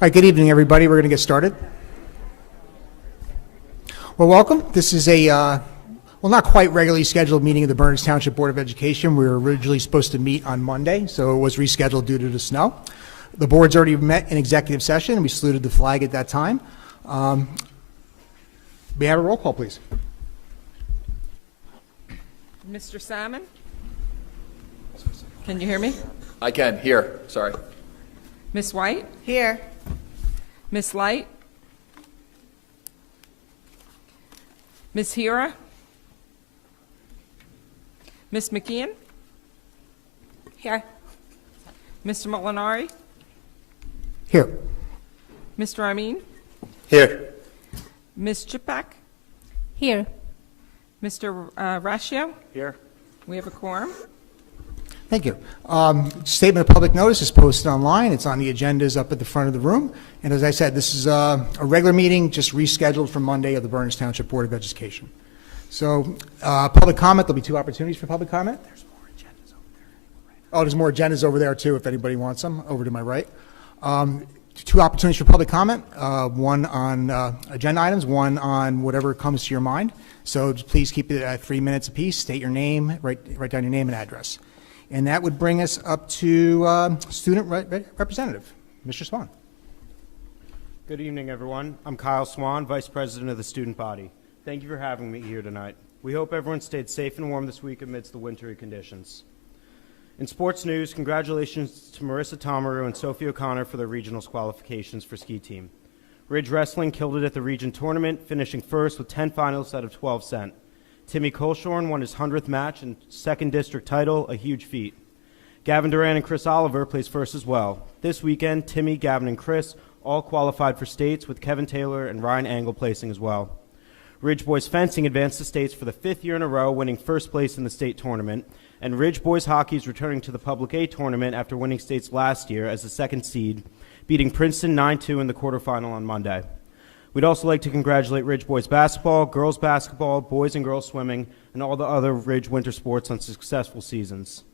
right, good evening, everybody. We're going to get started. Well, welcome. This is a, not quite regularly scheduled meeting of the Berners Township Board of Education. We were originally supposed to meet on Monday, so it was rescheduled due to the snow. The board's already met in executive session, and we saluted the flag at that time. May I have a roll call, please? Mr. Salmon? Can you hear me? I can. Here. Sorry. Miss White? Here. Miss Light? Miss Hira? Miss McKeon? Here. Mr. Molinari? Here. Mr. Amin? Here. Miss Chipak? Here. Mr. Ratio? Here. We have a quorum. Thank you. Statement of public notice is posted online. It's on the agendas up at the front of the room. And as I said, this is a regular meeting, just rescheduled for Monday of the Berners Township Board of Education. So public comment, there'll be 2 opportunities for public comment. There's more agendas over there. Oh, there's more agendas over there too, if anybody wants them, over to my right. 2 opportunities for public comment, one on agenda items, one on whatever comes to your mind. So just please keep it at 3 minutes apiece. State your name, write down your name and address. And that would bring us up to student representative, Mr. Swan. Good evening, everyone. I'm Kyle Swan, Vice President of the Student Body. Thank you for having me here tonight. We hope everyone stayed safe and warm this week amidst the wintry conditions. In sports news, congratulations to Marissa Tomaru and Sophie O'Connor for their regionals qualifications for ski team. Ridge Wrestling killed it at the region tournament, finishing first with 10 finals out of 12 sent. Timmy Colshorn won his 100th match and 2nd district title, a huge feat. Gavin Duran and Chris Oliver placed first as well. This weekend, Timmy, Gavin, and Chris all qualified for states, with Kevin Taylor and Ryan Angle placing as well. Ridge Boys Fencing advanced to states for the 5th year in a row, winning first place in the state tournament, and Ridge Boys Hockey is returning to the Public A tournament after winning states last year as the 2nd seed, beating Princeton 9-2 in the quarterfinal on Monday. We'd also like to congratulate Ridge Boys Basketball, Girls Basketball, Boys and Girls Swimming, and all the other Ridge winter sports on successful seasons.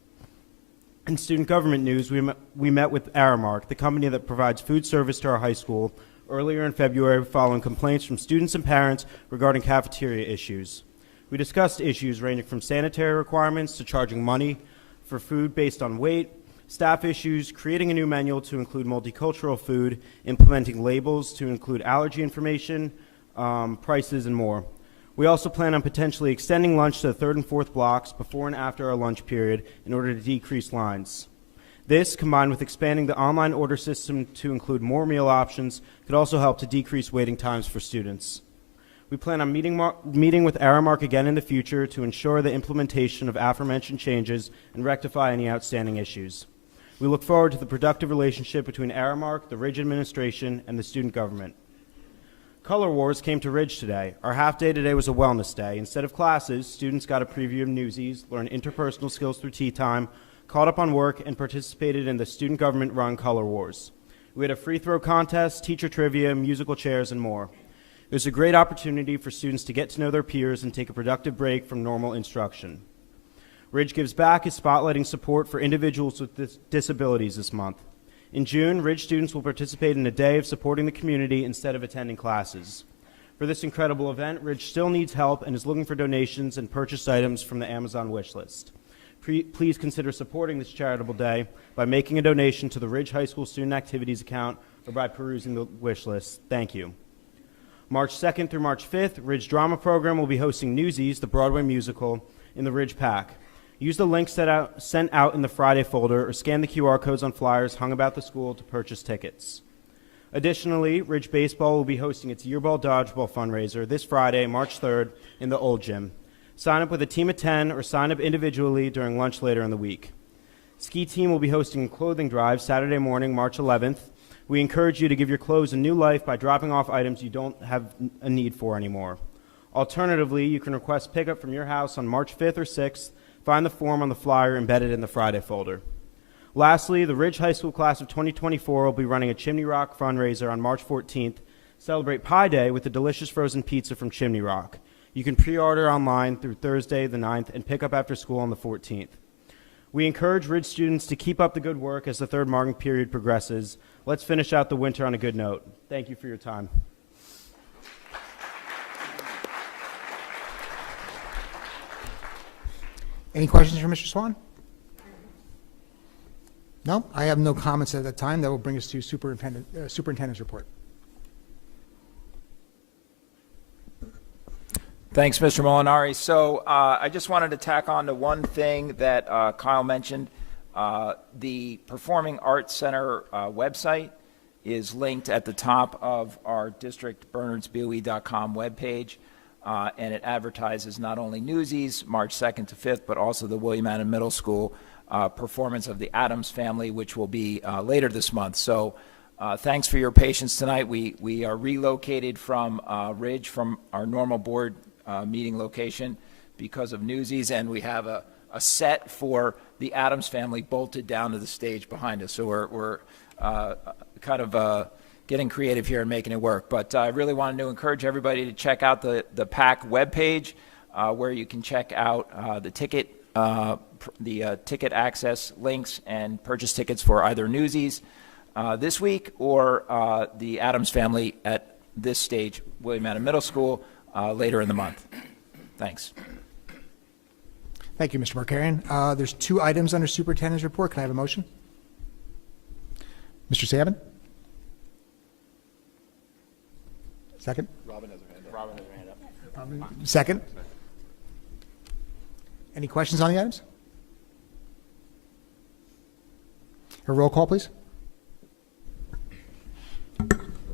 In student government news, we met with Aramark, the company that provides food service to our high school, earlier in February following complaints from students and parents regarding cafeteria issues. We discussed issues ranging from sanitary requirements to charging money for food based on weight, staff issues, creating a new manual to include multicultural food, implementing labels to include allergy information, prices, and more. We also plan on potentially extending lunch to the 3rd and 4th blocks before and after our lunch period in order to decrease lines. This, combined with expanding the online order system to include more meal options, could also help to decrease waiting times for students. We plan on meeting with Aramark again in the future to ensure the implementation of aforementioned changes and rectify any outstanding issues. We look forward to the productive relationship between Aramark, the Ridge administration, and the student government. Color Wars came to Ridge today. Our half-day today was a wellness day. Instead of classes, students got a preview of Newsies, learned interpersonal skills through tea time, caught up on work, and participated in the student government-run Color Wars. We had a free throw contest, teacher trivia, musical chairs, and more. It was a great opportunity for students to get to know their peers and take a productive break from normal instruction. Ridge Gives Back is spotlighting support for individuals with disabilities this month. In June, Ridge students will participate in a day of supporting the community instead of attending classes. For this incredible event, Ridge still needs help and is looking for donations and purchased items from the Amazon wish list. Please consider supporting this charitable day by making a donation to the Ridge High School Student Activities account or by perusing the wish list. Thank you. March 2nd through March 5th, Ridge Drama Program will be hosting Newsies, the Broadway musical, in the Ridge Pack. Use the link sent out in the Friday folder or scan the QR codes on flyers hung about the school to purchase tickets. Additionally, Ridge Baseball will be hosting its Yearball Dodgeball fundraiser this Friday, March 3rd, in the Old Gym. Sign up with a team of 10 or sign up individually during lunch later in the week. Ski Team will be hosting a clothing drive Saturday morning, March 11th. We encourage you to give your clothes a new life by dropping off items you don't have a need for anymore. Alternatively, you can request pickup from your house on March 5th or 6th. Find the form on the flyer embedded in the Friday folder. Lastly, the Ridge High School class of 2024 will be running a Chimney Rock fundraiser on March 14th. Celebrate Pie Day with a delicious frozen pizza from Chimney Rock. You can pre-order online through Thursday the 9th and pick up after school on the 14th. We encourage Ridge students to keep up the good work as the third marking period progresses. Let's finish out the winter on a good note. Thank you for your time. Any questions for Mr. Swan? No? I have no comments at that time. That will bring us to superintendent's report. Thanks, Mr. Molinari. So I just wanted to tack on to one thing that Kyle mentioned. The Performing Arts Center website is linked at the top of our district bernardsboe.com webpage, and it advertises not only Newsies, March 2nd to 5th, but also the William Allen Middle School performance of the Addams Family, which will be later this month. So thanks for your patience tonight. We are relocated from Ridge, from our normal board meeting location because of Newsies, and we have a set for the Addams Family bolted down to the stage behind us. So we're kind of getting creative here and making it work. But I really wanted to encourage everybody to check out the PAC webpage where you can check out the ticket access links and purchase tickets for either Newsies this week or the Addams Family at this stage, William Allen Middle School, later in the month. Thanks. Thank you, Mr. Markarian. There's 2 items under superintendent's report. Can I have a motion? Mr. Salmon? Second? Robin has her hand up. Second? Any questions on the items? A roll call, please.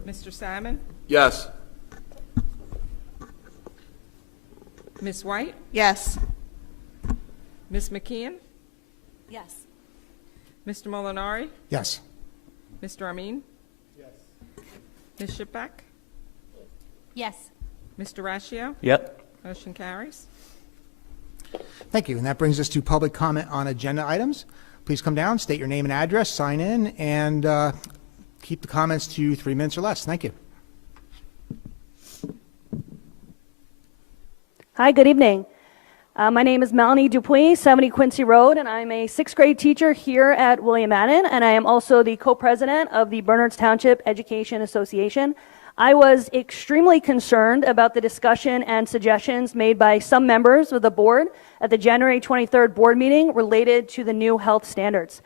Mr. Salmon? Yes. Ms. White? Yes. Ms. McKeon? Yes. Mr. Molinari? Yes. Mr. Amin? Yes. Ms. Shipback? Yes. Mr. Rashio? Yep. Motion carries. Thank you. And that brings us to public comment on agenda items. Please come down, state your name and address, sign in, and keep the comments to 3 minutes or less. Thank you. Hi, good evening. My name is Melanie Dupuis, 70 Quincy Road, and I'm a 6th grade teacher here at William Allen, and I am also the co-president of the Bernards Township Education Association. I was extremely concerned about the discussion and suggestions made by some members of the board at the January 23rd board meeting related to the new health standards.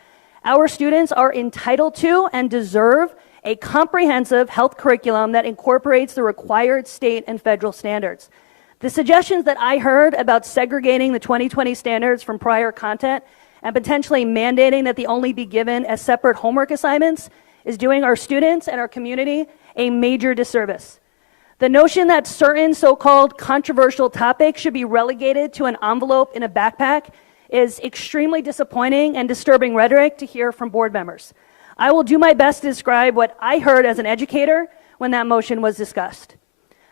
Our students are entitled to and deserve a comprehensive health curriculum that incorporates the required state and federal standards. The suggestions that I heard about segregating the 2020 standards from prior content and potentially mandating that they only be given as separate homework assignments is doing our students and our community a major disservice. The notion that certain so-called controversial topics should be relegated to an envelope in a backpack is extremely disappointing and disturbing rhetoric to hear from board members. I will do my best to describe what I heard as an educator when that motion was discussed.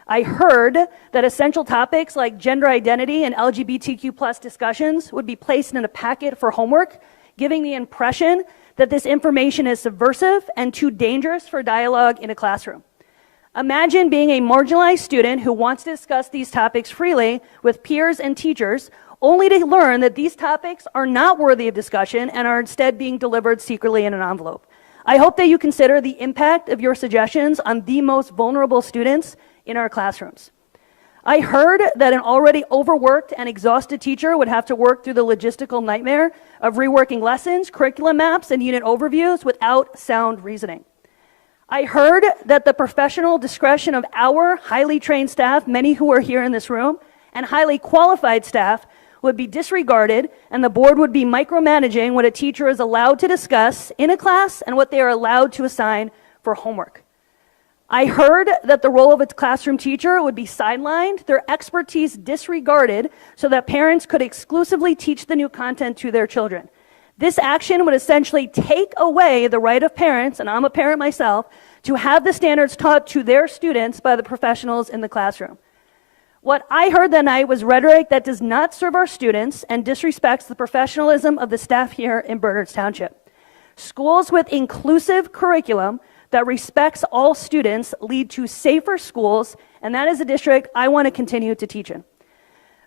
I heard that essential topics like gender identity and LGBTQ+ discussions would be placed in a packet for homework, giving the impression that this information is subversive and too dangerous for dialogue in a classroom. Imagine being a marginalized student who wants to discuss these topics freely with peers and teachers, only to learn that these topics are not worthy of discussion and are instead being delivered secretly in an envelope. I hope that you consider the impact of your suggestions on the most vulnerable students in our classrooms. I heard that an already overworked and exhausted teacher would have to work through the logistical nightmare of reworking lessons, curriculum maps, and unit overviews without sound reasoning. I heard that the professional discretion of our highly trained staff, many who are here in this room, and highly qualified staff would be disregarded, and the board would be micromanaging what a teacher is allowed to discuss in a class and what they are allowed to assign for homework. I heard that the role of a classroom teacher would be sidelined, their expertise disregarded, so that parents could exclusively teach the new content to their children. This action would essentially take away the right of parents, and I'm a parent myself, to have the standards taught to their students by the professionals in the classroom. What I heard that night was rhetoric that does not serve our students and disrespects the professionalism of the staff here in Bernards Township. Schools with inclusive curriculum that respects all students lead to safer schools, and that is a district I want to continue to teach in.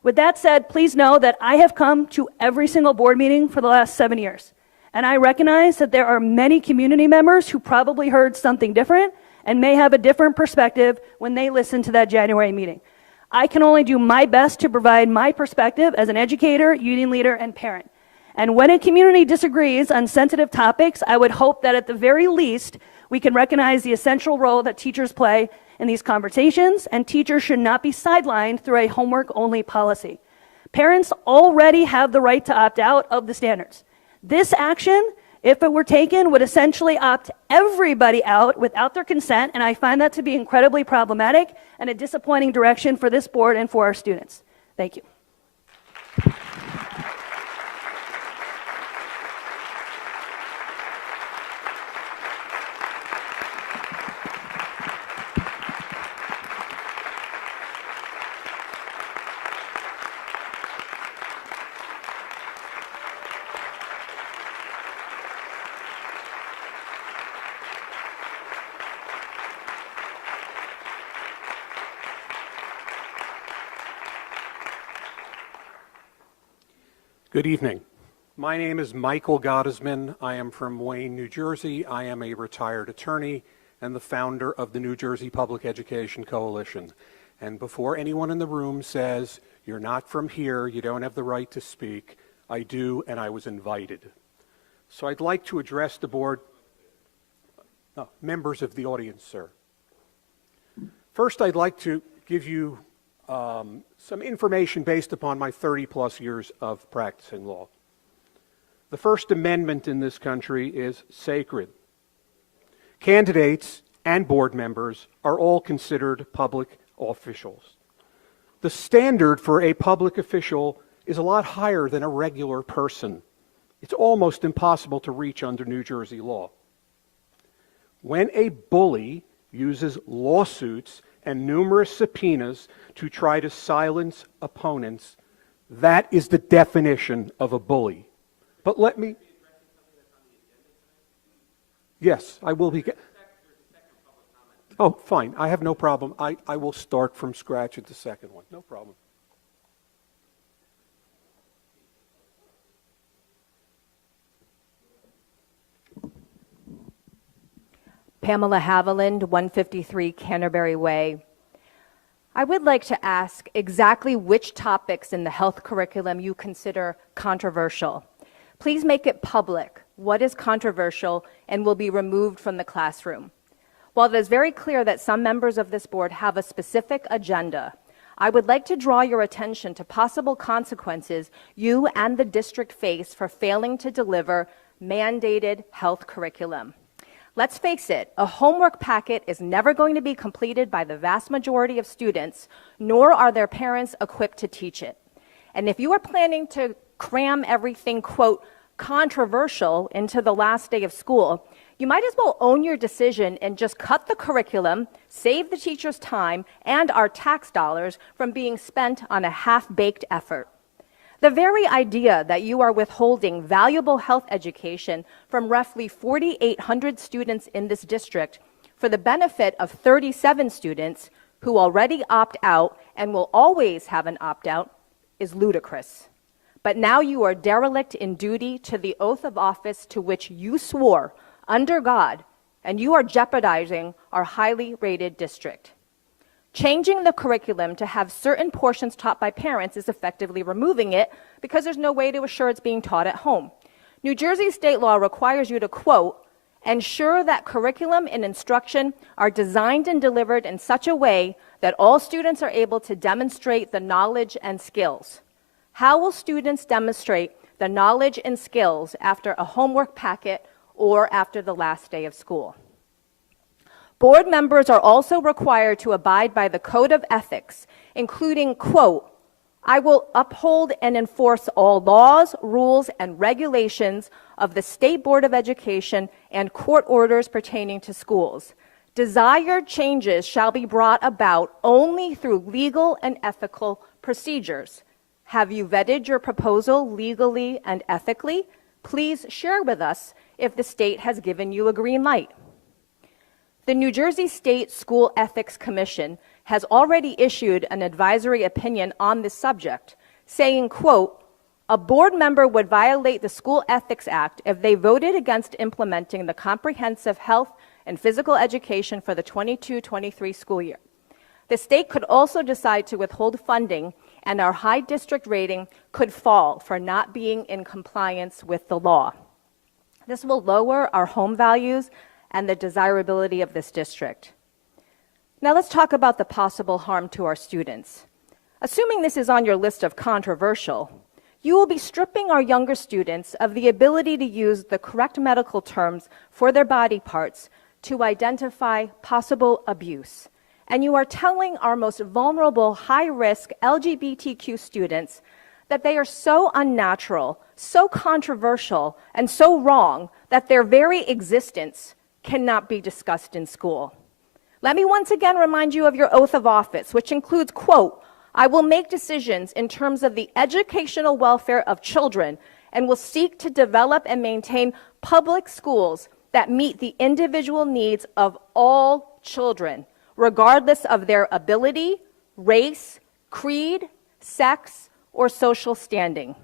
With that said, please know that I have come to every single board meeting for the last 7 years. And I recognize that there are many community members who probably heard something different and may have a different perspective when they listen to that January meeting. I can only do my best to provide my perspective as an educator, union leader, and parent. And when a community disagrees on sensitive topics, I would hope that at the very least, we can recognize the essential role that teachers play in these conversations, and teachers should not be sidelined through a homework-only policy. Parents already have the right to opt out of the standards. This action, if it were taken, would essentially opt everybody out without their consent, and I find that to be incredibly problematic and a disappointing direction for this board and for our students. Thank you. Good evening. My name is Michael Goddessman. I am from Wayne, New Jersey. I am a retired attorney and the founder of the New Jersey Public Education Coalition. And before anyone in the room says, you're not from here, you don't have the right to speak, I do, and I was invited. So I'd like to address the board, members of the audience, sir. First, I'd like to give you some information based upon my 30-plus years of practicing law. The First Amendment in this country is sacred. Candidates and board members are all considered public officials. The standard for a public official is a lot higher than a regular person. It's almost impossible to reach under New Jersey law. When a bully uses lawsuits and numerous subpoenas to try to silence opponents, that is the definition of a bully. But let me... Yes, I will be... Oh, fine. I have no problem. I will start from scratch at the second one. No problem. Pamela Haviland, 153 Canterbury Way. I would like to ask exactly which topics in the health curriculum you consider controversial. Please make it public what is controversial and will be removed from the classroom. While it is very clear that some members of this board have a specific agenda, I would like to draw your attention to possible consequences you and the district face for failing to deliver mandated health curriculum. Let's face it, a homework packet is never going to be completed by the vast majority of students, nor are their parents equipped to teach it. And if you are planning to cram everything, quote, controversial into the last day of school, you might as well own your decision and just cut the curriculum, save the teachers' time and our tax dollars from being spent on a half-baked effort. The very idea that you are withholding valuable health education from roughly 4,800 students in this district for the benefit of 37 students who already opt out and will always have an opt-out is ludicrous. But now you are derelict in duty to the oath of office to which you swore under God, and you are jeopardizing our highly rated district. Changing the curriculum to have certain portions taught by parents is effectively removing it because there's no way to assure it's being taught at home. New Jersey state law requires you to, quote, ensure that curriculum and instruction are designed and delivered in such a way that all students are able to demonstrate the knowledge and skills. How will students demonstrate the knowledge and skills after a homework packet or after the last day of school? Board members are also required to abide by the Code of Ethics, including, quote, I will uphold and enforce all laws, rules, and regulations of the State Board of Education and court orders pertaining to schools. Desired changes shall be brought about only through legal and ethical procedures. Have you vetted your proposal legally and ethically? Please share with us if the state has given you a green light. The New Jersey State School Ethics Commission has already issued an advisory opinion on this subject, saying, quote, "A board member would violate the School Ethics Act if they voted against implementing the comprehensive health and physical education for the 22-23 school year. The state could also decide to withhold funding, and our high district rating could fall for not being in compliance with the law. This will lower our home values and the desirability of this district." Now let's talk about the possible harm to our students. Assuming this is on your list of controversial, you will be stripping our younger students of the ability to use the correct medical terms for their body parts to identify possible abuse. And you are telling our most vulnerable, high-risk LGBTQ students that they are so unnatural, so controversial, and so wrong that their very existence cannot be discussed in school. Let me once again remind you of your oath of office, which includes, quote, "I will make decisions in terms of the educational welfare of children and will seek to develop and maintain public schools that meet the individual needs of all children, regardless of their ability, race, creed, sex, or social standing."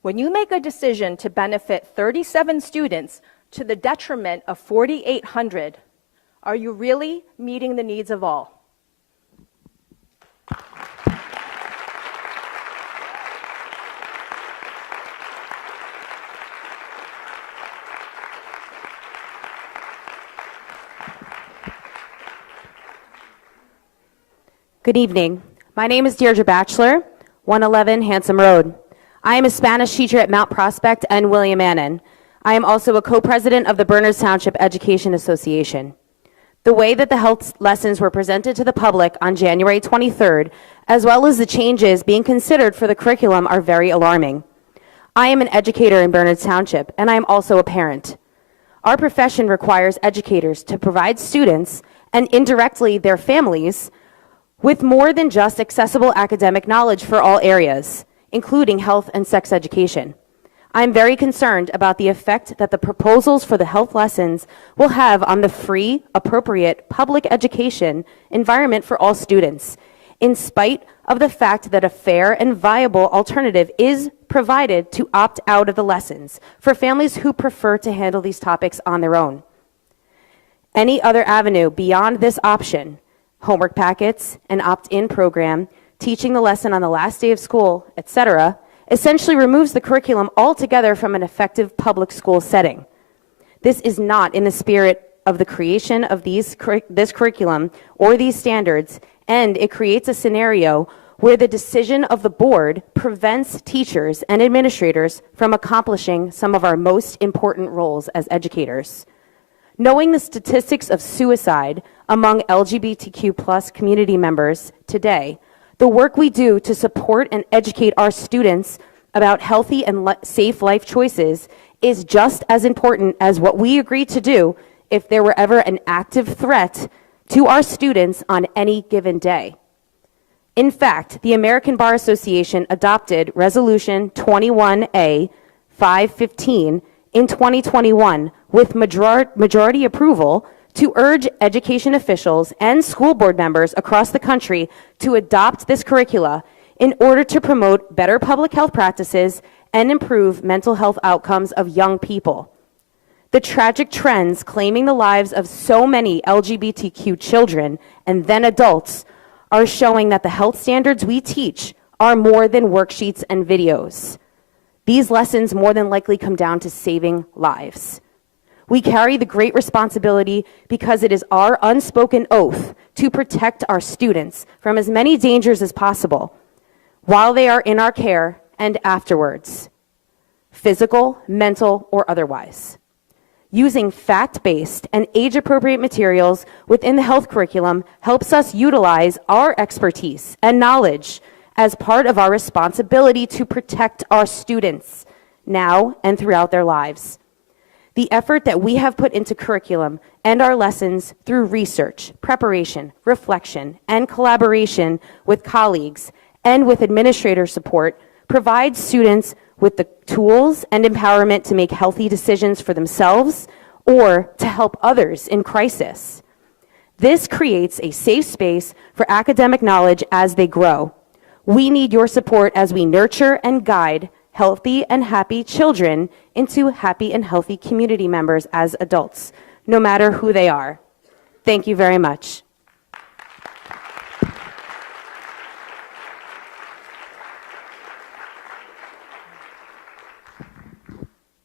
When you make a decision to benefit 37 students to the detriment of 4,800, are you really meeting the needs of all? Good evening. My name is Deirdre Batchelor, 111 Handsome Road. I am a Spanish teacher at Mount Prospect and William Annan. I am also a co-president of the Berners Township Education Association. The way that the health lessons were presented to the public on January 23rd, as well as the changes being considered for the curriculum, are very alarming. I am an educator in Berners Township, and I am also a parent. Our profession requires educators to provide students, and indirectly their families, with more than just accessible academic knowledge for all areas, including health and sex education. I'm very concerned about the effect that the proposals for the health lessons will have on the free, appropriate public education environment for all students, in spite of the fact that a fair and viable alternative is provided to opt out of the lessons for families who prefer to handle these topics on their own. Any other avenue beyond this option, homework packets, an opt-in program, teaching the lesson on the last day of school, etc., essentially removes the curriculum altogether from an effective public school setting. This is not in the spirit of the creation of this curriculum or these standards, and it creates a scenario where the decision of the board prevents teachers and administrators from accomplishing some of our most important roles as educators. Knowing the statistics of suicide among LGBTQ+ community members today, the work we do to support and educate our students about healthy and safe life choices is just as important as what we agreed to do if there were ever an active threat to our students on any given day. In fact, the American Bar Association adopted Resolution 21A 515 in 2021 with majority approval to urge education officials and school board members across the country to adopt this curricula in order to promote better public health practices and improve mental health outcomes of young people. The tragic trends claiming the lives of so many LGBTQ children and then adults are showing that the health standards we teach are more than worksheets and videos. These lessons more than likely come down to saving lives. We carry the great responsibility because it is our unspoken oath to protect our students from as many dangers as possible while they are in our care and afterwards, physical, mental, or otherwise. Using fact-based and age-appropriate materials within the health curriculum helps us utilize our expertise and knowledge as part of our responsibility to protect our students now and throughout their lives. The effort that we have put into curriculum and our lessons through research, preparation, reflection, and collaboration with colleagues and with administrator support provides students with the tools and empowerment to make healthy decisions for themselves or to help others in crisis. This creates a safe space for academic knowledge as they grow. We need your support as we nurture and guide healthy and happy children into happy and healthy community members as adults, no matter who they are. Thank you very much.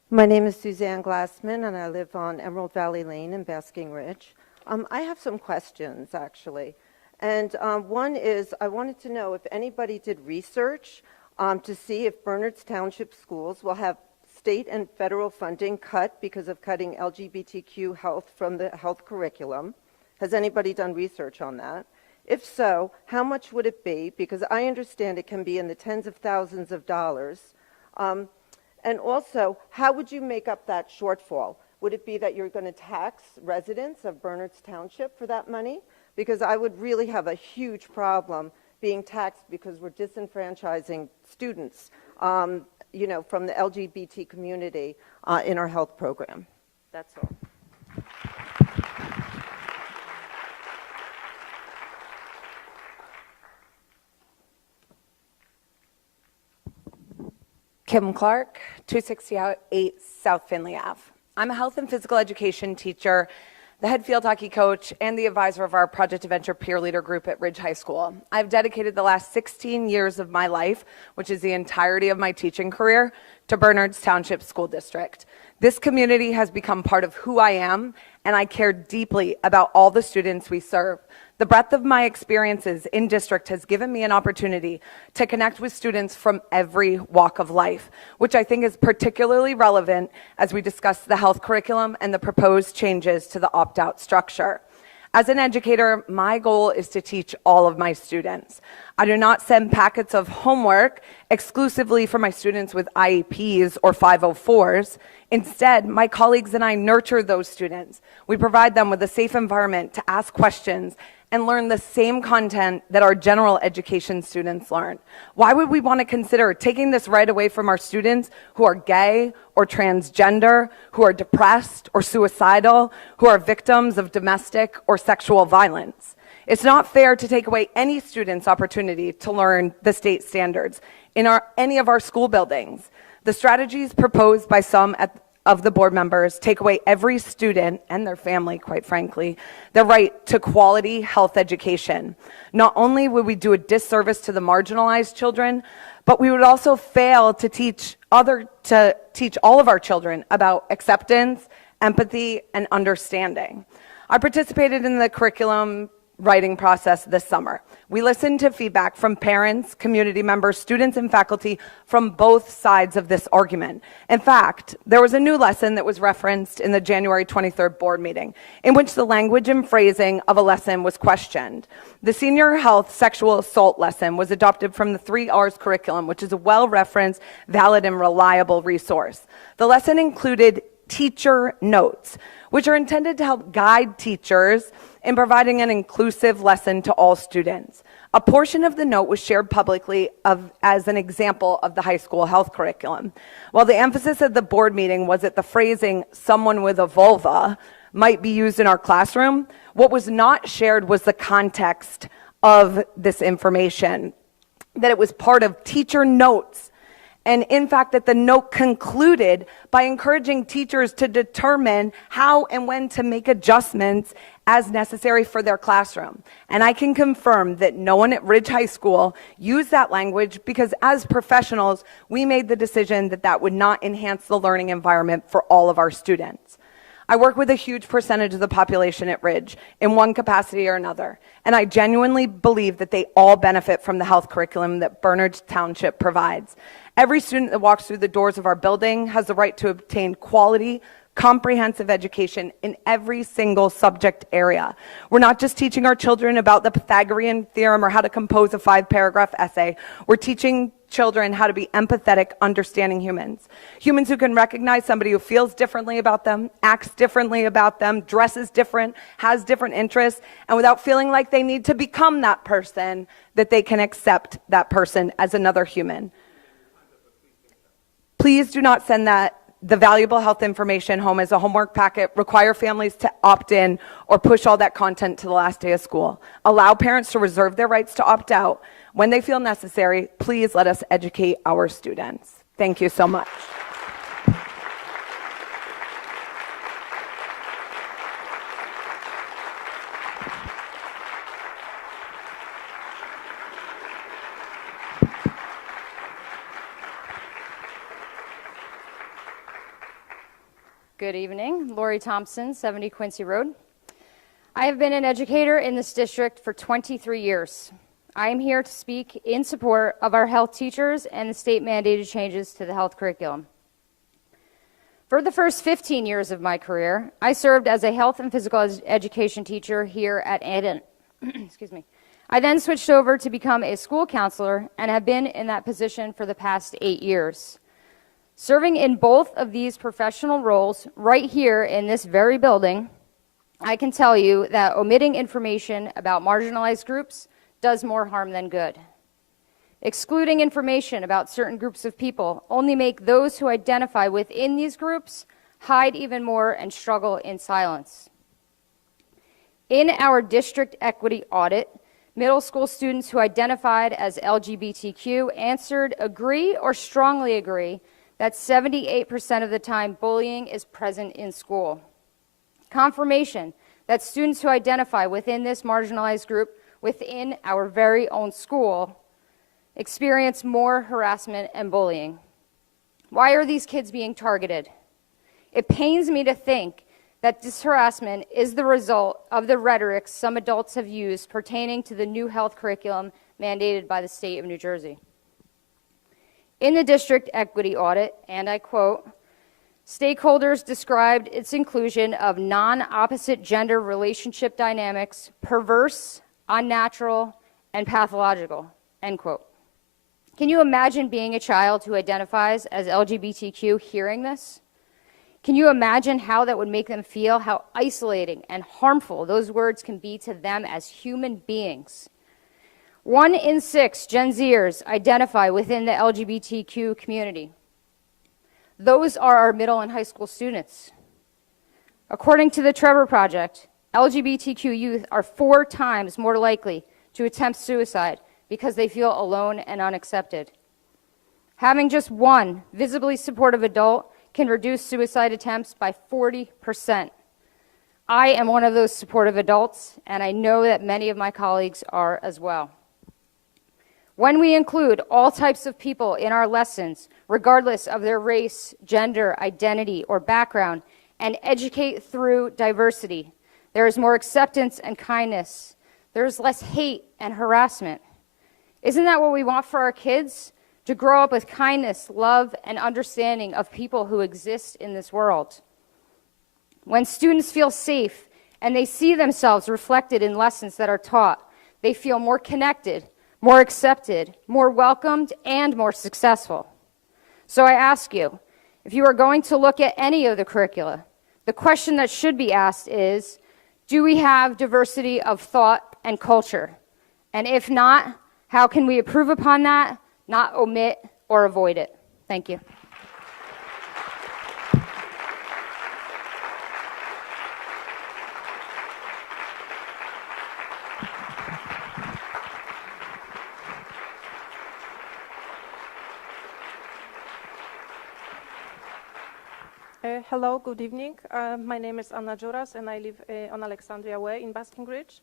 My name is Suzanne Glassman, and I live on Emerald Valley Lane in Basking Ridge. I have some questions, actually. And one is, I wanted to know if anybody did research to see if Bernards Township schools will have state and federal funding cut because of cutting LGBTQ health from the health curriculum. Has anybody done research on that? If so, how much would it be? Because I understand it can be in the tens of thousands of dollars. And also, how would you make up that shortfall? Would it be that you're going to tax residents of Bernards Township for that money? Because I would really have a huge problem being taxed because we're disenfranchising students, you know, from the LGBT community in our health program. That's all. Kim Clark, 268 South Finley Ave. I'm a health and physical education teacher, the head field hockey coach, and the advisor of our Project to Venture peer leader group at Ridge High School. I've dedicated the last 16 years of my life, which is the entirety of my teaching career, to Bernards Township School District. This community has become part of who I am, and I care deeply about all the students we serve. The breadth of my experiences in district has given me an opportunity to connect with students from every walk of life, which I think is particularly relevant as we discuss the health curriculum and the proposed changes to the opt-out structure. As an educator, my goal is to teach all of my students. I do not send packets of homework exclusively for my students with IEPs or 504s. Instead, my colleagues and I nurture those students. We provide them with a safe environment to ask questions and learn the same content that our general education students learn. Why would we want to consider taking this right away from our students who are gay or transgender, who are depressed or suicidal, who are victims of domestic or sexual violence? It's not fair to take away any student's opportunity to learn the state standards in any of our school buildings. The strategies proposed by some of the board members take away every student and their family, quite frankly, their right to quality health education. Not only would we do a disservice to the marginalized children, but we would also fail to teach all of our children about acceptance, empathy, and understanding. I participated in the curriculum writing process this summer. We listened to feedback from parents, community members, students, and faculty from both sides of this argument. In fact, there was a new lesson that was referenced in the January 23rd board meeting, in which the language and phrasing of a lesson was questioned. The senior health sexual assault lesson was adopted from the 3 R's curriculum, which is a well-referenced, valid, and reliable resource. The lesson included teacher notes, which are intended to help guide teachers in providing an inclusive lesson to all students. A portion of the note was shared publicly as an example of the high school health curriculum. While the emphasis of the board meeting was that the phrasing, someone with a vulva, might be used in our classroom, what was not shared was the context of this information, that it was part of teacher notes. And in fact, that the note concluded by encouraging teachers to determine how and when to make adjustments as necessary for their classroom. And I can confirm that no one at Ridge High School used that language because as professionals, we made the decision that that would not enhance the learning environment for all of our students. I work with a huge percentage of the population at Ridge in one capacity or another, and I genuinely believe that they all benefit from the health curriculum that Bernards Township provides. Every student that walks through the doors of our building has the right to obtain quality, comprehensive education in every single subject area. We're not just teaching our children about the Pythagorean theorem or how to compose a 5-paragraph essay. We're teaching children how to be empathetic, understanding humans. Humans who can recognize somebody who feels differently about them, acts differently about them, dresses different, has different interests, and without feeling like they need to become that person, that they can accept that person as another human. Please do not send that the valuable health information home as a homework packet, require families to opt in, or push all that content to the last day of school. Allow parents to reserve their rights to opt out when they feel necessary. Please let us educate our students. Thank you so much. Good evening. Lori Thompson, 70 Quincy Road. I have been an educator in this district for 23 years. I am here to speak in support of our health teachers and the state-mandated changes to the health curriculum. For the first 15 years of my career, I served as a health and physical education teacher here at Eden. Excuse me. I then switched over to become a school counselor and have been in that position for the past 8 years. Serving in both of these professional roles right here in this very building, I can tell you that omitting information about marginalized groups does more harm than good. Excluding information about certain groups of people only make those who identify within these groups hide even more and struggle in silence. In our district equity audit, middle school students who identified as LGBTQ answered agree or strongly agree that 78% of the time bullying is present in school. Confirmation that students who identify within this marginalized group within our very own school experience more harassment and bullying. Why are these kids being targeted? It pains me to think that this harassment is the result of the rhetoric some adults have used pertaining to the new health curriculum mandated by the state of New Jersey. In the district equity audit, and I quote, stakeholders described its inclusion of non-opposite gender relationship dynamics perverse, unnatural, and pathological, end quote. Can you imagine being a child who identifies as LGBTQ hearing this? Can you imagine how that would make them feel, how isolating and harmful those words can be to them as human beings? 1 in 6 Gen Zers identify within the LGBTQ community. Those are our middle and high school students. According to the Trevor Project, LGBTQ youth are 4 times more likely to attempt suicide because they feel alone and unaccepted. Having just one visibly supportive adult can reduce suicide attempts by 40%. I am one of those supportive adults, and I know that many of my colleagues are as well. When we include all types of people in our lessons, regardless of their race, gender, identity, or background, and educate through diversity, there is more acceptance and kindness. There is less hate and harassment. Isn't that what we want for our kids? To grow up with kindness, love, and understanding of people who exist in this world. When students feel safe and they see themselves reflected in lessons that are taught, they feel more connected, more accepted, more welcomed, and more successful. So I ask you, if you are going to look at any of the curricula, the question that should be asked is, do we have diversity of thought and culture? And if not, how can we improve upon that, not omit or avoid it? Thank you. Hello, good evening. My name is Anna Juras and I live on Alexandria Way in Basking Ridge.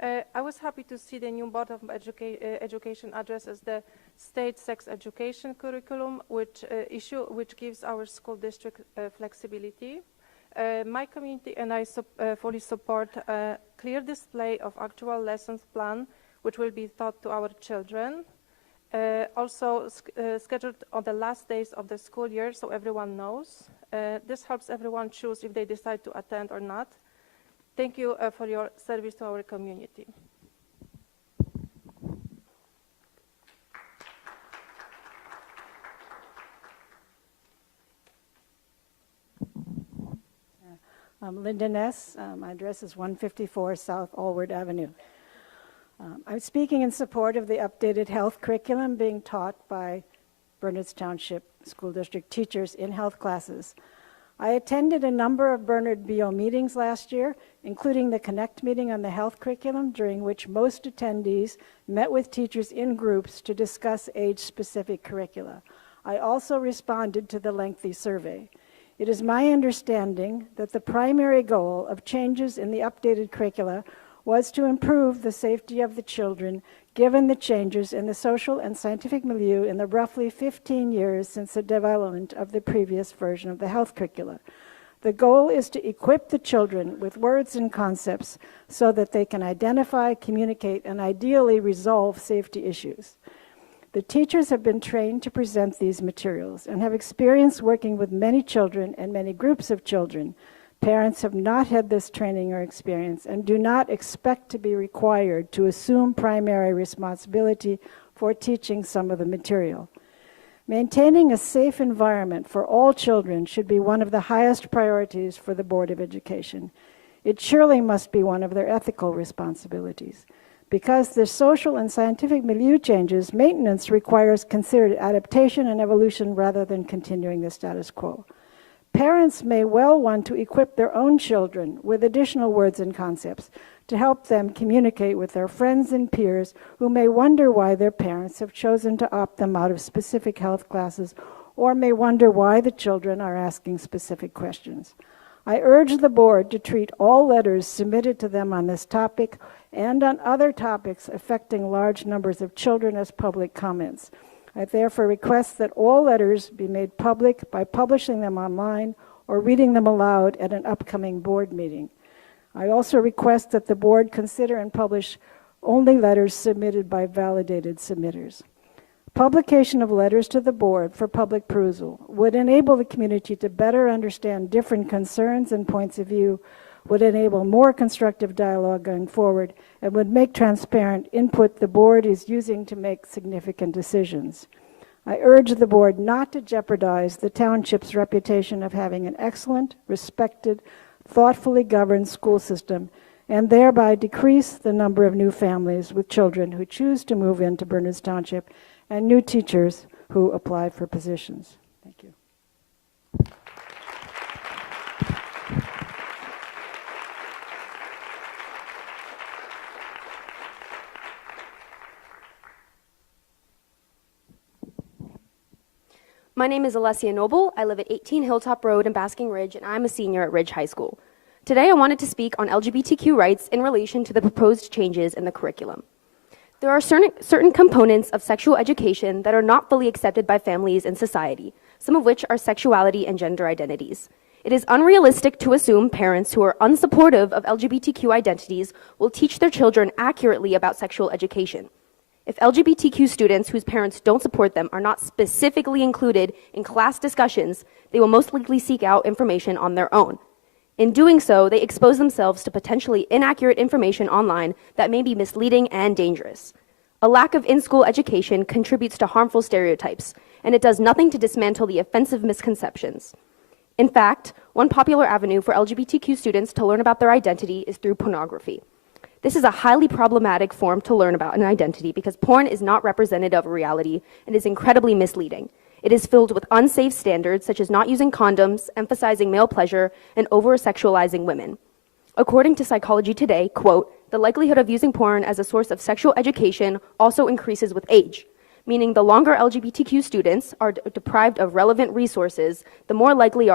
I was happy to see the new Board of Education addresses the state sex education curriculum, which gives our school district flexibility. My community and I fully support a clear display of actual lessons plan, which will be taught to our children. Also scheduled on the last days of the school year so everyone knows. This helps everyone choose if they decide to attend or not. Thank you for your service to our community. I'm Linda Ness. My address is 154 South Allward Avenue. I'm speaking in support of the updated health curriculum being taught by Bernards Township school district teachers in health classes. I attended a number of BTBOE meetings last year, including the Connect meeting on the health curriculum, during which most attendees met with teachers in groups to discuss age-specific curricula. I also responded to the lengthy survey. It is my understanding that the primary goal of changes in the updated curricula was to improve the safety of the children, given the changes in the social and scientific milieu in the roughly 15 years since the development of the previous version of the health curricula. The goal is to equip the children with words and concepts so that they can identify, communicate, and ideally resolve safety issues. The teachers have been trained to present these materials and have experience working with many children and many groups of children. Parents have not had this training or experience and do not expect to be required to assume primary responsibility for teaching some of the material. Maintaining a safe environment for all children should be one of the highest priorities for the Board of Education. It surely must be one of their ethical responsibilities. Because the social and scientific milieu changes, maintenance requires considered adaptation and evolution rather than continuing the status quo. Parents may well want to equip their own children with additional words and concepts to help them communicate with their friends and peers who may wonder why their parents have chosen to opt them out of specific health classes, or may wonder why the children are asking specific questions. I urge the board to treat all letters submitted to them on this topic and on other topics affecting large numbers of children as public comments. I therefore request that all letters be made public by publishing them online or reading them aloud at an upcoming board meeting. I also request that the board consider and publish only letters submitted by validated submitters. Publication of letters to the board for public perusal would enable the community to better understand different concerns and points of view, would enable more constructive dialogue going forward, and would make transparent input the board is using to make significant decisions. I urge the board not to jeopardize the township's reputation of having an excellent, respected, thoughtfully governed school system, and thereby decrease the number of new families with children who choose to move into Bernards Township and new teachers who apply for positions. Thank you. My name is Alessia Noble. I live at 18 Hilltop Road in Basking Ridge, and I'm a senior at Ridge High School. Today, I wanted to speak on LGBTQ rights in relation to the proposed changes in the curriculum. There are certain components of sexual education that are not fully accepted by families and society, some of which are sexuality and gender identities. It is unrealistic to assume parents who are unsupportive of LGBTQ identities will teach their children accurately about sexual education. If LGBTQ students whose parents don't support them are not specifically included in class discussions, they will most likely seek out information on their own. In doing so, they expose themselves to potentially inaccurate information online that may be misleading and dangerous. A lack of in-school education contributes to harmful stereotypes, and it does nothing to dismantle the offensive misconceptions. In fact, one popular avenue for LGBTQ students to learn about their identity is through pornography. This is a highly problematic form to learn about an identity because porn is not representative of reality and is incredibly misleading. It is filled with unsafe standards such as not using condoms, emphasizing male pleasure, and over-sexualizing women. According to Psychology Today, quote, the likelihood of using porn as a source of sexual education also increases with age, meaning the longer LGBTQ students are deprived of relevant resources, the more likely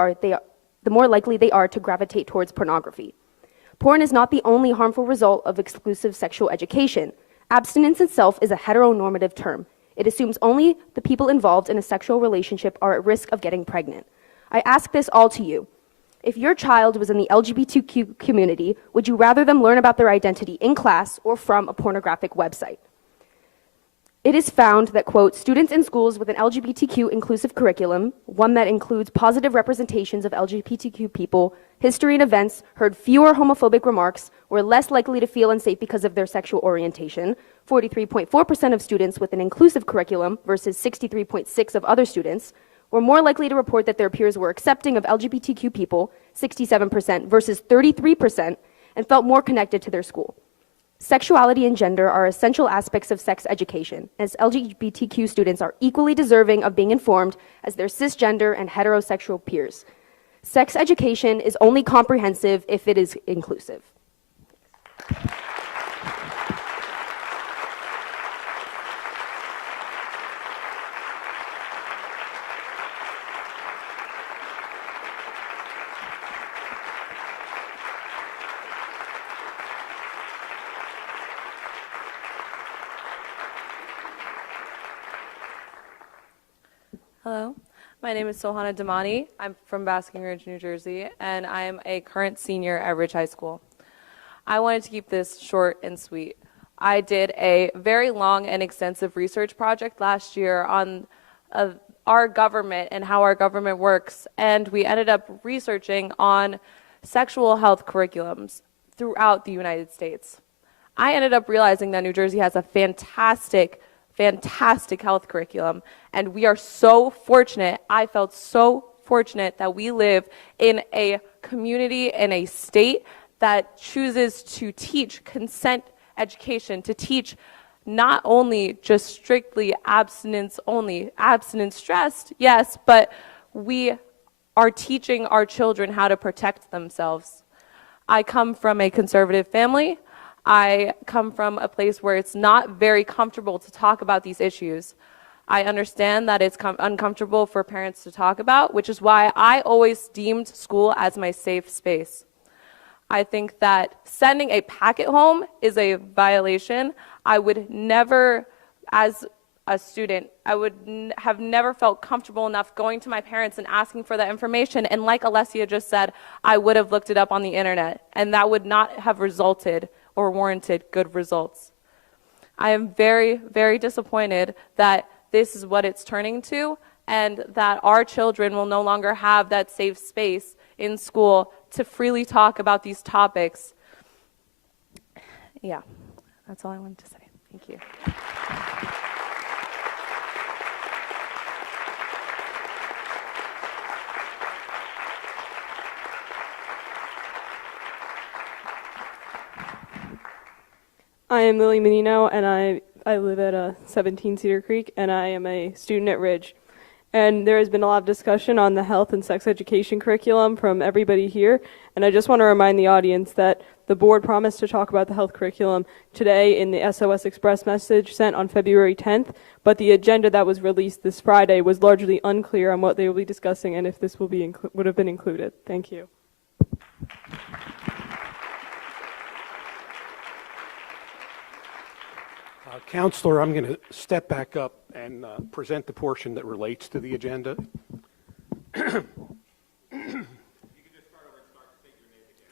they are to gravitate towards pornography. Porn is not the only harmful result of exclusive sexual education. Abstinence itself is a heteronormative term. It assumes only the people involved in a sexual relationship are at risk of getting pregnant. I ask this all to you. If your child was in the LGBTQ community, would you rather them learn about their identity in class or from a pornographic website? It is found that, quote, students in schools with an LGBTQ inclusive curriculum, one that includes positive representations of LGBTQ people, history and events, heard fewer homophobic remarks, were less likely to feel unsafe because of their sexual orientation. 43.4% of students with an inclusive curriculum versus 63.6% of other students were more likely to report that their peers were accepting of LGBTQ people, 67% versus 33%, and felt more connected to their school. Sexuality and gender are essential aspects of sex education, as LGBTQ students are equally deserving of being informed as their cisgender and heterosexual peers. Sex education is only comprehensive if it is inclusive. Hello, my name is Solana Damani. I'm from Basking Ridge, New Jersey, and I am a current senior at Ridge High School. I wanted to keep this short and sweet. I did a very long and extensive research project last year on our government and how our government works, and we ended up researching on sexual health curriculums throughout the United States. I ended up realizing that New Jersey has a fantastic health curriculum, and we are so fortunate. I felt so fortunate that we live in a community, in a state that chooses to teach consent education, to teach not only just strictly abstinence only, abstinence stressed, yes, but we are teaching our children how to protect themselves. I come from a conservative family. I come from a place where it's not very comfortable to talk about these issues. I understand that it's uncomfortable for parents to talk about, which is why I always deemed school as my safe space. I think that sending a packet home is a violation. I would never, as a student, I would have never felt comfortable enough going to my parents and asking for that information. And like Alessia just said, I would have looked it up on the internet, and that would not have resulted or warranted good results. I am very, very disappointed that this is what it's turning to, and that our children will no longer have that safe space in school to freely talk about these topics. Yeah, that's all I wanted to say. Thank you. I am Lily Menino, and I live at 17 Cedar Creek, and I am a student at Ridge. And there has been a lot of discussion on the health and sex education curriculum from everybody here, and I just want to remind the audience that the board promised to talk about the health curriculum today in the SOS Express message sent on February 10th, but the agenda that was released this Friday was largely unclear on what they will be discussing and if this will be would have been included. Thank you. Counselor, I'm going to step back up and present the portion that relates to the agenda.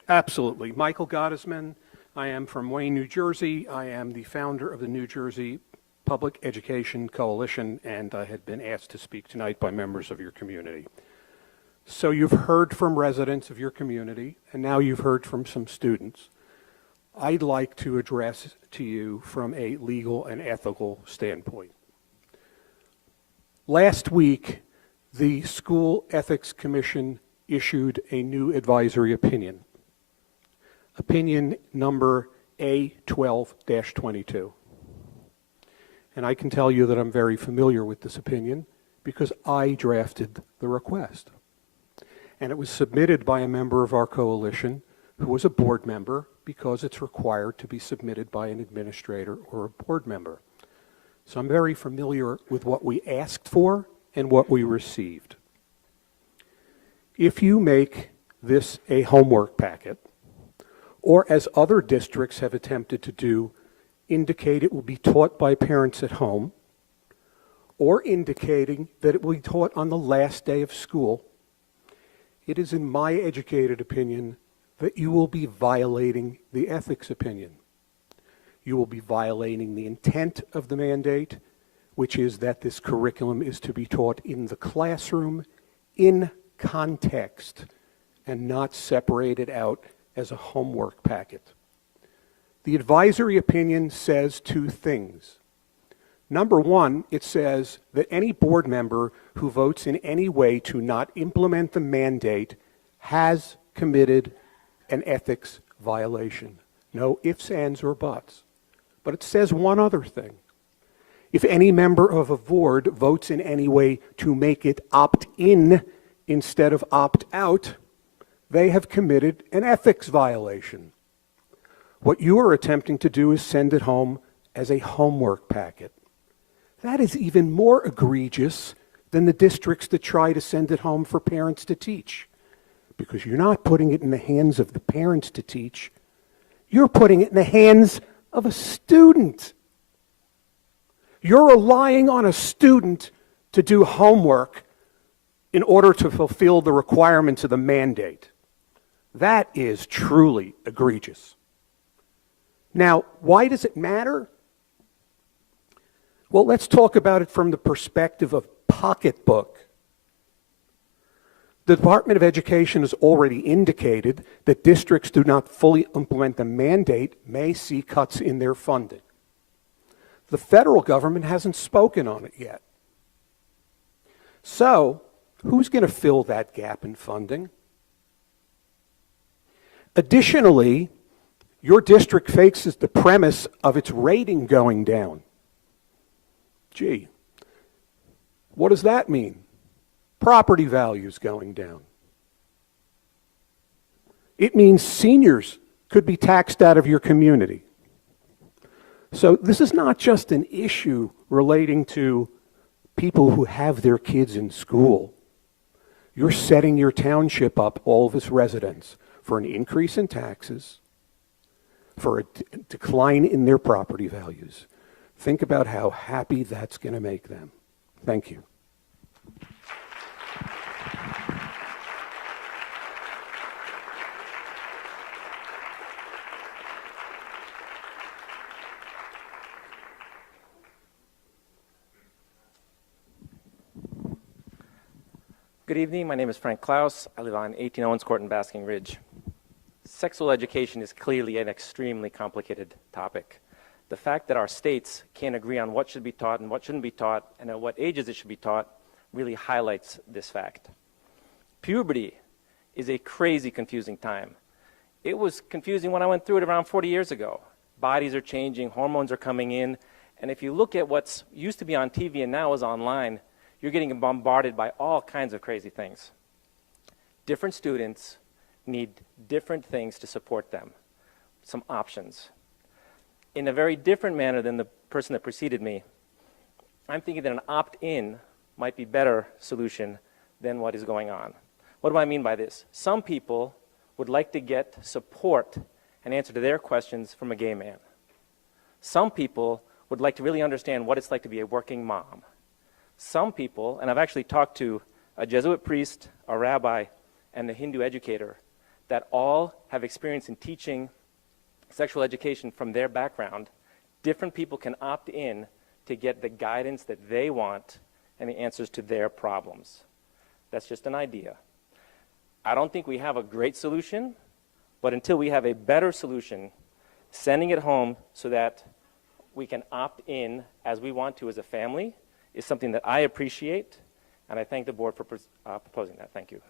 Absolutely. Michael Goddessman. I am from Wayne, New Jersey. I am the founder of the New Jersey Public Education Coalition, and I had been asked to speak tonight by members of your community. So you've heard from residents of your community, and now you've heard from some students. I'd like to address to you from a legal and ethical standpoint. Last week, the School Ethics Commission issued a new advisory opinion, opinion number A12-22. And I can tell you that I'm very familiar with this opinion because I drafted the request. And it was submitted by a member of our coalition who was a board member, because it's required to be submitted by an administrator or a board member. So I'm very familiar with what we asked for and what we received. If you make this a homework packet, or as other districts have attempted to do, indicate it will be taught by parents at home, or indicating that it will be taught on the last day of school, it is in my educated opinion that you will be violating the ethics opinion. You will be violating the intent of the mandate, which is that this curriculum is to be taught in the classroom, in context, and not separated out as a homework packet. The advisory opinion says two things. Number one, it says that any board member who votes in any way to not implement the mandate has committed an ethics violation. No ifs, ands, or buts. But it says one other thing. If any member of a board votes in any way to make it opt-in instead of opt-out, they have committed an ethics violation. What you are attempting to do is send it home as a homework packet. That is even more egregious than the districts that try to send it home for parents to teach, because you're not putting it in the hands of the parents to teach, you're putting it in the hands of a student. You're relying on a student to do homework in order to fulfill the requirements of the mandate. That is truly egregious. Now, why does it matter? Well, let's talk about it from the perspective of pocketbook. The Department of Education has already indicated that districts do not fully implement the mandate may see cuts in their funding. The federal government hasn't spoken on it yet. So, who's going to fill that gap in funding? Additionally, your district faces the premise of its rating going down. Gee, what does that mean? Property values going down. It means seniors could be taxed out of your community. So this is not just an issue relating to people who have their kids in school. You're setting your township up, all of its residents, for an increase in taxes, for a decline in their property values. Think about how happy that's going to make them. Thank you. Good evening. My name is Frank Klaus. I live on 18 Owens Court in Basking Ridge. Sexual education is clearly an extremely complicated topic. The fact that our states can't agree on what should be taught and what shouldn't be taught and at what ages it should be taught really highlights this fact. Puberty is a crazy confusing time. It was confusing when I went through it around 40 years ago. Bodies are changing, hormones are coming in, and if you look at what's used to be on TV and now is online, you're getting bombarded by all kinds of crazy things. Different students need different things to support them, some options. In a very different manner than the person that preceded me, I'm thinking that an opt-in might be a better solution than what is going on. What do I mean by this? Some people would like to get support and answer to their questions from a gay man. Some people would like to really understand what it's like to be a working mom. Some people, and I've actually talked to a Jesuit priest, a rabbi, and a Hindu educator that all have experience in teaching sexual education from their background. Different people can opt in to get the guidance that they want and the answers to their problems. That's just an idea. I don't think we have a great solution, but until we have a better solution, sending it home so that we can opt in as we want to as a family is something that I appreciate, and I thank the board for proposing that. Thank you.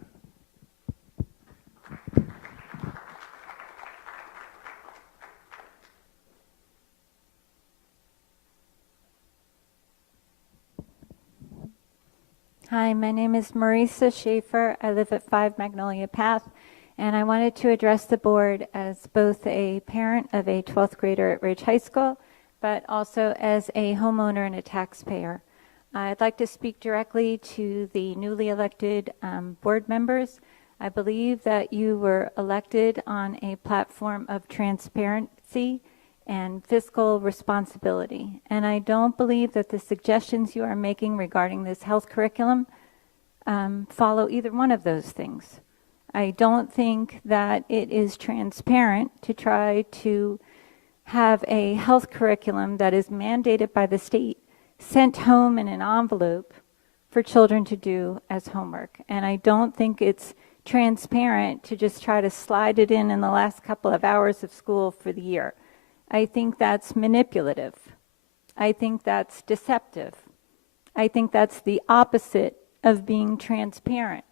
Hi, my name is Marisa Schaefer. I live at 5 Magnolia Path, and I wanted to address the board as both a parent of a 12th grader at Ridge High School, but also as a homeowner and a taxpayer. I'd like to speak directly to the newly elected board members. I believe that you were elected on a platform of transparency and fiscal responsibility. And I don't believe that the suggestions you are making regarding this health curriculum follow either one of those things. I don't think that it is transparent to try to have a health curriculum that is mandated by the state sent home in an envelope for children to do as homework. And I don't think it's transparent to just try to slide it in the last couple of hours of school for the year. I think that's manipulative. I think that's deceptive. I think that's the opposite of being transparent.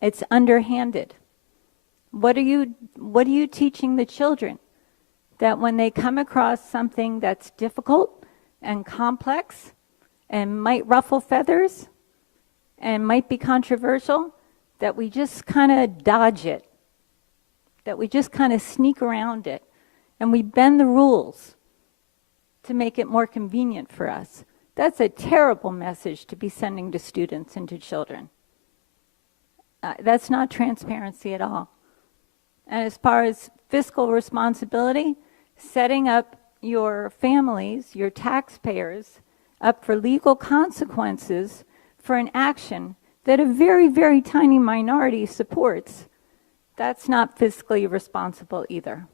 It's underhanded. What are you teaching the children? that when they come across something that's difficult and complex and might ruffle feathers and might be controversial, that we just kind of dodge it, that we just kind of sneak around it, and we bend the rules to make it more convenient for us. That's a terrible message to be sending to students and to children. That's not transparency at all. And as far as fiscal responsibility, setting up your families, your taxpayers, up for legal consequences for an action that a very, very tiny minority supports, that's not fiscally responsible either.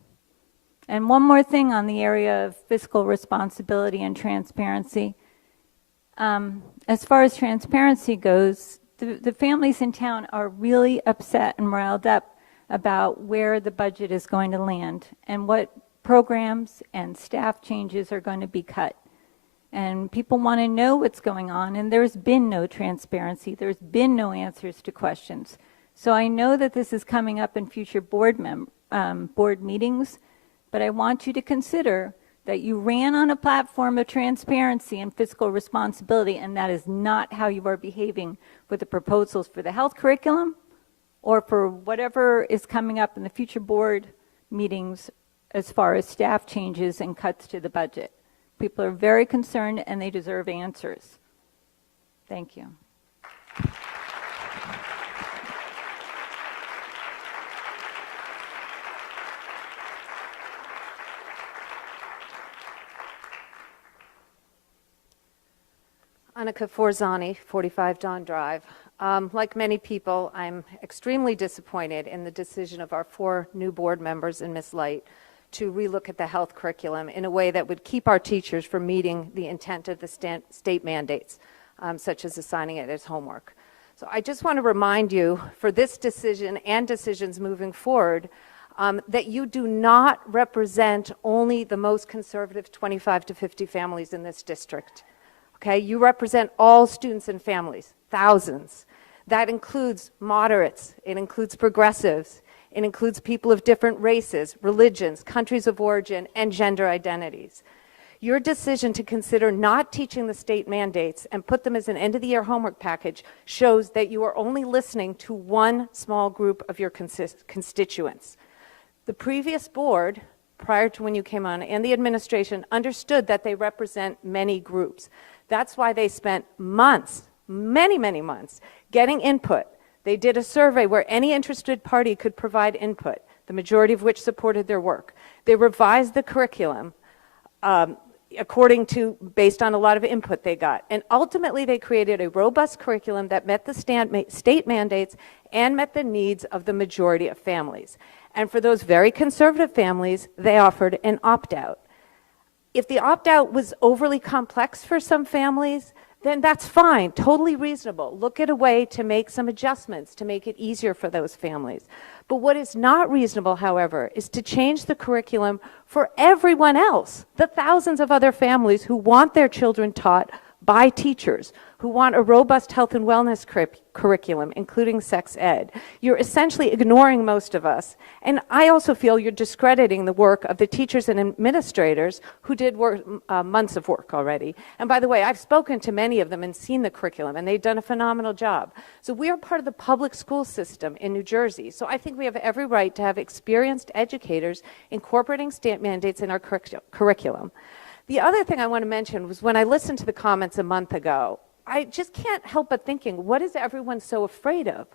And one more thing on the area of fiscal responsibility and transparency. As far as transparency goes, the families in town are really upset and riled up about where the budget is going to land and what programs and staff changes are going to be cut. And people want to know what's going on, and there's been no transparency. There's been no answers to questions. So I know that this is coming up in future board meetings, but I want you to consider that you ran on a platform of transparency and fiscal responsibility, and that is not how you are behaving with the proposals for the health curriculum or for whatever is coming up in the future board meetings as far as staff changes and cuts to the budget. People are very concerned, and they deserve answers. Thank you. Annika Forzani, 45 Darren Drive. Like many people, I'm extremely disappointed in the decision of our 4 new board members in Ms. Light to relook at the health curriculum in a way that would keep our teachers from meeting the intent of the state mandates, such as assigning it as homework. So I just want to remind you, for this decision and decisions moving forward, that you do not represent only the most conservative 25 to 50 families in this district. Okay, you represent all students and families, thousands. That includes moderates, it includes progressives, it includes people of different races, religions, countries of origin, and gender identities. Your decision to consider not teaching the state mandates and put them as an end-of-the-year homework package shows that you are only listening to one small group of your constituents. The previous board, prior to when you came on, and the administration understood that they represent many groups. That's why they spent months, many, many months, getting input. They did a survey where any interested party could provide input, the majority of which supported their work. They revised the curriculum based on a lot of input they got. And ultimately, they created a robust curriculum that met the state mandates and met the needs of the majority of families. And for those very conservative families, they offered an opt-out. If the opt-out was overly complex for some families, then that's fine, totally reasonable. Look at a way to make some adjustments to make it easier for those families. But what is not reasonable, however, is to change the curriculum for everyone else, the thousands of other families who want their children taught by teachers, who want a robust health and wellness curriculum, including sex ed. You're essentially ignoring most of us. And I also feel you're discrediting the work of the teachers and administrators who did months of work already. And by the way, I've spoken to many of them and seen the curriculum, and they've done a phenomenal job. So we are part of the public school system in New Jersey. So I think we have every right to have experienced educators incorporating state mandates in our curriculum. The other thing I want to mention was when I listened to the comments a month ago, I just can't help but thinking, what is everyone so afraid of?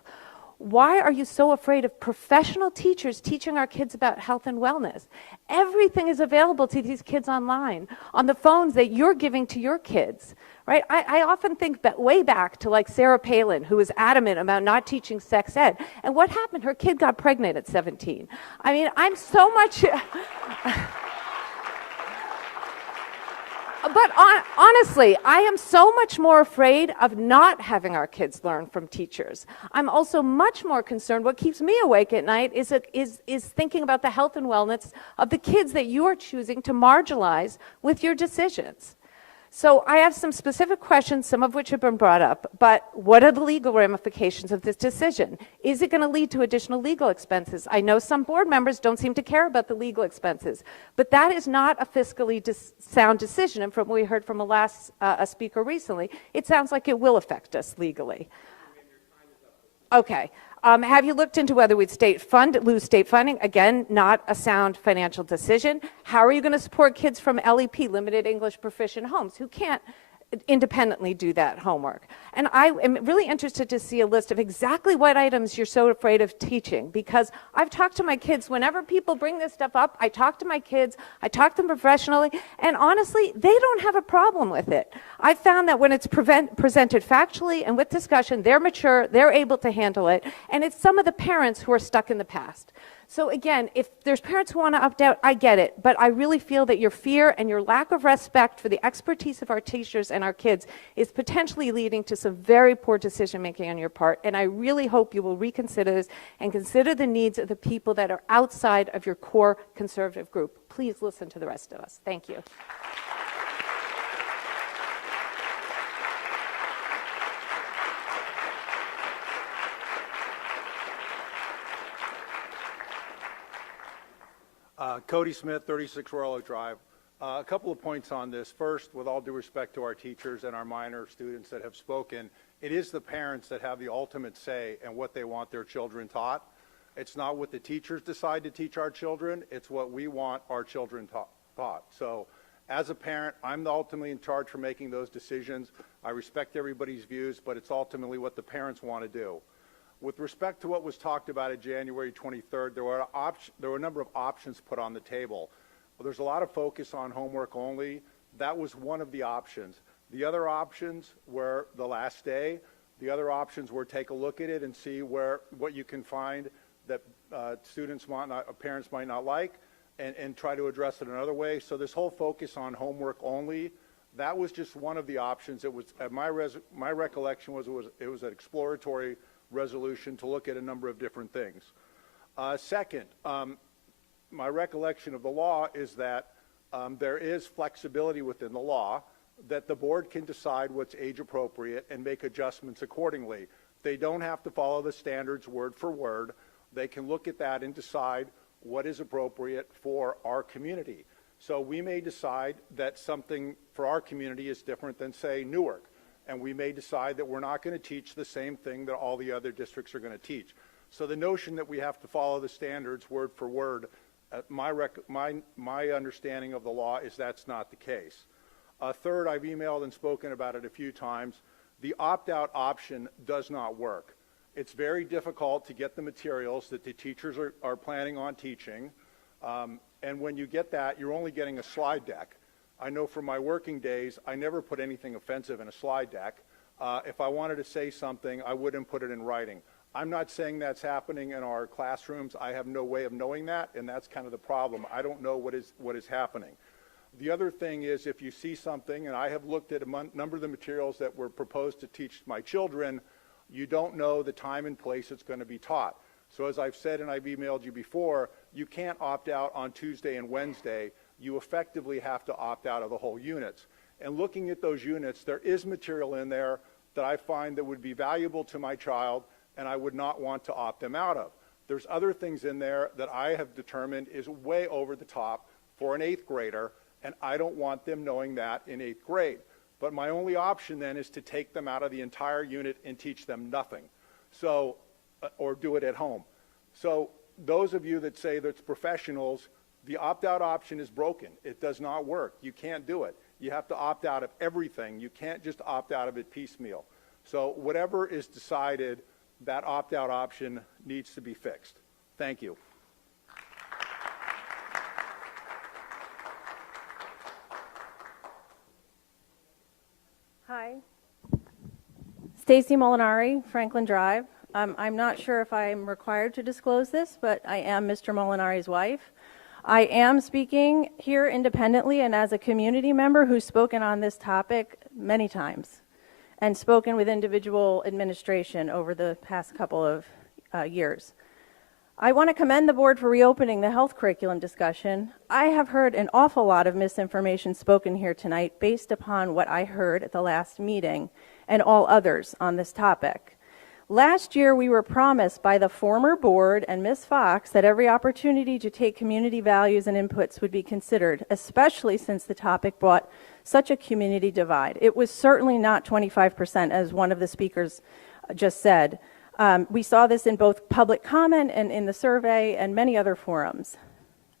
Why are you so afraid of professional teachers teaching our kids about health and wellness? Everything is available to these kids online, on the phones that you're giving to your kids, right? I often think way back to like Sarah Palin, who was adamant about not teaching sex ed. And what happened? Her kid got pregnant at 17. I mean, I'm so much... But honestly, I am so much more afraid of not having our kids learn from teachers. I'm also much more concerned. What keeps me awake at night is thinking about the health and wellness of the kids that you are choosing to marginalize with your decisions. So I have some specific questions, some of which have been brought up, but what are the legal ramifications of this decision? Is it going to lead to additional legal expenses? I know some board members don't seem to care about the legal expenses, but that is not a fiscally sound decision. And from what we heard from a speaker recently, it sounds like it will affect us legally. Okay. Have you looked into whether we'd lose state funding? Again, not a sound financial decision. How are you going to support kids from LEP, limited English proficient homes, who can't independently do that homework? And I am really interested to see a list of exactly what items you're so afraid of teaching, because I've talked to my kids. Whenever people bring this stuff up, I talk to my kids, I talk to them professionally, and honestly, they don't have a problem with it. I found that when it's presented factually and with discussion, they're mature, they're able to handle it, and it's some of the parents who are stuck in the past. So again, if there's parents who want to opt out, I get it, but I really feel that your fear and your lack of respect for the expertise of our teachers and our kids is potentially leading to some very poor decision making on your part, and I really hope you will reconsider this and consider the needs of the people that are outside of your core conservative group. Please listen to the rest of us. Thank you. Cody Smith, 36 Royal Oak Drive. A couple of points on this. First, with all due respect to our teachers and our minor students that have spoken, it is the parents that have the ultimate say in what they want their children taught. It's not what the teachers decide to teach our children, it's what we want our children taught. So as a parent, I'm ultimately in charge for making those decisions. I respect everybody's views, but it's ultimately what the parents want to do. With respect to what was talked about at January 23rd, there were a number of options put on the table. Well, there's a lot of focus on homework only. That was one of the options. The other options were the last day. The other options were take a look at it and see what you can find that parents might not like, and try to address it another way. So this whole focus on homework only, that was just one of the options. It was my recollection was it was an exploratory resolution to look at a number of different things. Second, my recollection of the law is that there is flexibility within the law, that the board can decide what's age appropriate and make adjustments accordingly. They don't have to follow the standards word for word. They can look at that and decide what is appropriate for our community. So we may decide that something for our community is different than, say, Newark. And we may decide that we're not going to teach the same thing that all the other districts are going to teach. So the notion that we have to follow the standards word for word, my understanding of the law is that's not the case. Third, I've emailed and spoken about it a few times. The opt-out option does not work. It's very difficult to get the materials that the teachers are planning on teaching. And when you get that, you're only getting a slide deck. I know from my working days, I never put anything offensive in a slide deck. If I wanted to say something, I wouldn't put it in writing. I'm not saying that's happening in our classrooms. I have no way of knowing that, and that's kind of the problem. I don't know what is happening. The other thing is, if you see something, and I have looked at a number of the materials that were proposed to teach my children, you don't know the time and place it's going to be taught. So as I've said and I've emailed you before, you can't opt out on Tuesday and Wednesday. You effectively have to opt out of the whole units. And looking at those units, there is material in there that I find that would be valuable to my child and I would not want to opt them out of. There's other things in there that I have determined is way over the top for an 8th grader, and I don't want them knowing that in 8th grade. But my only option then is to take them out of the entire unit and teach them nothing. So, or do it at home. So those of you that say that's professionals, the opt-out option is broken. It does not work. You can't do it. You have to opt out of everything. You can't just opt out of it piecemeal. So whatever is decided, that opt-out option needs to be fixed. Thank you. Hi. Stacy Molinari, Franklin Drive. I'm not sure if I'm required to disclose this, but I am Mr. Molinari's wife. I am speaking here independently and as a community member who's spoken on this topic many times and spoken with individual administration over the past couple of years. I want to commend the board for reopening the health curriculum discussion. I have heard an awful lot of misinformation spoken here tonight based upon what I heard at the last meeting and all others on this topic. Last year, we were promised by the former board and Ms. Fox that every opportunity to take community values and inputs would be considered, especially since the topic brought such a community divide. It was certainly not 25%, as one of the speakers just said. We saw this in both public comment and in the survey and many other forums.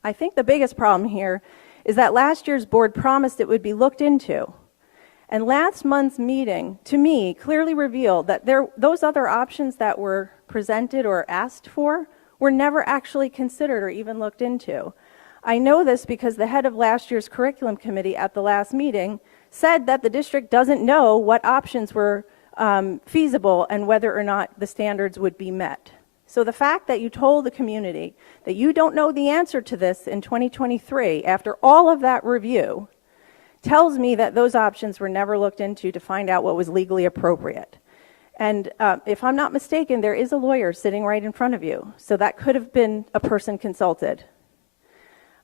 I think the biggest problem here is that last year's board promised it would be looked into. And last month's meeting, to me, clearly revealed that those other options that were presented or asked for were never actually considered or even looked into. I know this because the head of last year's curriculum committee at the last meeting said that the district doesn't know what options were feasible and whether or not the standards would be met. So the fact that you told the community that you don't know the answer to this in 2023, after all of that review, tells me that those options were never looked into to find out what was legally appropriate. And if I'm not mistaken, there is a lawyer sitting right in front of you, so that could have been a person consulted.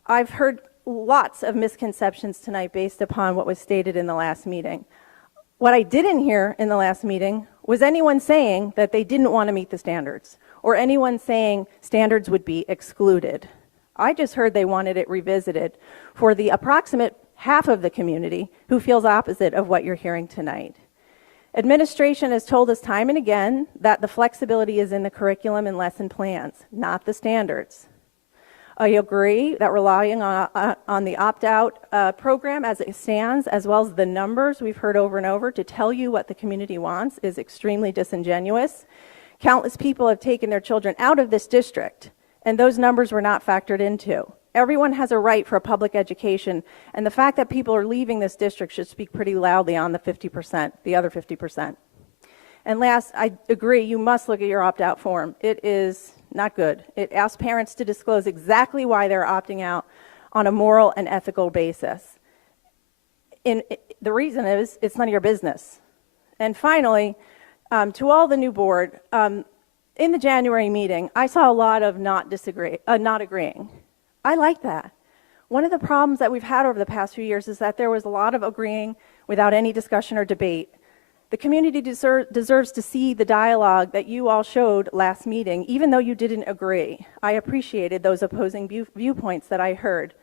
I've heard lots of misconceptions tonight based upon what was stated in the last meeting. What I didn't hear in the last meeting was anyone saying that they didn't want to meet the standards, or anyone saying standards would be excluded. I just heard they wanted it revisited for the approximate half of the community who feels opposite of what you're hearing tonight. Administration has told us time and again that the flexibility is in the curriculum and lesson plans, not the standards. I agree that relying on the opt-out program as it stands, as well as the numbers we've heard over and over to tell you what the community wants, is extremely disingenuous. Countless people have taken their children out of this district, and those numbers were not factored into. Everyone has a right for a public education, and the fact that people are leaving this district should speak pretty loudly on the 50%, the other 50%. And last, I agree, you must look at your opt-out form. It is not good. It asks parents to disclose exactly why they're opting out on a moral and ethical basis. The reason is, it's none of your business. And finally, to all the new board, in the January meeting, I saw a lot of not agreeing. I like that. One of the problems that we've had over the past few years is that there was a lot of agreeing without any discussion or debate. The community deserves to see the dialogue that you all showed last meeting, even though you didn't agree. I appreciated those opposing viewpoints that I heard.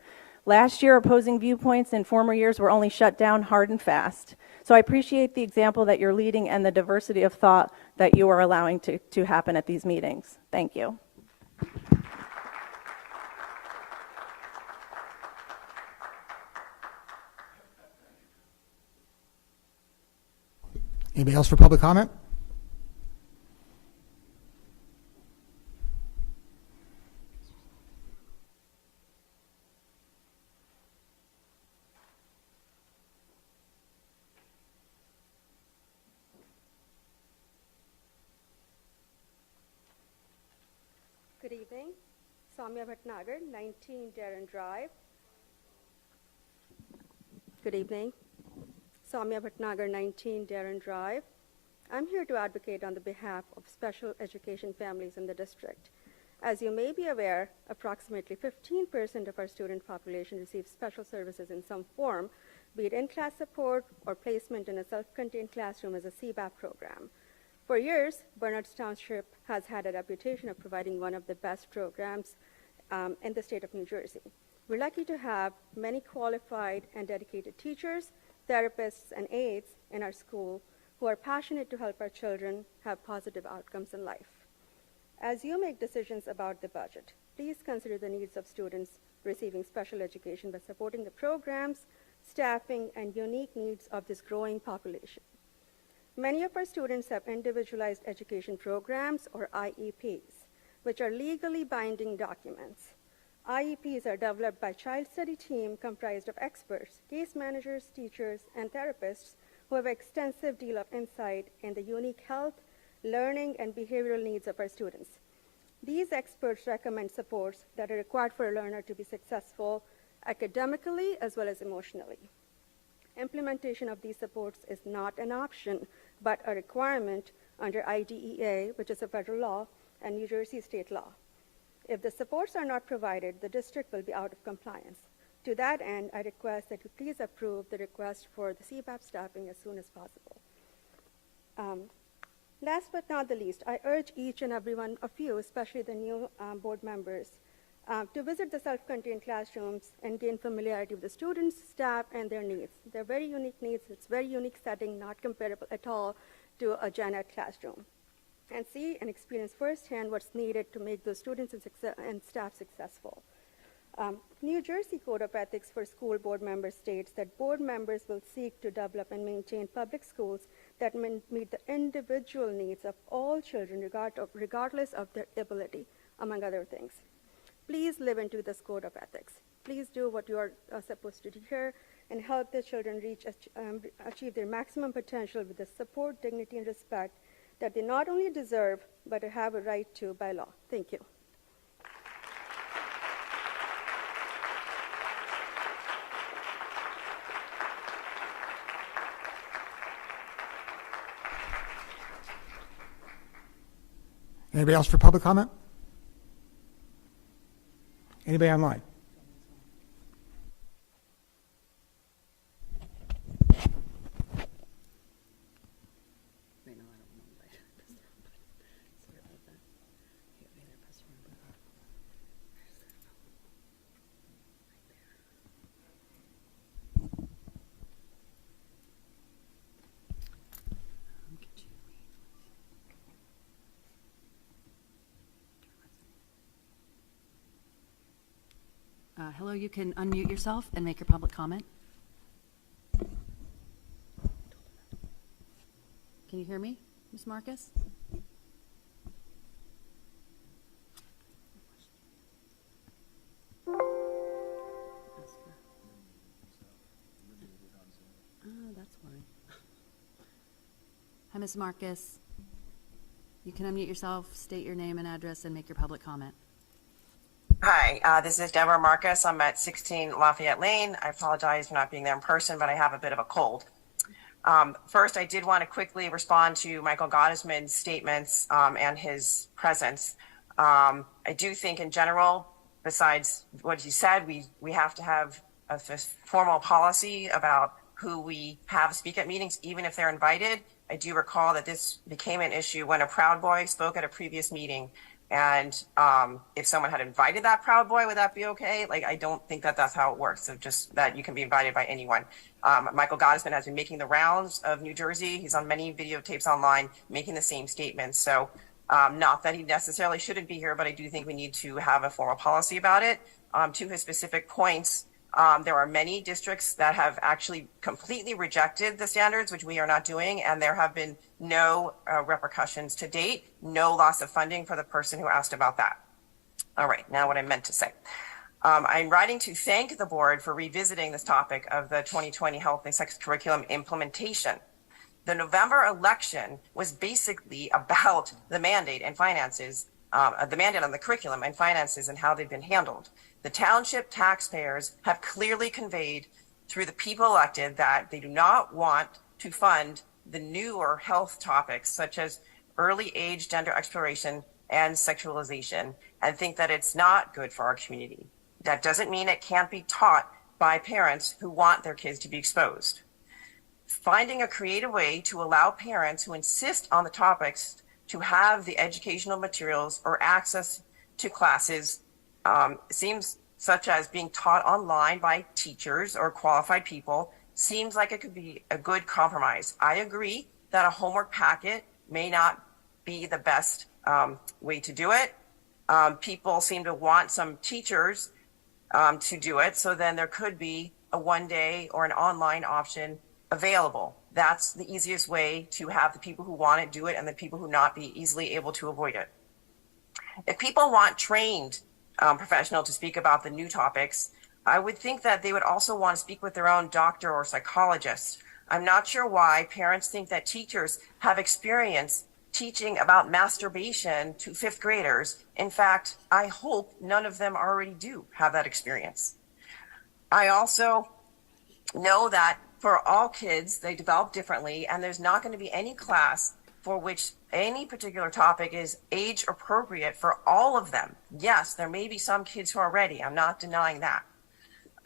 Last year, opposing viewpoints in former years were only shut down hard and fast. So I appreciate the example that you're leading and the diversity of thought that you are allowing to happen at these meetings. Thank you. Anybody else for public comment? Good evening. Soumya Bhatnagar, 19 Darren Drive. Good evening. Soumya Bhatnagar, 19 Darren Drive. I'm here to advocate on the behalf of special education families in the district. As you may be aware, approximately 15% of our student population receives special services in some form, be it in-class support or placement in a self-contained classroom as a CBAP program. For years, Bernards Township has had a reputation of providing one of the best programs in the state of New Jersey. We're lucky to have many qualified and dedicated teachers, therapists, and aides in our school who are passionate to help our children have positive outcomes in life. As you make decisions about the budget, please consider the needs of students receiving special education by supporting the programs, staffing, and unique needs of this growing population. Many of our students have individualized education programs, or IEPs, which are legally binding documents. IEPs are developed by a child study team comprised of experts, case managers, teachers, and therapists who have extensive deal of insight in the unique health, learning, and behavioral needs of our students. These experts recommend supports that are required for a learner to be successful academically as well as emotionally. Implementation of these supports is not an option, but a requirement under IDEA, which is a federal law, and New Jersey state law. If the supports are not provided, the district will be out of compliance. To that end, I request that you please approve the request for the CPAP staffing as soon as possible. Last but not the least, I urge each and every one of you, especially the new board members, to visit the self-contained classrooms and gain familiarity with the students, staff, and their needs. They're very unique needs. It's very unique setting, not comparable at all to a gen ed classroom. And see and experience firsthand what's needed to make those students and staff successful. New Jersey Code of Ethics for School Board Members states that board members will seek to develop and maintain public schools that meet the individual needs of all children regardless of their ability, among other things. Please live into this code of ethics. Please do what you are supposed to do here and help the children achieve their maximum potential with the support, dignity, and respect that they not only deserve, but have a right to by law. Thank you. Anybody else for public comment? Anybody online? Hello, you can unmute yourself and make your public comment. Can you hear me, Ms. Marcus? Oh, that's why. Hi, Ms. Marcus. You can unmute yourself, state your name and address, and make your public comment. Hi, this is Deborah Marcus. I'm at 16 Lafayette Lane. I apologize for not being there in person, but I have a bit of a cold. First, I did want to quickly respond to Michael Goddessman's statements and his presence. I do think in general, besides what he said, we have to have a formal policy about who we have speak at meetings, even if they're invited. I do recall that this became an issue when a Proud Boy spoke at a previous meeting. And if someone had invited that Proud Boy, would that be okay? Like, I don't think that that's how it works. So just that you can be invited by anyone. Michael Goddessman has been making the rounds of New Jersey. He's on many videotapes online making the same statements. So not that he necessarily shouldn't be here, but I do think we need to have a formal policy about it. To his specific points, there are many districts that have actually completely rejected the standards, which we are not doing, and there have been no repercussions to date, no loss of funding for the person who asked about that. All right, now what I meant to say. I'm writing to thank the board for revisiting this topic of the 2020 Health and Sex Curriculum implementation. The November election was basically about the mandate and finances, the mandate on the curriculum and finances and how they've been handled. The township taxpayers have clearly conveyed through the people elected that they do not want to fund the newer health topics such as early age gender exploration and sexualization, and think that it's not good for our community. That doesn't mean it can't be taught by parents who want their kids to be exposed. Finding a creative way to allow parents who insist on the topics to have the educational materials or access to classes seems, such as being taught online by teachers or qualified people, seems like it could be a good compromise. I agree that a homework packet may not be the best way to do it. People seem to want some teachers to do it, so then there could be a one-day or an online option available. That's the easiest way to have the people who want it do it and the people who not be easily able to avoid it. If people want trained professional to speak about the new topics, I would think that they would also want to speak with their own doctor or psychologist. I'm not sure why parents think that teachers have experience teaching about masturbation to fifth graders. In fact, I hope none of them already do have that experience. I also know that for all kids, they develop differently, and there's not going to be any class for which any particular topic is age appropriate for all of them. Yes, there may be some kids who are ready. I'm not denying that.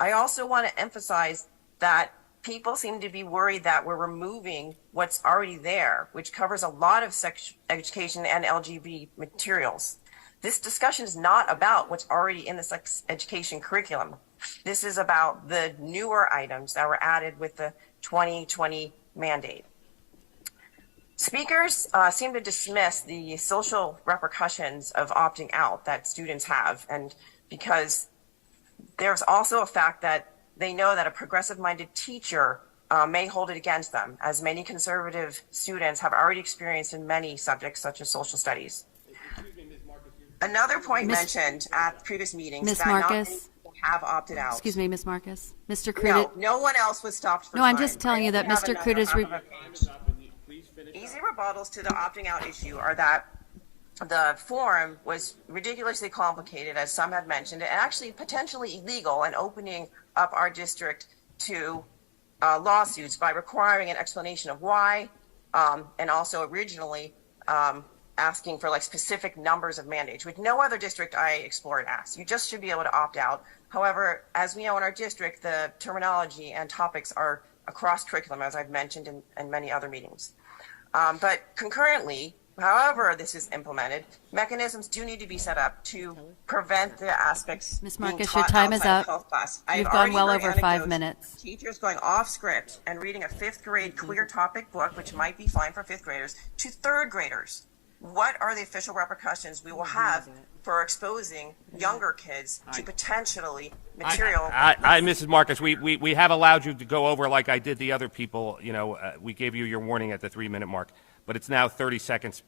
I also want to emphasize that people seem to be worried that we're removing what's already there, which covers a lot of sex education and LGBT materials. This discussion is not about what's already in the sex education curriculum. This is about the newer items that were added with the 2020 mandate. Speakers seem to dismiss the social repercussions of opting out that students have, and because there's also a fact that they know that a progressive-minded teacher may hold it against them, as many conservative students have already experienced in many subjects such as social studies. Another point mentioned at previous meetings Ms. that not many Marcus? people have opted out. Excuse me, Ms. Marcus. Mr. Crudis. No one else was stopped for No, I'm time. just telling you that We have Mr. another Crudis. half of a page. Easy rebuttals to the opting out issue are that the form was ridiculously complicated, as some have mentioned, and actually potentially illegal, and opening up our district to lawsuits by requiring an explanation of why, and also originally asking for like specific numbers of mandates, which no other district I explored asks. You just should be able to opt out. However, as we know in our district, the terminology and topics are across curriculum, as I've mentioned in many other meetings. But concurrently, however this is implemented, mechanisms do need to be set up to prevent the aspects. Ms. being Marcus, taught your time is outside of up. health class. You've I've gone already well heard over 5 anecdotes, minutes. Teachers going off script and reading a 5th grade queer topic book, which might be fine for 5th graders, to 3rd graders. What are the official repercussions we will have for exposing younger kids to potentially material? Mrs. Marcus, we have allowed you to go over like I did the other people. You know, we gave you your warning at the 3-minute mark, but it's now 30 seconds,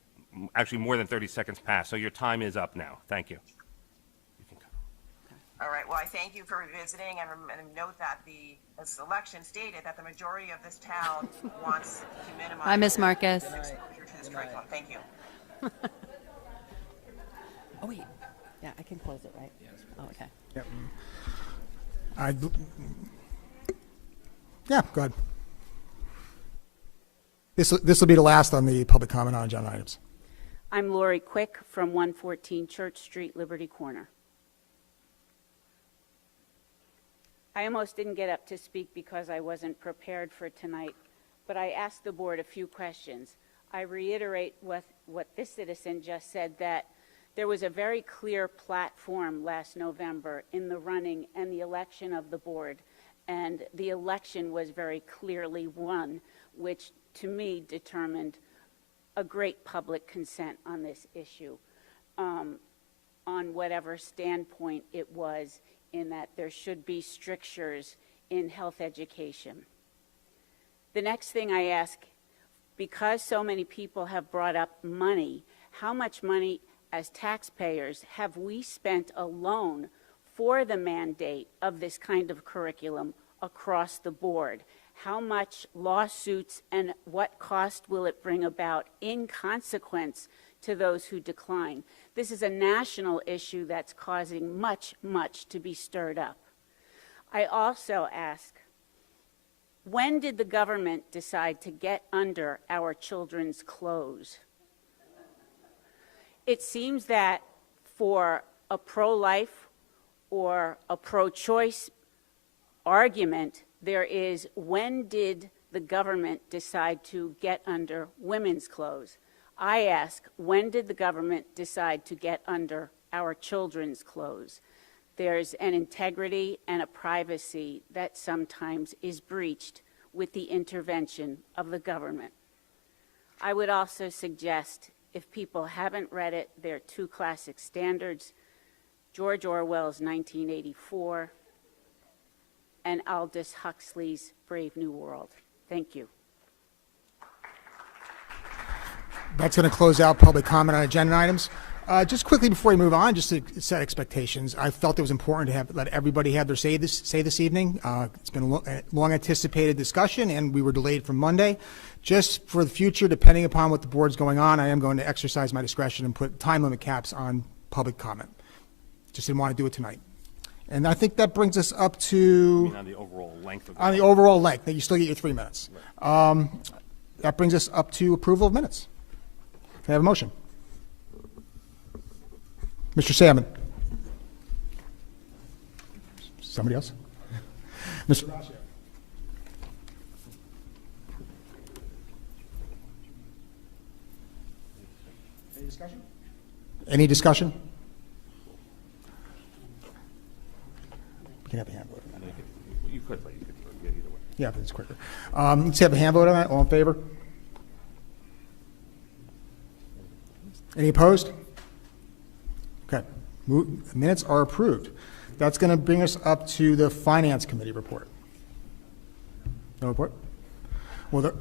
actually more than 30 seconds past, so your time is up now. Thank you. All right, well, I thank you for revisiting, and note that this election stated that the majority of this town wants to minimize Bye, Ms. Marcus. the exposure to this curriculum. Thank you. Oh, wait. Yeah, I can close it, right? Yes. Oh, okay. Yep. Yeah, go ahead. This will be the last on the public comment on agenda items. I'm Lori Quick from 114 Church Street, Liberty Corner. I almost didn't get up to speak because I wasn't prepared for tonight, but I asked the board a few questions. I reiterate what this citizen just said, that there was a very clear platform last November in the running and the election of the board, and the election was very clearly won, which to me determined a great public consent on this issue, on whatever standpoint it was, in that there should be strictures in health education. The next thing I ask, because so many people have brought up money, how much money as taxpayers have we spent alone for the mandate of this kind of curriculum across the board? How much lawsuits and what cost will it bring about in consequence to those who decline? This is a national issue that's causing much, much to be stirred up. I also ask, when did the government decide to get under our children's clothes? It seems that for a pro-life or a pro-choice argument, there is, when did the government decide to get under women's clothes? I ask, when did the government decide to get under our children's clothes? There's an integrity and a privacy that sometimes is breached with the intervention of the government. I would also suggest, if people haven't read it, there are 2 classic standards, George Orwell's 1984 and Aldous Huxley's Brave New World. Thank you. That's going to close out public comment on agenda items. Just quickly before we move on, just to set expectations, I felt it was important to let everybody have their say this evening. It's been a long anticipated discussion, and we were delayed from Monday. Just for the future, depending upon what the board's going on, I am going to exercise my discretion and put time limit caps on public comment. Just didn't want to do it tonight. And I think that brings us up to... You mean on the overall length of the... On the overall length, you still get your 3 minutes. That brings us up to approval of minutes. Can I have a motion? Mr. Salmon. Somebody else? Mr. Rasio. Any discussion? Any discussion? We can have a hand vote on that. You could, but you could get either way. Yeah, but it's quicker. Let's have a hand vote on that. All in favor? Any opposed? Okay. Minutes are approved. That's going to bring us up to the Finance Committee report. No report? Well,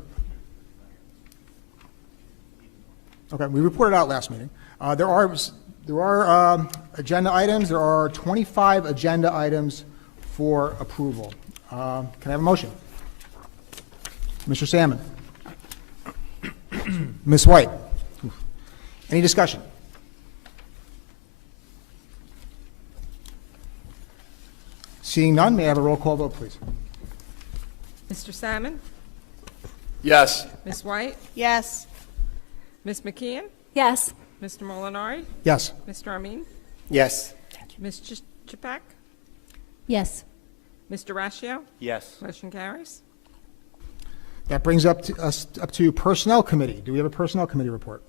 okay, we reported out last meeting. There are agenda items. There are 25 agenda items for approval. Can I have a motion? Mr. Salmon. Ms. White. Any discussion? Seeing none, may I have a roll call vote, please? Mr. Salmon? Yes. Ms. White? Yes. Ms. McKeon? Yes. Mr. Molinari? Yes. Mr. Amin? Yes. Ms. Chipak? Yes. Mr. Rascio? Yes. Motion carries. That brings us up to Personnel Committee. Do we have a Personnel Committee report?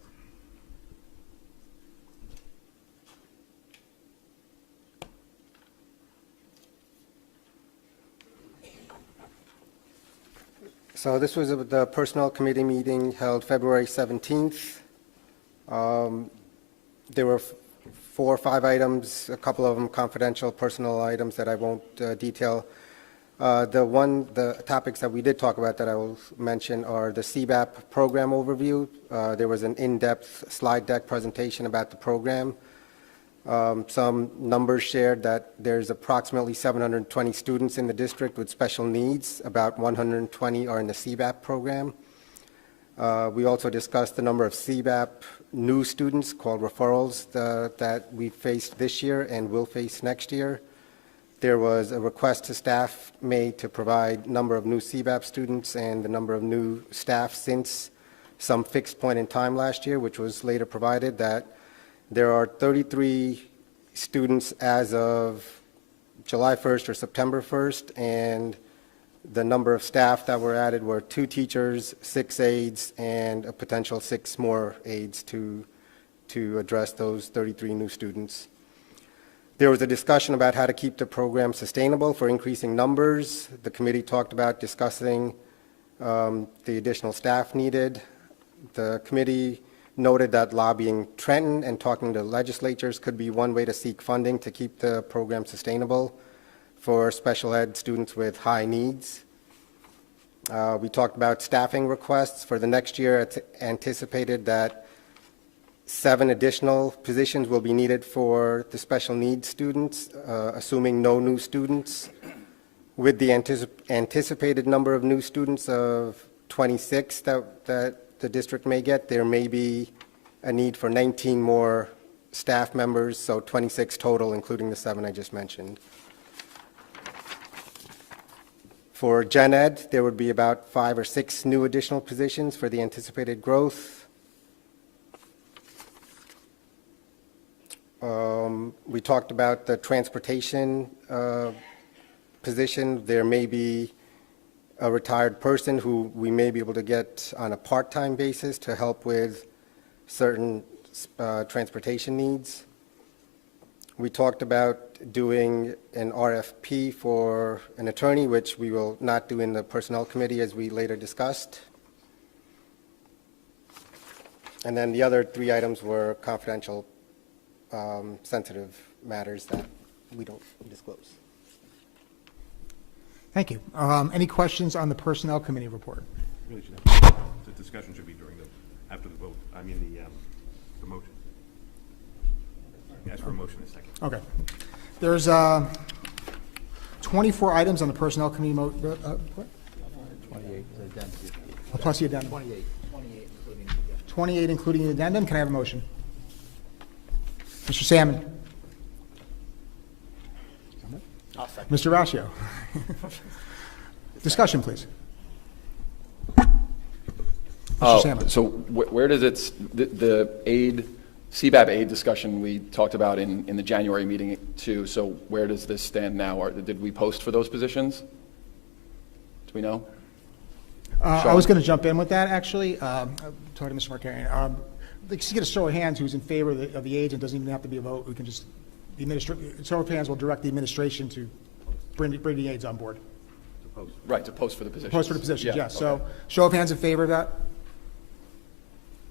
So this was the Personnel Committee meeting held February 17th. There were 4 or 5 items, a couple of them confidential personal items that I won't detail. The topics that we did talk about that I will mention are the CBAP program overview. There was an in-depth slide deck presentation about the program. Some numbers shared that there's approximately 720 students in the district with special needs. About 120 are in the CBAP program. We also discussed the number of CBAP new students called referrals that we faced this year and will face next year. There was a request to staff made to provide number of new CBAP students and the number of new staff since some fixed point in time last year, which was later provided, that there are 33 students as of July 1st or September 1st, and the number of staff that were added were 2 teachers, 6 aides, and a potential 6 more aides to address those 33 new students. There was a discussion about how to keep the program sustainable for increasing numbers. The committee talked about discussing the additional staff needed. The committee noted that lobbying Trenton and talking to legislatures could be one way to seek funding to keep the program sustainable for special ed students with high needs. We talked about staffing requests. For the next year, it's anticipated that 7 additional positions will be needed for the special needs students, assuming no new students. With the anticipated number of new students of 26 that the district may get, there may be a need for 19 more staff members, so 26 total, including the 7 I just mentioned. For Gen Ed, there would be about 5 or 6 new additional positions for the anticipated growth. We talked about the transportation position. There may be a retired person who we may be able to get on a part-time basis to help with certain transportation needs. We talked about doing an RFP for an attorney, which we will not do in the Personnel Committee as we later discussed. And then the other 3 items were confidential, sensitive matters that we don't disclose. Thank you. Any questions on the Personnel Committee report? Really should have, the discussion should be after the vote. I mean the motion. Ask for a motion in a second. Okay. There's 24 items on the Personnel Committee. 28 addendum. Plus the addendum. 28 including the addendum. Can I have a motion? Mr. Salmon. Mr. Rascio. Salmon. So where does the aid, CBAP aid discussion we talked about in the January meeting too, so where does this stand now? Did we post for those positions? Do we know? I was going to jump in with that, actually. Talking to Mr. Markarian. Let's get a show of hands who's in favor of the aids, and doesn't even have to be a vote. We can just, show of hands will direct the administration to bring the aids on board. Right, to post for the positions. Post for the positions, Yeah, yes. So show of hands in favor of that?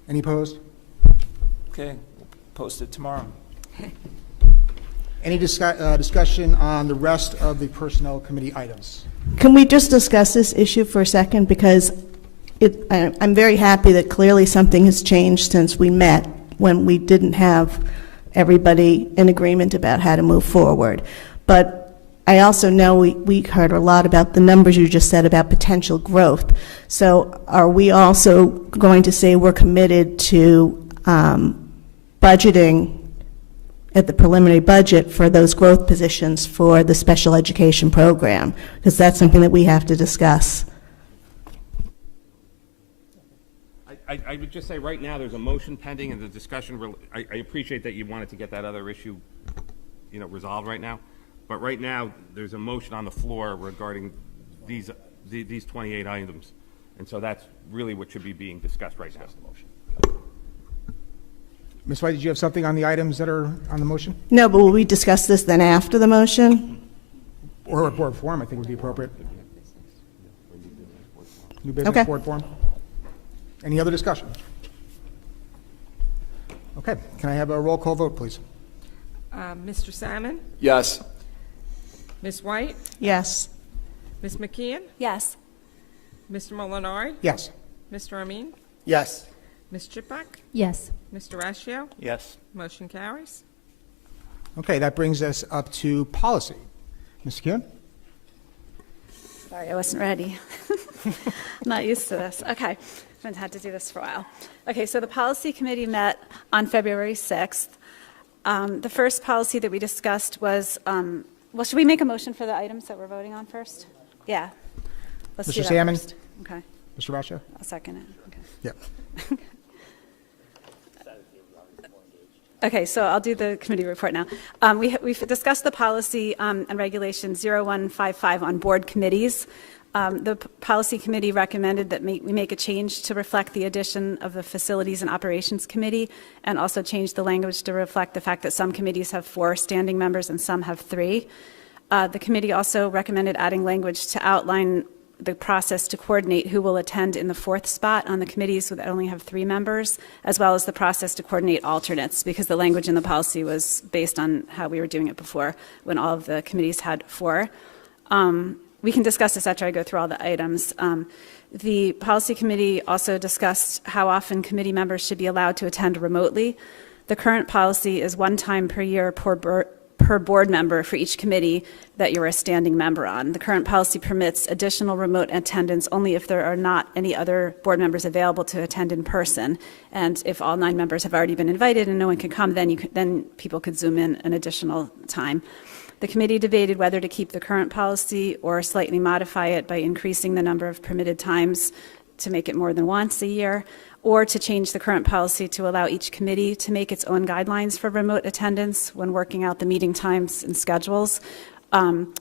Any opposed? Okay, we'll post it tomorrow. Any discussion on the rest of the Personnel Committee items? Can we just discuss this issue for a second? Because I'm very happy that clearly something has changed since we met, when we didn't have everybody in agreement about how to move forward. But I also know we heard a lot about the numbers you just said about potential growth. So are we also going to say we're committed to budgeting at the preliminary budget for those growth positions for the special education program? Because that's something that we have to discuss. I would just say right now there's a motion pending and the discussion, I appreciate that you wanted to get that other issue, resolved right now. But right now there's a motion on the floor regarding these 28 items. And so that's really what should be being discussed right now. Ms. White, did you have something on the items that are on the motion? No, but will we discuss this then after the motion? Or at board forum, I think would be appropriate. New business, Okay. board forum. Any other discussion? Okay, can I have a roll call vote, please? Mr. Salmon? Yes. Ms. White? Yes. Ms. McKeon? Yes. Mr. Molinari? Yes. Mr. Amin? Yes. Ms. Chipak? Yes. Mr. Ratio? Yes. Motion carries. Okay, that brings us up to policy. Mr. Kuhn? Sorry, I wasn't ready. I'm not used to this. Okay, I've had to do this for a while. Okay, so the policy committee met on February 6th. The first policy that we discussed was, well, should we make a motion for the items that we're voting on first? Yeah. Let's do Mr. that Salmon? first. Okay. Mr. Rasha? I'll second it. Okay. Yep. Okay, so I'll do the committee report now. We've discussed the policy and regulation 0155 on board committees. The policy committee recommended that we make a change to reflect the addition of the facilities and operations committee, and also change the language to reflect the fact that some committees have 4 standing members and some have 3. The committee also recommended adding language to outline the process to coordinate who will attend in the 4th spot on the committees that only have 3 members, as well as the process to coordinate alternates, because the language in the policy was based on how we were doing it before, when all of the committees had 4. We can discuss this after I go through all the items. The policy committee also discussed how often committee members should be allowed to attend remotely. The current policy is 1 time per year per board member for each committee that you're a standing member on. The current policy permits additional remote attendance only if there are not any other board members available to attend in person. And if all 9 members have already been invited and no one can come, then people could Zoom in an additional time. The committee debated whether to keep the current policy or slightly modify it by increasing the number of permitted times to make it more than once a year, or to change the current policy to allow each committee to make its own guidelines for remote attendance when working out the meeting times and schedules,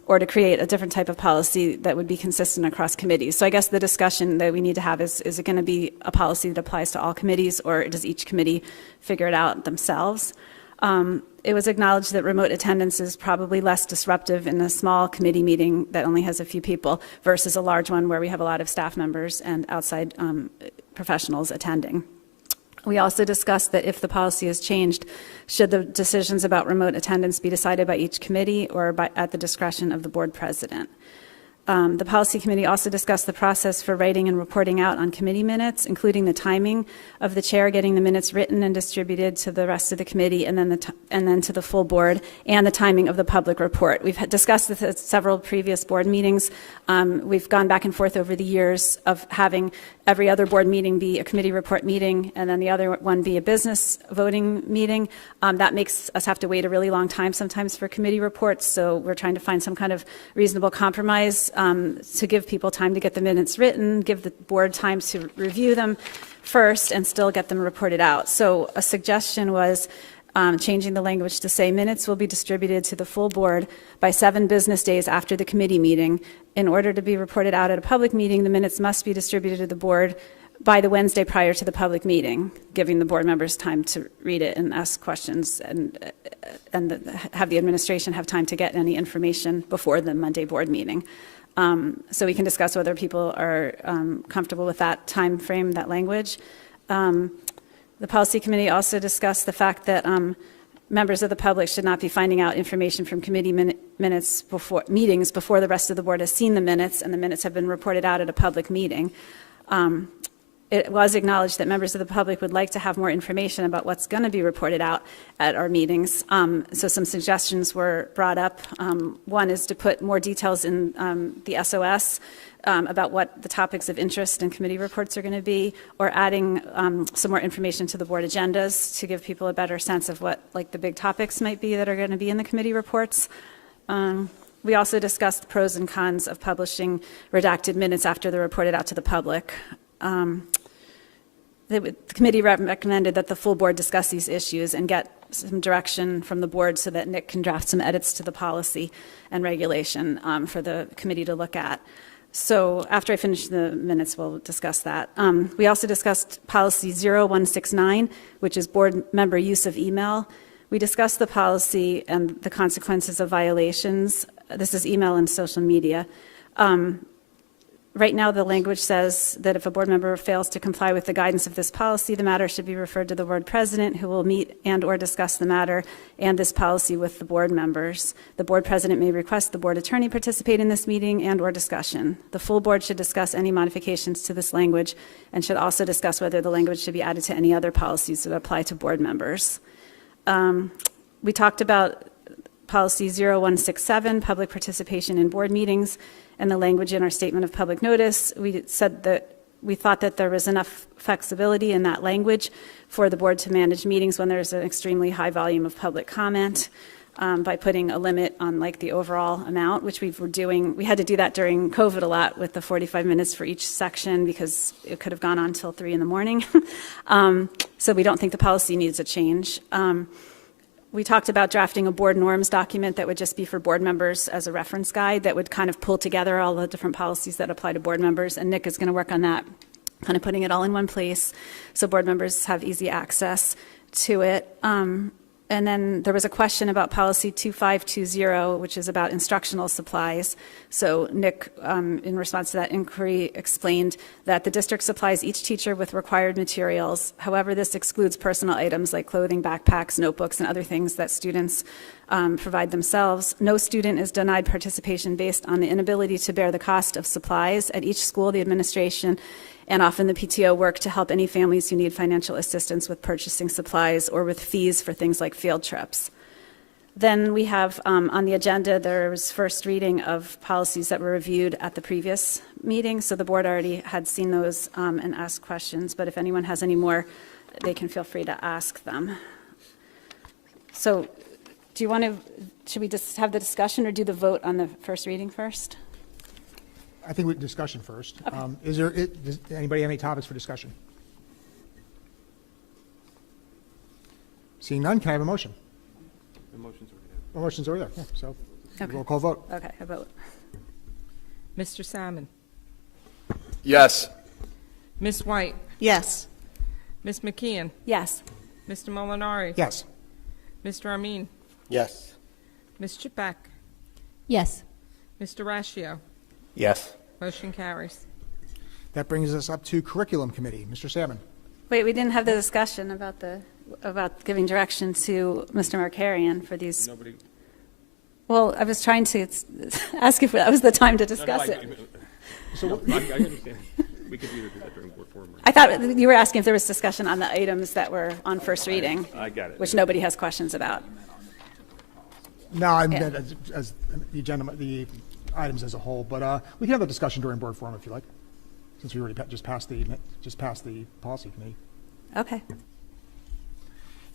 or to create a different type of policy that would be consistent across committees. So I guess the discussion that we need to have is it going to be a policy that applies to all committees, or does each committee figure it out themselves? It was acknowledged that remote attendance is probably less disruptive in a small committee meeting that only has a few people versus a large one where we have a lot of staff members and outside professionals attending. We also discussed that if the policy is changed, should the decisions about remote attendance be decided by each committee or at the discretion of the board president. The policy committee also discussed the process for writing and reporting out on committee minutes, including the timing of the chair getting the minutes written and distributed to the rest of the committee, and then to the full board, and the timing of the public report. We've discussed this at several previous board meetings. We've gone back and forth over the years of having every other board meeting be a committee report meeting, and then the other one be a business voting meeting. That makes us have to wait a really long time sometimes for committee reports, so we're trying to find some kind of reasonable compromise. to give people time to get the minutes written, give the board time to review them first, and still get them reported out. So a suggestion was changing the language to say minutes will be distributed to the full board by 7 business days after the committee meeting. In order to be reported out at a public meeting, the minutes must be distributed to the board by the Wednesday prior to the public meeting, giving the board members time to read it and ask questions and have the administration have time to get any information before the Monday board meeting. So we can discuss whether people are comfortable with that time frame, that language. The policy committee also discussed the fact that members of the public should not be finding out information from committee meetings before the rest of the board has seen the minutes and the minutes have been reported out at a public meeting. It was acknowledged that members of the public would like to have more information about what's going to be reported out at our meetings. So some suggestions were brought up. One is to put more details in the SOS about what the topics of interest and committee reports are going to be, or adding some more information to the board agendas to give people a better sense of what the big topics might be that are going to be in the committee reports. We also discussed the pros and cons of publishing redacted minutes after they're reported out to the public. The committee recommended that the full board discuss these issues and get some direction from the board so that Nick can draft some edits to the policy and regulation for the committee to look at. So after I finish the minutes, we'll discuss that. We also discussed policy 0169, which is board member use of email. We discussed the policy and the consequences of violations. This is email and social media. Right now, the language says that if a board member fails to comply with the guidance of this policy, the matter should be referred to the board president, who will meet and/or discuss the matter and this policy with the board members. The board president may request the board attorney participate in this meeting and/or discussion. The full board should discuss any modifications to this language and should also discuss whether the language should be added to any other policies that apply to board members. We talked about policy 0167, public participation in board meetings, and the language in our statement of public notice. We said that we thought that there was enough flexibility in that language for the board to manage meetings when there's an extremely high volume of public comment by putting a limit on the overall amount, which we were doing. We had to do that during COVID a lot with the 45 minutes for each section because it could have gone on till 3 in the morning. So we don't think the policy needs a change. We talked about drafting a board norms document that would just be for board members as a reference guide that would kind of pull together all the different policies that apply to board members. And Nick is going to work on that, kind of putting it all in one place so board members have easy access to it. And then there was a question about policy 2520, which is about instructional supplies. So Nick, in response to that inquiry, explained that the district supplies each teacher with required materials. However, this excludes personal items like clothing, backpacks, notebooks, and other things that students provide themselves. No student is denied participation based on the inability to bear the cost of supplies. At each school, the administration and often the PTO work to help any families who need financial assistance with purchasing supplies or with fees for things like field trips. Then we have on the agenda, there was first reading of policies that were reviewed at the previous meeting. So the board already had seen those and asked questions. But if anyone has any more, they can feel free to ask them. So do you want to, should we just have the discussion or do the vote on the first reading first? I think we discussion first. Okay. Does anybody have any topics for discussion? Seeing none, can I have a motion? The motion's already there. The motion's already there. Yeah, so Okay. roll call vote. Okay, I vote. Mr. Salmon. Yes. Ms. White. Yes. Ms. McKeon. Yes. Mr. Molinari. Yes. Mr. Amin. Yes. Ms. Chipak. Yes. Mr. Rashio. Yes. Motion carries. That brings us up to Curriculum Committee. Mr. Salmon. Wait, we didn't have the discussion about giving direction to Mr. Markarian for these. Nobody. Well, I was trying to ask if that was the time to discuss it. I understand. We could either do that during board forum. I thought you were asking if there was discussion on the items that were on first reading. I got it. Which nobody has questions about. No, I meant as the agenda, the items as a whole, but we can have a discussion during board forum if you like, since we already just passed the policy committee. Okay.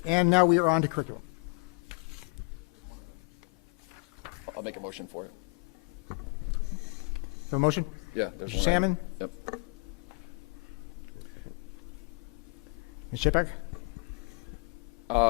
And now we are on to curriculum. I'll make a motion for it. a motion? Yeah. There's Mr. one Salmon? item. Yep. Ms. Chipek?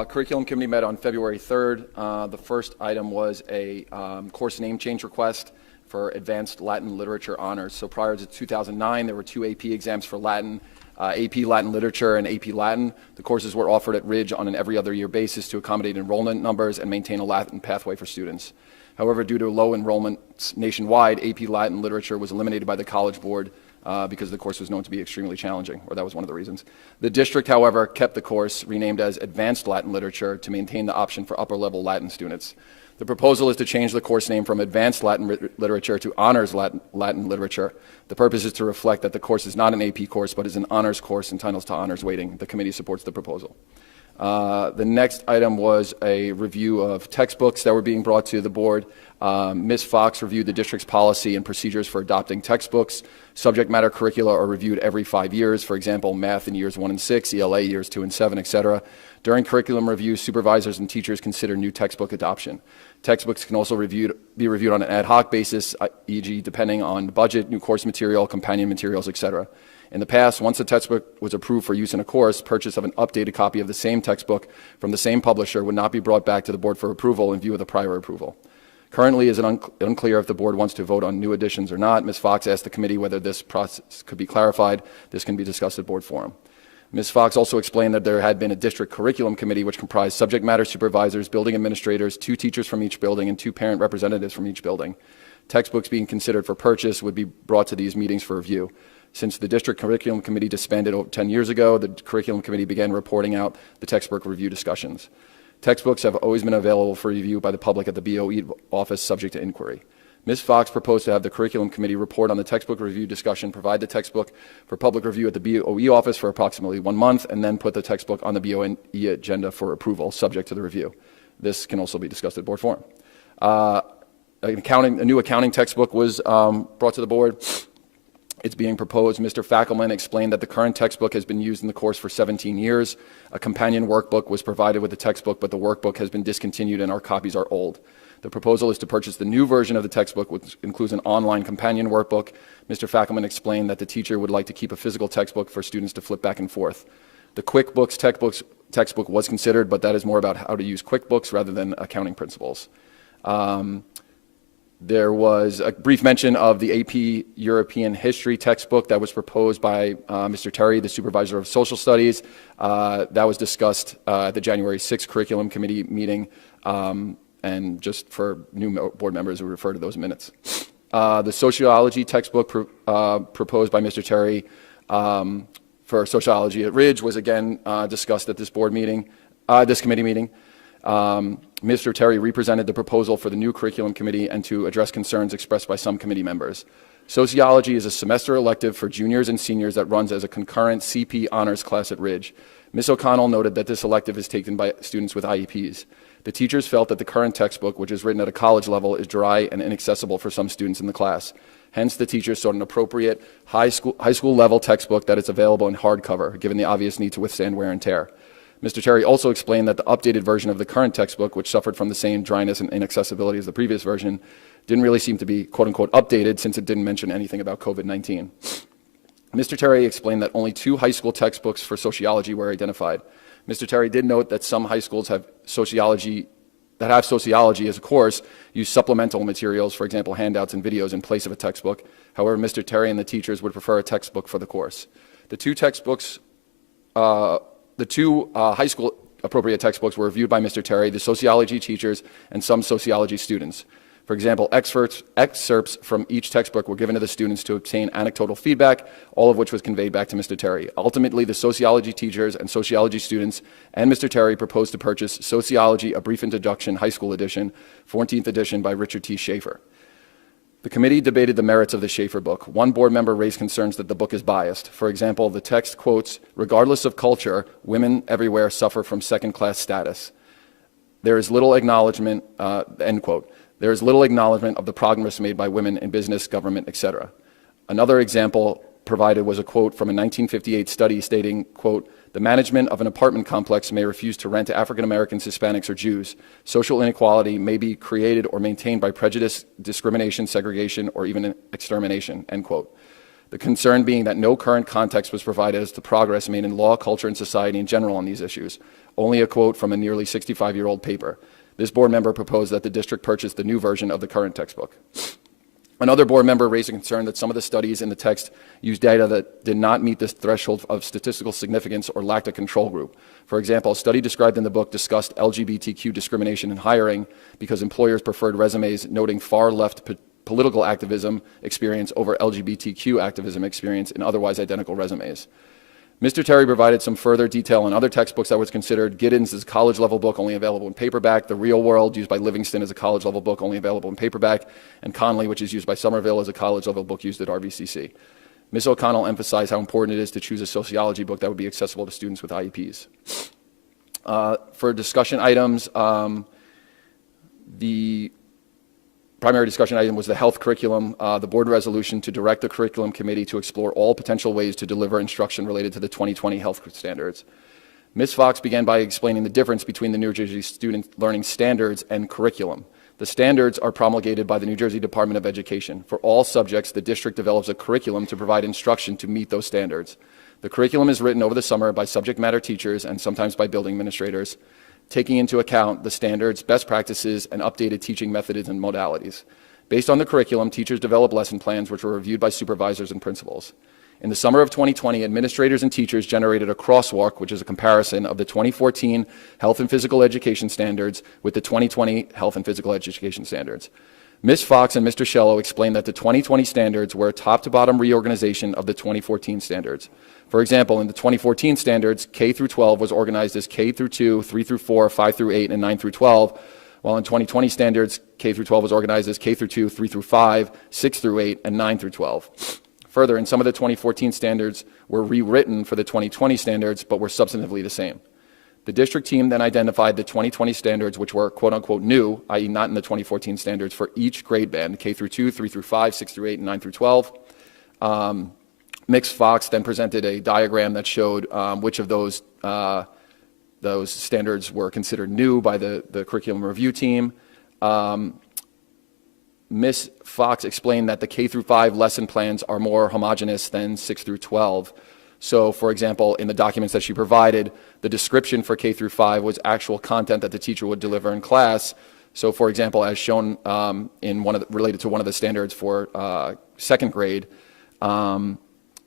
Curriculum Committee met on February 3rd. The first item was a course name change request for Advanced Latin Literature Honors. So prior to 2009, there were 2 AP exams for Latin, AP Latin Literature and AP Latin. The courses were offered at Ridge on an every other year basis to accommodate enrollment numbers and maintain a Latin pathway for students. However, due to low enrollments nationwide, AP Latin Literature was eliminated by the College Board because the course was known to be extremely challenging, or that was one of the reasons. The district, however, kept the course renamed as Advanced Latin Literature to maintain the option for upper-level Latin students. The proposal is to change the course name from Advanced Latin Literature to Honors Latin Literature. The purpose is to reflect that the course is not an AP course, but is an honors course entitled to honors weighting. The committee supports the proposal. The next item was a review of textbooks that were being brought to the board. Ms. Fox reviewed the district's policy and procedures for adopting textbooks. Subject matter curricula are reviewed every 5 years, for example, math in years 1 and 6, ELA years 2 and 7, etc. During curriculum review, supervisors and teachers consider new textbook adoption. Textbooks can also be reviewed on an ad hoc basis, e.g. depending on budget, new course material, companion materials, etc. In the past, once a textbook was approved for use in a course, purchase of an updated copy of the same textbook from the same publisher would not be brought back to the board for approval in view of the prior approval. Currently, it is unclear if the board wants to vote on new additions or not. Ms. Fox asked the committee whether this process could be clarified. This can be discussed at board forum. Ms. Fox also explained that there had been a district curriculum committee which comprised subject matter supervisors, building administrators, 2 teachers from each building, and 2 parent representatives from each building. Textbooks being considered for purchase would be brought to these meetings for review. Since the district curriculum committee disbanded over 10 years ago, the curriculum committee began reporting out the textbook review discussions. Textbooks have always been available for review by the public at the BOE office subject to inquiry. Ms. Fox proposed to have the curriculum committee report on the textbook review discussion, provide the textbook for public review at the BOE office for approximately 1 month, and then put the textbook on the BOE agenda for approval subject to the review. This can also be discussed at board forum. A new accounting textbook was brought to the board. It's being proposed. Mr. Fackelman explained that the current textbook has been used in the course for 17 years. A companion workbook was provided with the textbook, but the workbook has been discontinued and our copies are old. The proposal is to purchase the new version of the textbook, which includes an online companion workbook. Mr. Fackelman explained that the teacher would like to keep a physical textbook for students to flip back and forth. The QuickBooks textbook was considered, but that is more about how to use QuickBooks rather than accounting principles. There was a brief mention of the AP European History textbook that was proposed by Mr. Terry, the supervisor of social studies. That was discussed at the January 6th curriculum committee meeting. And just for new board members, we refer to those minutes. The sociology textbook proposed by Mr. Terry for sociology at Ridge was again discussed at this board meeting, this committee meeting. Mr. Terry represented the proposal for the new curriculum committee and to address concerns expressed by some committee members. Sociology is a semester elective for juniors and seniors that runs as a concurrent CP honors class at Ridge. Ms. O'Connell noted that this elective is taken by students with IEPs. The teachers felt that the current textbook, which is written at a college level, is dry and inaccessible for some students in the class. Hence, the teachers sought an appropriate high school level textbook that is available in hardcover, given the obvious need to withstand wear and tear. Mr. Terry also explained that the updated version of the current textbook, which suffered from the same dryness and inaccessibility as the previous version, didn't really seem to be quote-unquote updated since it didn't mention anything about COVID-19. Mr. Terry explained that only 2 high school textbooks for sociology were identified. Mr. Terry did note that some high schools have sociology as a course use supplemental materials, for example, handouts and videos in place of a textbook. However, Mr. Terry and the teachers would prefer a textbook for the course. The two high school appropriate textbooks were reviewed by Mr. Terry, the sociology teachers, and some sociology students. For example, excerpts from each textbook were given to the students to obtain anecdotal feedback, all of which was conveyed back to Mr. Terry. Ultimately, the sociology teachers and sociology students and Mr. Terry proposed to purchase Sociology, A Brief Introduction, High School Edition, 14th edition by Richard T. Schaefer. The committee debated the merits of the Schaefer book. One board member raised concerns that the book is biased. For example, the text quotes, "Regardless of culture, women everywhere suffer from second-class status. There is little acknowledgement," end quote. "There is little acknowledgement of the progress made by women in business, government, etc." Another example provided was a quote from a 1958 study stating, quote, The management of an apartment complex may refuse to rent to African Americans, Hispanics, or Jews. Social inequality may be created or maintained by prejudice, discrimination, segregation, or even extermination, end quote. The concern being that no current context was provided as to progress made in law, culture, and society in general on these issues. Only a quote from a nearly 65-year-old paper. This board member proposed that the district purchase the new version of the current textbook. Another board member raised a concern that some of the studies in the text used data that did not meet this threshold of statistical significance or lacked a control group. For example, a study described in the book discussed LGBTQ discrimination in hiring because employers preferred resumes noting far left political activism experience over LGBTQ activism experience in otherwise identical resumes. Mr. Terry provided some further detail on other textbooks that was considered. Giddens is a college-level book only available in paperback. The Real World, used by Livingston, is a college-level book only available in paperback. And Conley, which is used by Somerville, is a college-level book used at RVCC. Ms. O'Connell emphasized how important it is to choose a sociology book that would be accessible to students with IEPs. For discussion items, the primary discussion item was the health curriculum, the board resolution to direct the curriculum committee to explore all potential ways to deliver instruction related to the 2020 health standards. Ms. Fox began by explaining the difference between the New Jersey Student Learning Standards and curriculum. The standards are promulgated by the New Jersey Department of Education. For all subjects, the district develops a curriculum to provide instruction to meet those standards. The curriculum is written over the summer by subject matter teachers and sometimes by building administrators, taking into account the standards, best practices, and updated teaching methods and modalities. Based on the curriculum, teachers develop lesson plans which were reviewed by supervisors and principals. In the summer of 2020, administrators and teachers generated a crosswalk, which is a comparison of the 2014 Health and Physical Education Standards with the 2020 Health and Physical Education Standards. Ms. Fox and Mr. Shello explained that the 2020 standards were a top-to-bottom reorganization of the 2014 standards. For example, in the 2014 standards, K through 12 was organized as K through 2, 3 through 4, 5 through 8, and 9 through 12, while in 2020 standards, K through 12 was organized as K through 2, 3 through 5, 6 through 8, and 9 through 12. Further, in some of the 2014 standards were rewritten for the 2020 standards, but were substantively the same. The district team then identified the 2020 standards, which were quote-unquote new, i.e. not in the 2014 standards, for each grade band, K through 2, 3 through 5, 6 through 8, and 9 through 12. Ms. Fox then presented a diagram that showed which of those standards were considered new by the curriculum review team. Ms. Fox explained that the K through 5 lesson plans are more homogeneous than 6 through 12. So, for example, in the documents that she provided, the description for K through 5 was actual content that the teacher would deliver in class. So, for example, as shown related to one of the standards for second grade,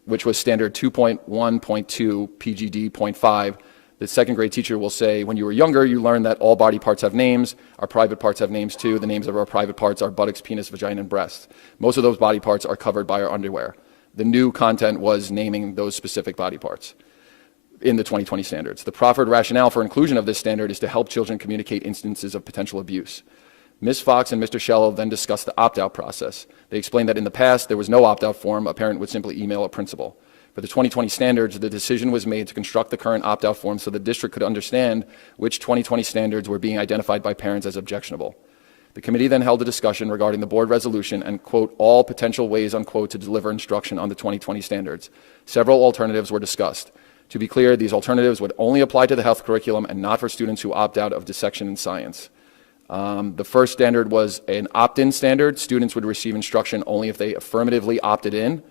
which was standard 2.1.2 PGD.5, the second grade teacher will say, when you were younger, you learned that all body parts have names. Our private parts have names too. The names of our private parts are buttocks, penis, vagina, and breast. Most of those body parts are covered by our underwear. The new content was naming those specific body parts in the 2020 standards. The proffered rationale for inclusion of this standard is to help children communicate instances of potential abuse. Ms. Fox and Mr. Shello then discussed the opt-out process. They explained that in the past, there was no opt-out form. A parent would simply email a principal. For the 2020 standards, the decision was made to construct the current opt-out form so the district could understand which 2020 standards were being identified by parents as objectionable. The committee then held a discussion regarding the board resolution and, quote, all potential ways, unquote, to deliver instruction on the 2020 standards. Several alternatives were discussed. To be clear, these alternatives would only apply to the health curriculum and not for students who opt out of dissection and science. The first standard was an opt-in standard. Students would receive instruction only if they affirmatively opted in.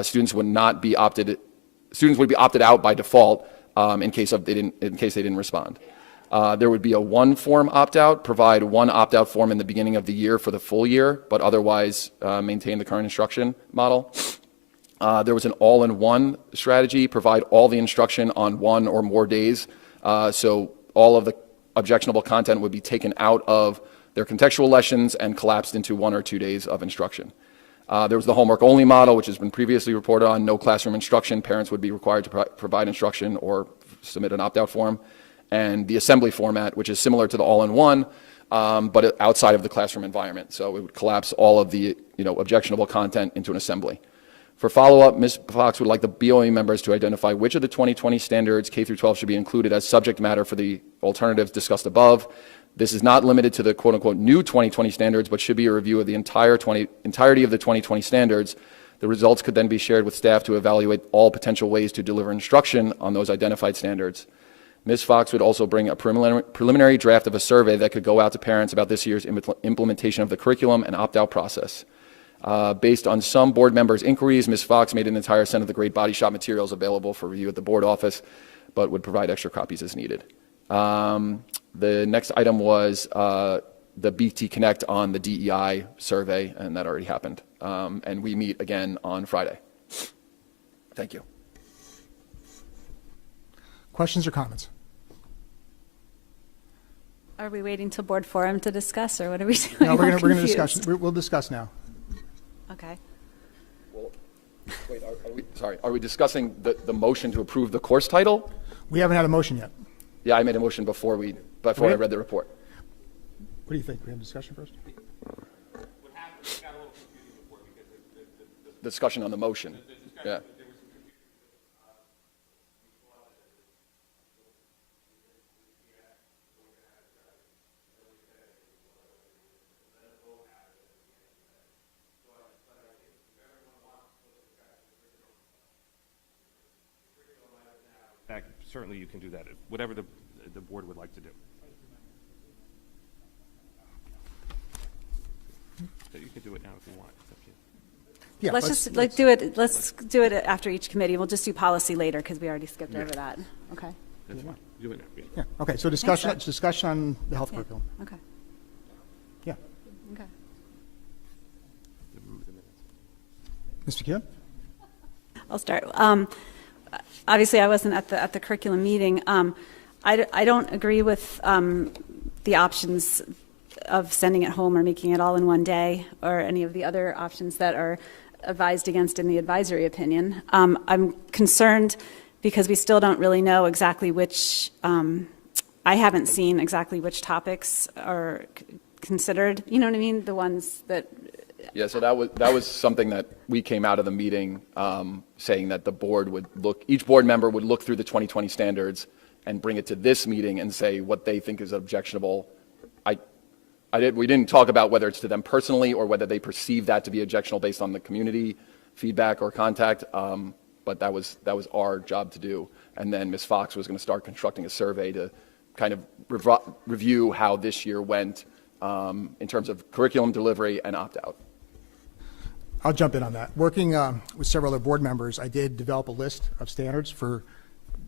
Students would be opted out by default in case they didn't respond. There would be a one-form opt-out, provide one opt-out form in the beginning of the year for the full year, but otherwise maintain the current instruction model. There was an all-in-one strategy, provide all the instruction on one or more days, so all of the objectionable content would be taken out of their contextual lessons and collapsed into 1 or 2 days of instruction. There was the homework-only model, which has been previously reported on, no classroom instruction. Parents would be required to provide instruction or submit an opt-out form. And the assembly format, which is similar to the all-in-one, but outside of the classroom environment. So it would collapse all of the objectionable content into an assembly. For follow-up, Ms. Fox would like the BOE members to identify which of the 2020 standards K through 12 should be included as subject matter for the alternatives discussed above. This is not limited to the quote-unquote new 2020 standards, but should be a review of the entirety of the 2020 standards. The results could then be shared with staff to evaluate all potential ways to deliver instruction on those identified standards. Ms. Fox would also bring a preliminary draft of a survey that could go out to parents about this year's implementation of the curriculum and opt-out process. Based on some board members' inquiries, Ms. Fox made an entire set of the Great Body Shop materials available for review at the board office, but would provide extra copies as needed. The next item was the BT Connect on the DEI survey, and that already happened. And we meet again on Friday. Thank you. Questions or comments? Are we waiting till board forum to discuss, or what are we doing? No, we're going to discuss. We'll discuss now. Okay. Well, wait, are we discussing the motion to approve the course title? We haven't had a motion yet. Yeah, I made a motion before I read the report. What do you think? We have a discussion first? Discussion on the motion. Yeah. Certainly you can do that, whatever the board would like to do. So you can do it now if you want. It's up to you. Yeah, let's do it. Let's do it after each committee. We'll just do policy later because we already skipped over that. Okay. That's fine. Do it now. Yeah. Okay. So discussion on the health curriculum. Okay. Yeah. Okay. Mr. Kim? I'll start. Obviously, I wasn't at the curriculum meeting. I don't agree with the options of sending it home or making it all in one day, or any of the other options that are advised against in the advisory opinion. I'm concerned because we still don't really know exactly which, I haven't seen exactly which topics are considered, you know what I mean? The ones that. Yeah, so that was something that we came out of the meeting saying that the board would each board member would look through the 2020 standards and bring it to this meeting and say what they think is objectionable. We didn't talk about whether it's to them personally or whether they perceive that to be objectionable based on the community feedback or contact, but that was our job to do. And then Ms. Fox was going to start constructing a survey to kind of review how this year went in terms of curriculum delivery and opt-out. I'll jump in on that. Working with several other board members, I did develop a list of standards for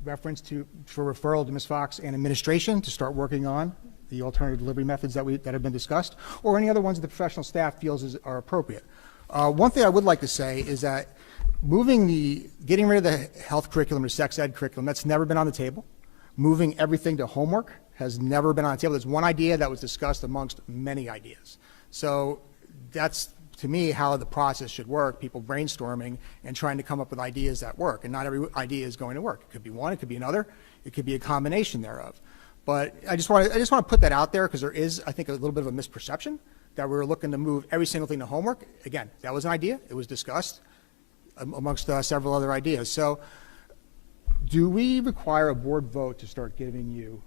referral to Ms. Fox and administration to start working on the alternative delivery methods that have been discussed, or any other ones that the professional staff feels are appropriate. One thing I would like to say is that getting rid of the health curriculum or sex ed curriculum, that's never been on the table. Moving everything to homework has never been on the table. There's one idea that was discussed amongst many ideas. So that's, to me, how the process should work, people brainstorming and trying to come up with ideas that work. And not every idea is going to work. It could be one, it could be another, it could be a combination thereof. But I just want to put that out there because there is, I think, a little bit of a misperception that we were looking to move every single thing to homework. Again, that was an idea. It was discussed amongst several other ideas. So do we require a board vote to start giving you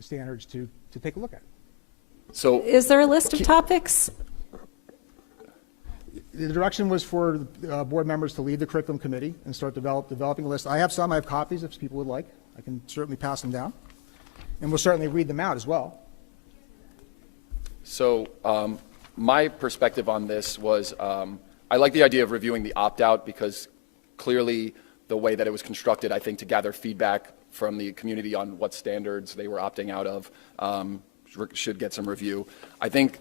standards to take a look at? So is there a list of topics? The direction was for board members to leave the curriculum committee and start developing a list. I have copies if people would like. I can certainly pass them down. And we'll certainly read them out as well. So my perspective on this was I like the idea of reviewing the opt-out because clearly the way that it was constructed, I think, to gather feedback from the community on what standards they were opting out of should get some review. I think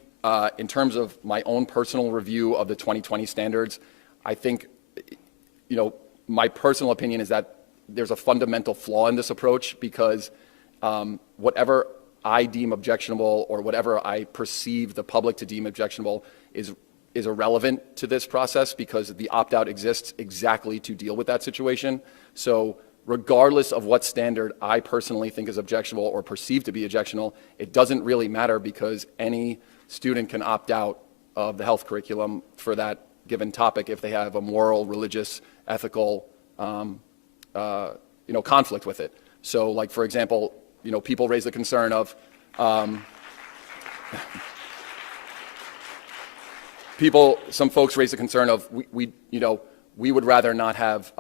in terms of my own personal review of the 2020 standards, I think, my personal opinion is that there's a fundamental flaw in this approach because whatever I deem objectionable or whatever I perceive the public to deem objectionable is irrelevant to this process because the opt-out exists exactly to deal with that situation. So regardless of what standard I personally think is objectionable or perceived to be objectionable, it doesn't really matter because any student can opt out of the health curriculum for that given topic if they have a moral, religious, ethical conflict with it. So like, for example, people raise the concern of some folks raise the concern of we would rather not have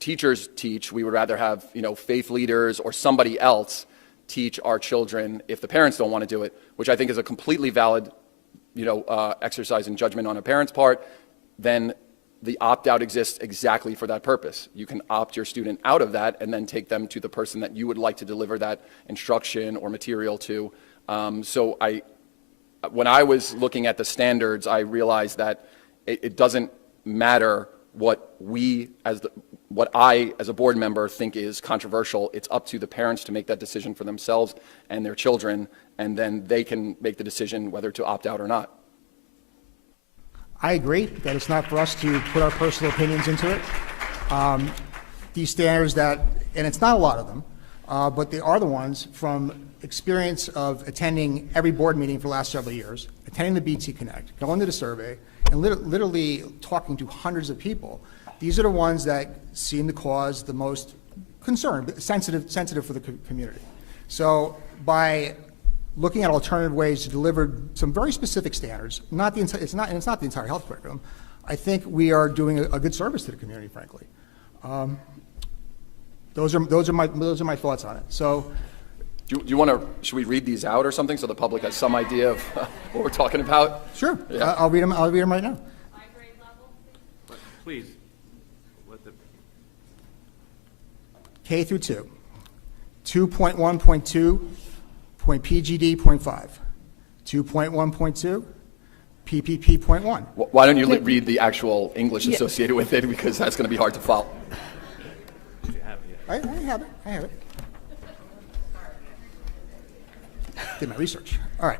teachers teach. We would rather have, faith leaders or somebody else teach our children if the parents don't want to do it, which I think is a completely valid, exercise in judgment on a parent's part. Then the opt-out exists exactly for that purpose. You can opt your student out of that and then take them to the person that you would like to deliver that instruction or material to. When I was looking at the standards, I realized that it doesn't matter what I, as a board member, think is controversial. It's up to the parents to make that decision for themselves and their children, and then they can make the decision whether to opt out or not. I agree that it's not for us to put our personal opinions into it. These standards and it's not a lot of them, but they are the ones from experience of attending every board meeting for the last several years, attending the BT Connect, going to the survey, and literally talking to hundreds of people. These are the ones that seem to cause the most concern, sensitive for the community. So by looking at alternative ways to deliver some very specific standards, it's not the entire health curriculum, I think we are doing a good service to the community, frankly. Those are my thoughts on it. So, do you want to? Should we read these out or something so the public has some idea of what we're talking about? Sure. Yeah. I'll read them right now. Please. K through 2. 2.1.2.PGD.5. 2.1.2. PPP.1. Why don't you read the actual English associated with it, because that's going to be hard to follow. I have it. Did my research. All right.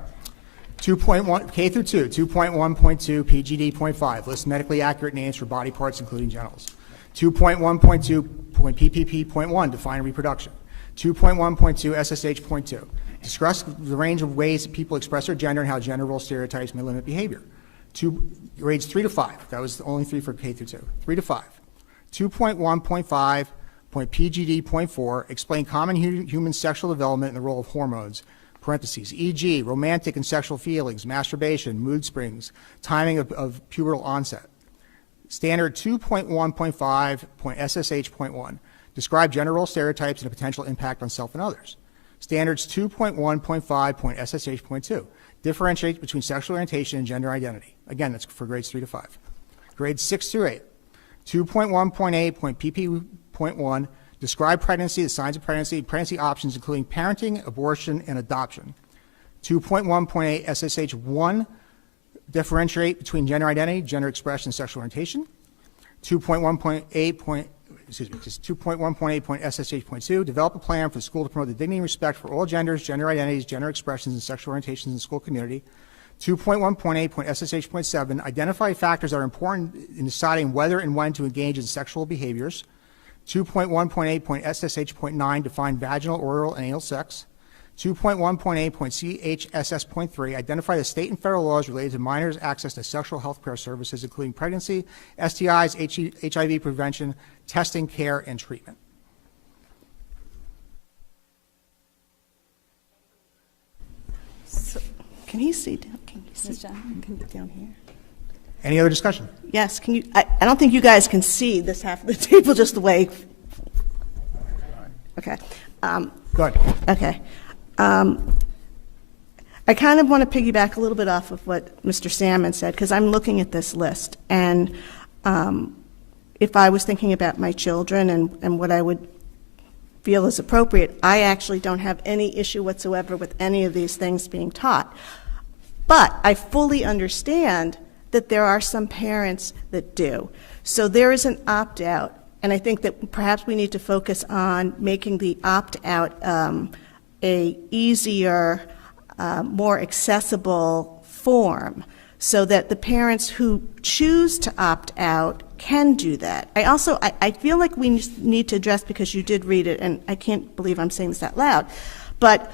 2.1 K through 2. 2.1.2 PGD.5 lists medically accurate names for body parts, including genitals. 2.1.2.PPP.1 define reproduction. 2.1.2 SSH.2 discuss the range of ways that people express their gender and how gender role stereotypes may limit behavior. Grades 3 to 5. That was only 3 for K through 2. 3 to 5. 2.1.5.PGD.4 explain common human sexual development and the role of hormones. Parentheses, e.g., romantic and sexual feelings, masturbation, mood springs, timing of pubertal onset. Standard 2.1.5.SSH.1 describe gender role stereotypes and a potential impact on self and others. Standards 2.1.5.SSH.2 differentiate between sexual orientation and gender identity. Again, that's for grades 3 to 5. Grades 6 through 8. 2.1.8.PP.1 describe pregnancy, the signs of pregnancy, pregnancy options including parenting, abortion, and adoption. 2.1.8 SSH.1 differentiate between gender identity, gender expression, and sexual orientation. 2.1.8.SSH.2 develop a plan for the school to promote the dignity and respect for all genders, gender identities, gender expressions, and sexual orientations in the school community. 2.1.8.SSH.7 identify factors that are important in deciding whether and when to engage in sexual behaviors. 2.1.8.SSH.9 define vaginal, oral, and anal sex. 2.1.8.CHSS.3 identify the state and federal laws related to minors' access to sexual health care services, including pregnancy, STIs, HIV prevention, testing, care, and treatment. So, can you see down? Can you see down here? Any other discussion? Yes. Can you? I don't think you guys can see this half of the table just the way. Okay. Go ahead. Okay. I kind of want to piggyback a little bit off of what Mr. Salmon said, because I'm looking at this list, and if I was thinking about my children and what I would feel is appropriate, I actually don't have any issue whatsoever with any of these things being taught. But I fully understand that there are some parents that do. So there is an opt-out, and I think that perhaps we need to focus on making the opt-out a easier, more accessible form, so that the parents who choose to opt out can do that. I feel like we need to address, because you did read it, and I can't believe I'm saying this out loud, but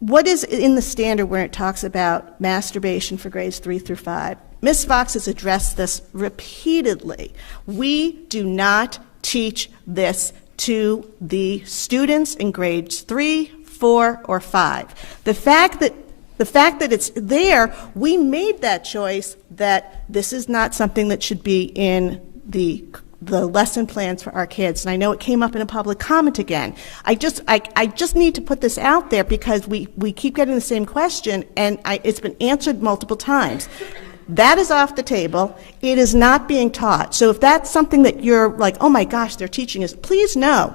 what is in the standard where it talks about masturbation for grades 3 through 5? Ms. Fox has addressed this repeatedly. We do not teach this to the students in grades 3, 4, or 5. The fact that The fact that it's there, we made that choice that this is not something that should be in the lesson plans for our kids. And I know it came up in a public comment again. I just need to put this out there because we keep getting the same question, and it's been answered multiple times. That is off the table. It is not being taught. So if that's something that you're like, oh my gosh, they're teaching us, please know,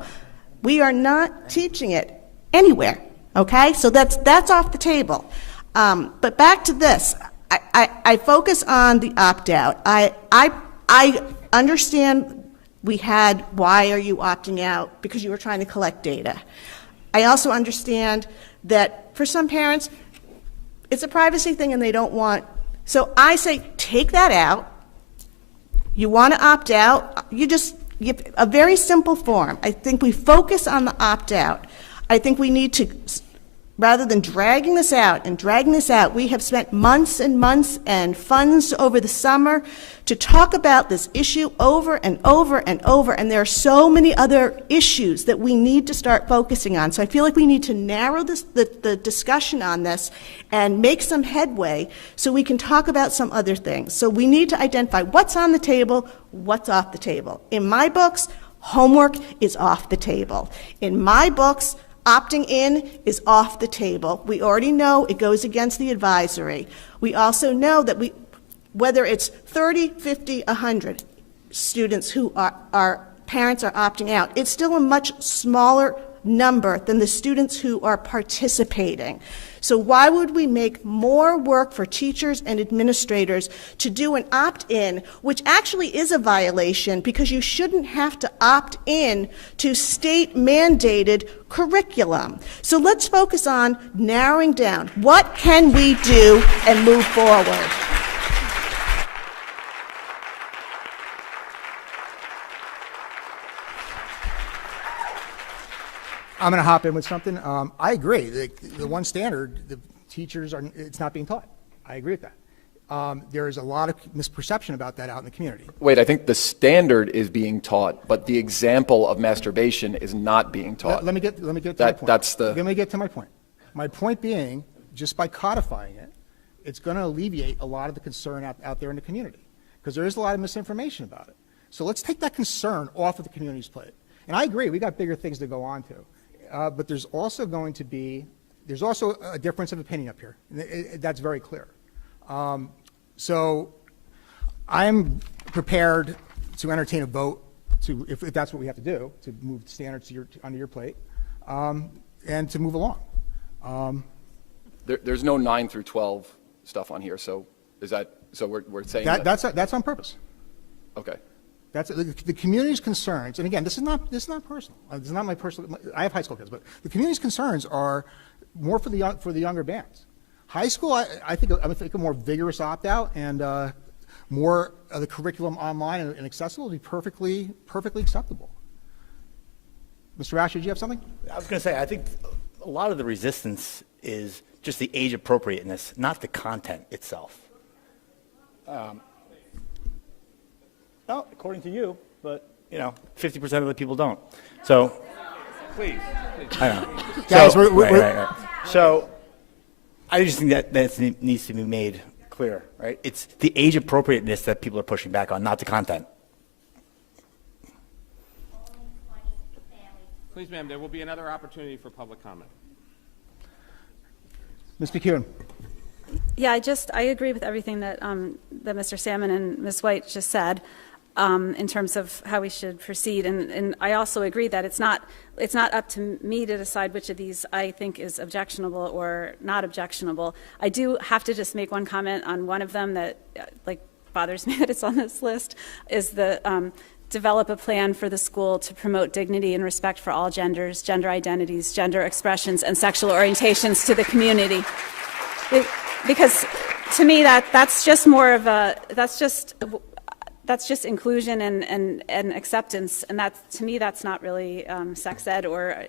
we are not teaching it anywhere. Okay? So that's off the table. But back to this. I focus on the opt-out. I understand we had, why are you opting out? Because you were trying to collect data. I also understand that for some parents, it's a privacy thing and they don't want. So I say, take that out. You want to opt out, a very simple form. I think we focus on the opt-out. I think we need to, rather than dragging this out, we have spent months and months and funds over the summer to talk about this issue over and over and over, and there are so many other issues that we need to start focusing on. So I feel like we need to narrow the discussion on this and make some headway so we can talk about some other things. So we need to identify what's on the table, what's off the table. In my books, homework is off the table. In my books, opting in is off the table. We already know it goes against the advisory. We also know that whether it's 30, 50, 100 students who are parents are opting out, it's still a much smaller number than the students who are participating. So why would we make more work for teachers and administrators to do an opt-in, which actually is a violation because you shouldn't have to opt in to state-mandated curriculum. So let's focus on narrowing down what can we do and move forward. I'm going to hop in with something. I agree. The one standard, the teachers it's not being taught. I agree with that. There is a lot of misperception about that out in the community. Wait, I think the standard is being taught, but the example of masturbation is not being taught. Let me get to my point. Let me get to my point. My point being, just by codifying it, it's going to alleviate a lot of the concern out there in the community, because there is a lot of misinformation about it. So let's take that concern off of the community's plate. And I agree, we got bigger things to go on to. But there's also a difference of opinion up here. That's very clear. So I'm prepared to entertain a vote if that's what we have to do, to move the standards onto your plate, and to move along. There's no 9 through 12 stuff on here, so we're saying that's on purpose. Okay. That's the community's concerns, and again, this is not personal. This is not my personal. I have high school kids, but the community's concerns are more for the younger bands. High school, I think a more vigorous opt-out and more of the curriculum online and accessible would be perfectly acceptable. Mr. Rash, did you have something? I was going to say, I think a lot of the resistance is just the age appropriateness, not the content itself. Well, according to you, but 50% of the people don't. So, please. I know. Guys, so, right. So, I just think that needs to be made clear, right? It's the age appropriateness that people are pushing back on, not the content. Please, ma'am, there will be another opportunity for public comment. Ms. McEwen. Yeah, I agree with everything that Mr. Salmon and Ms. White just said. In terms of how we should proceed, and I also agree that it's not up to me to decide which of these I think is objectionable or not objectionable. I do have to just make one comment on one of them that bothers me that it's on this list, is the develop a plan for the school to promote dignity and respect for all genders, gender identities, gender expressions, and sexual orientations to the community. Because to me that's just more of that's just inclusion and acceptance, and to me that's not really sex ed or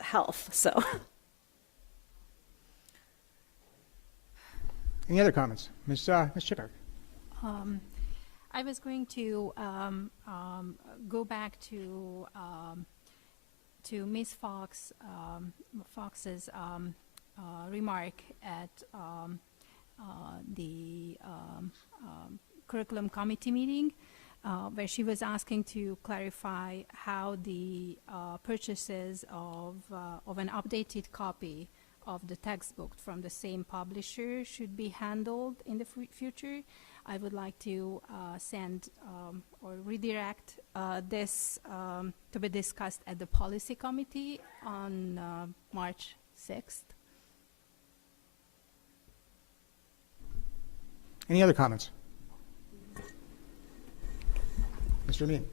health. So, any other comments, Ms. Chippard? I was going to go back to Ms. Fox's remark at the curriculum committee meeting, where she was asking to clarify how the purchases of an updated copy of the textbook from the same publisher should be handled in the future. I would like to send or redirect this to be discussed at the policy committee on March 6th. Any other comments? Mr. Amin.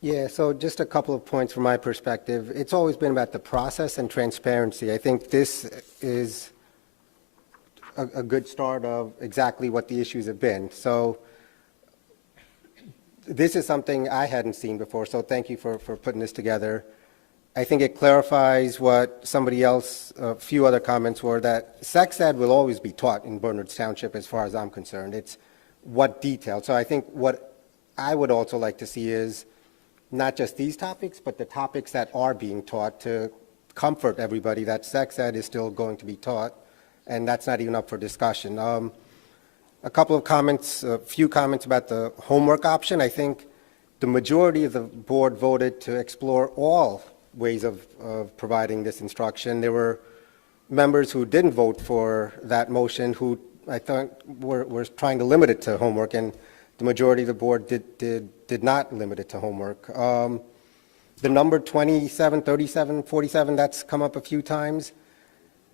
Yeah, so just a couple of points from my perspective. It's always been about the process and transparency. I think this is a good start of exactly what the issues have been. So this is something I hadn't seen before, so thank you for putting this together. I think it clarifies what somebody else, a few other comments were, that sex ed will always be taught in Bernards Township as far as I'm concerned. It's what detail. So I think what I would also like to see is not just these topics, but the topics that are being taught, to comfort everybody that sex ed is still going to be taught, and that's not even up for discussion. A couple of comments, a few comments about the homework option. I think the majority of the board voted to explore all ways of providing this instruction. There were members who didn't vote for that motion who I thought were trying to limit it to homework, and the majority of the board did not limit it to homework. The number 27, 37, 47, that's come up a few times.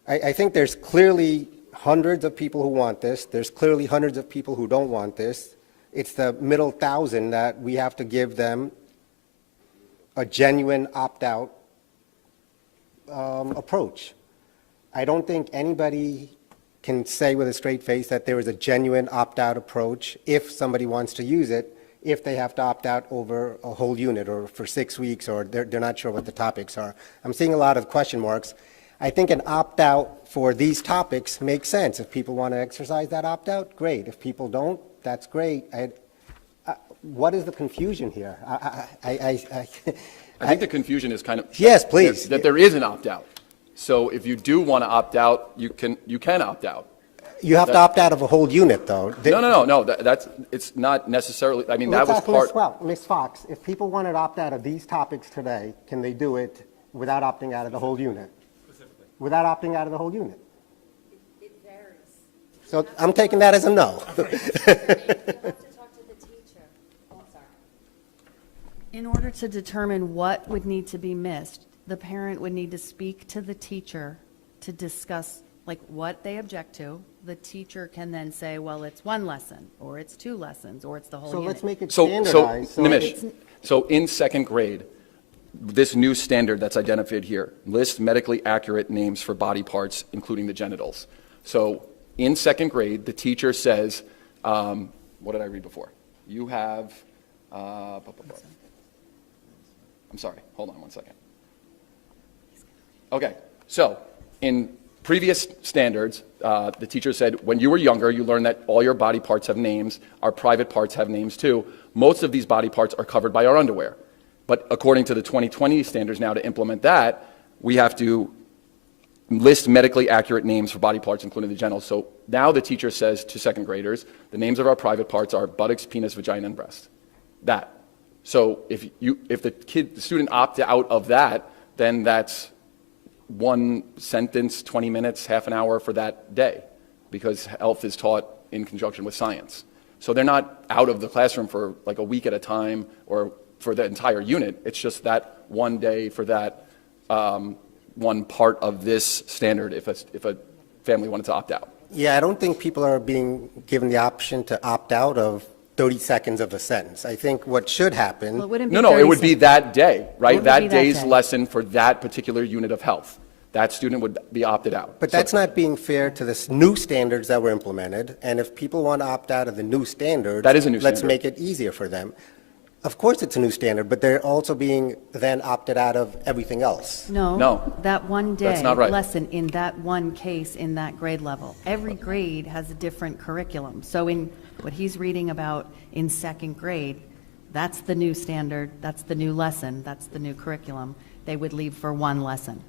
I think there's clearly hundreds of people who want this. There's clearly hundreds of people who don't want this. It's the middle thousand that we have to give them a genuine opt-out approach. I don't think anybody can say with a straight face that there is a genuine opt-out approach if somebody wants to use it, if they have to opt out over a whole unit or for 6 weeks, or they're not sure what the topics are. I'm seeing a lot of question marks. I think an opt-out for these topics makes sense. If people want to exercise that opt-out, great. If people don't, that's great. What is the confusion here? I think the confusion is kind of yes, please, that there is an opt-out. So if you do want to opt out, you can opt out. You have to opt out of a whole unit, though. No. That's it's not necessarily. I mean, that was part. Ms. Fox, if people wanted to opt out of these topics today, can they do it without opting out of the whole unit? Specifically. Without opting out of the whole unit? It varies. So I'm taking that as a no. In order to determine what would need to be missed, the parent would need to speak to the teacher to discuss like what they object to. The teacher can then say, well, it's one lesson, or it's 2 lessons, or it's the whole So unit. let's make it standardized. So in second grade, this new standard that's identified here lists medically accurate names for body parts, including the genitals. So in second grade, the teacher says, what did I read before? You have, I'm sorry, hold on one second. Okay, so in previous standards, the teacher said, when you were younger, you learned that all your body parts have names. Our private parts have names too. Most of these body parts are covered by our underwear. But according to the 2020 standards now, to implement that, we have to list medically accurate names for body parts, including the genitals. So now the teacher says to second graders, the names of our private parts are buttocks, penis, vagina, and breast. That. So if the student opts out of that, then that's one sentence, 20 minutes, half an hour for that day, because health is taught in conjunction with science. So they're not out of the classroom for like a week at a time or for the entire unit. It's just that one day for that one part of this standard if a family wanted to opt out. Yeah, I don't think people are being given the option to opt out of 30 seconds of a sentence. I think what should happen... Well, it wouldn't be it would be that day, right? That day's day. lesson for that particular unit of health. That student would be opted out. But that's not being fair to the new standards that were implemented. And if people want to opt out of the new standards, that is a new let's standard. make it easier for them. Of course it's a new standard, but they're also being then opted out of everything else. No. That one day That's not right. lesson in that one case in that grade level. Every grade has a different curriculum. So in what he's reading about in second grade, that's the new standard, that's the new lesson, that's the new curriculum. They would leave for one lesson.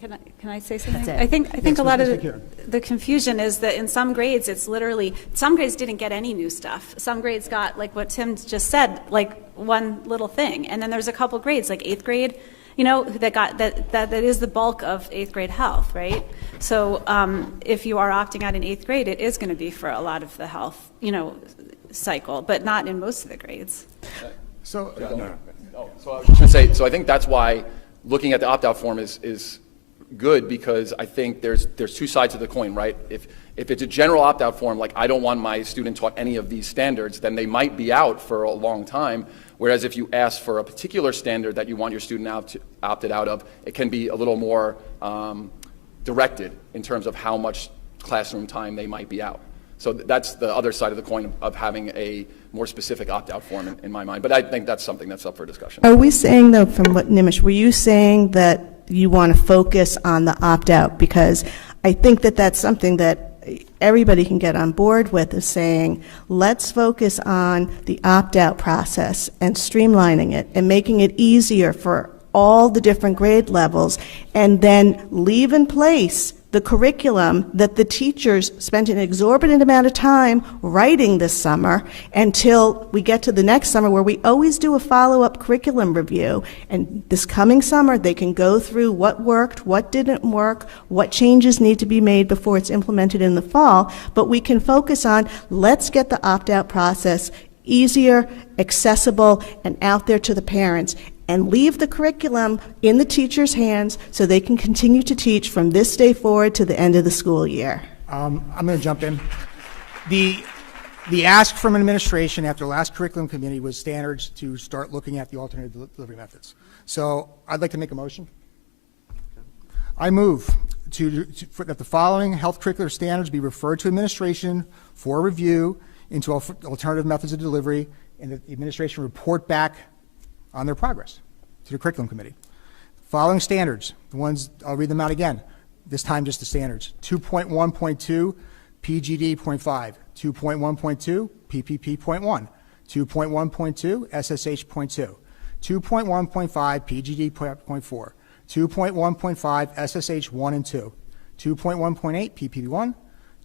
Can I say something? That's it. I think Yes, a lot Ms. of McKeon. the confusion is that in some grades, it's literally, some grades didn't get any new stuff. Some grades got, like what Tim just said, like one little thing. And then there's a couple grades, like 8th grade, you know, that got, that is the bulk of 8th grade health, right? So if you are opting out in 8th grade, it is going to be for a lot of the health, you know, cycle, but not in most of the grades. So, So I was just going to say, so I think that's why looking at the opt-out form is good, because I think there's two sides of the coin, right? If it's a general opt-out form, like I don't want my student taught any of these standards, then they might be out for a long time. Whereas if you ask for a particular standard that you want your student opted out of, it can be a little more directed in terms of how much classroom time they might be out. So that's the other side of the coin of having a more specific opt-out form in my mind. But I think that's something that's up for discussion. Are we saying, though, from what Nimish, were you saying that you want to focus on the opt-out? Because I think that that's something that everybody can get on board with, is saying, let's focus on the opt-out process and streamlining it and making it easier for all the different grade levels, and then leave in place the curriculum that the teachers spent an exorbitant amount of time writing this summer until we get to the next summer, where we always do a follow-up curriculum review. And this coming summer, they can go through what worked, what didn't work, what changes need to be made before it's implemented in the fall. But we can focus on, let's get the opt-out process easier, accessible, and out there to the parents, and leave the curriculum in the teachers' hands so they can continue to teach from this day forward to the end of the school year. I'm going to jump in. The ask from administration after the last curriculum committee was standards to start looking at the alternative delivery methods. So I'd like to make a motion. I move that the following health curricular standards be referred to administration for review into alternative methods of delivery, and that the administration report back on their progress to the curriculum committee. Following standards, the ones, I'll read them out again, this time just the standards. 2.1.2 PGD.5, 2.1.2 PPP.1, 2.1.2 SSH.2, 2.1.5 PGD.4, 2.1.5 SSH 1 and 2, 2.1.8 PPP1,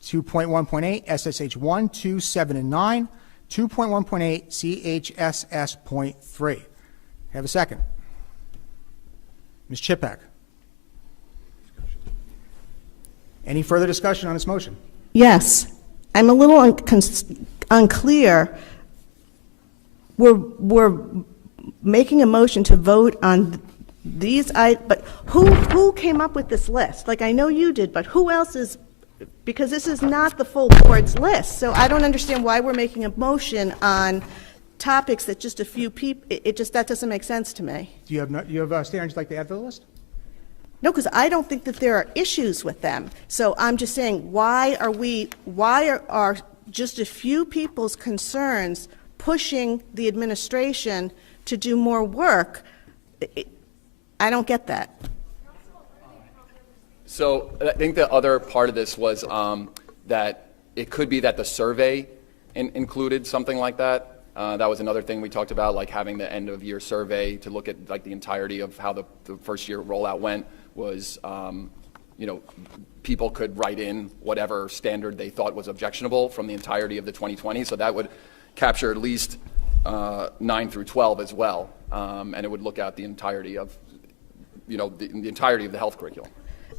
2.1.8 SSH1, 2, 7, and 9, 2.1.8 CHSS.3. Have a second. Ms. Chipak. Any further discussion on this motion? Yes. I'm a little unclear. We're making a motion to vote on these, but who came up with this list? Like, I know you did, but who else is, because this is not the full board's list, so I don't understand why we're making a motion on topics that just a few people, that doesn't make sense to me. Do you have standards you'd like to add to the list? No, because I don't think that there are issues with them. So I'm just saying, why are just a few people's concerns pushing the administration to do more work? I don't get that. So I think the other part of this was that it could be that the survey included something like that. That was another thing we talked about, like having the end of year survey to look at like the entirety of how the first year rollout went. Was people could write in whatever standard they thought was objectionable from the entirety of the 2020. So that would capture at least 9 through 12 as well, and it would look at the entirety of the entirety of the health curriculum.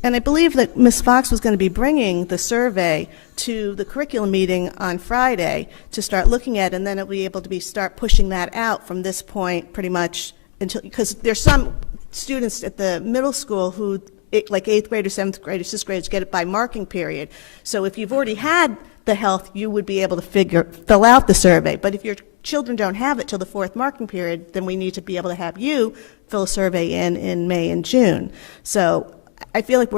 And I believe that Ms. Fox was going to be bringing the survey to the curriculum meeting on Friday to start looking at, and then it'll be able to start pushing that out from this point pretty much until, because there's some students at the middle school who, like 8th graders, 7th graders, 6th graders, get it by marking period. So if you've already had the health, you would be able to fill out the survey. But if your children don't have it till the 4th marking period, then we need to be able to have you fill a survey in May and June. So I feel like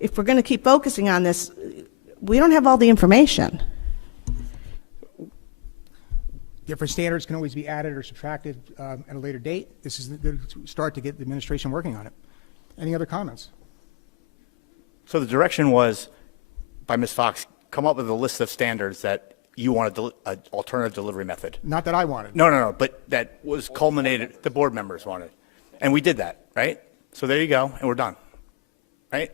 if we're going to keep focusing on this, we don't have all the information. Different standards can always be added or subtracted at a later date. This is the start to get the administration working on it. Any other comments? So the direction was, by Ms. Fox, come up with a list of standards that you want an alternative delivery method. Not that I wanted. No, but that was culminated, the board members wanted. And we did that, right? So there you go, and we're done. right?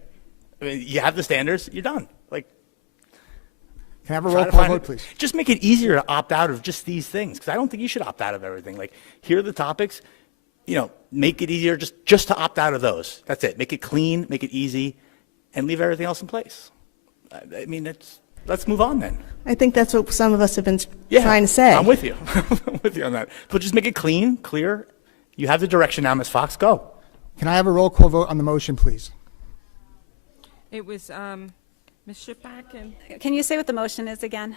I mean, you have the standards, you're done. Like, Can I have a try roll to call find vote, it. please? Just make it easier to opt out of just these things, because I don't think you should opt out of everything. Like, here are the topics, make it easier just to opt out of those. That's it. Make it clean, make it easy, and leave everything else in place. I mean, let's move on then. I think that's what some of us have been trying to say. I'm with you. I'm with you on that. But just make it clean, clear. You have the direction now, Ms. Fox. Go. Can I have a roll call vote on the motion, please? It was Ms. Shipak and Can you say what the motion is again?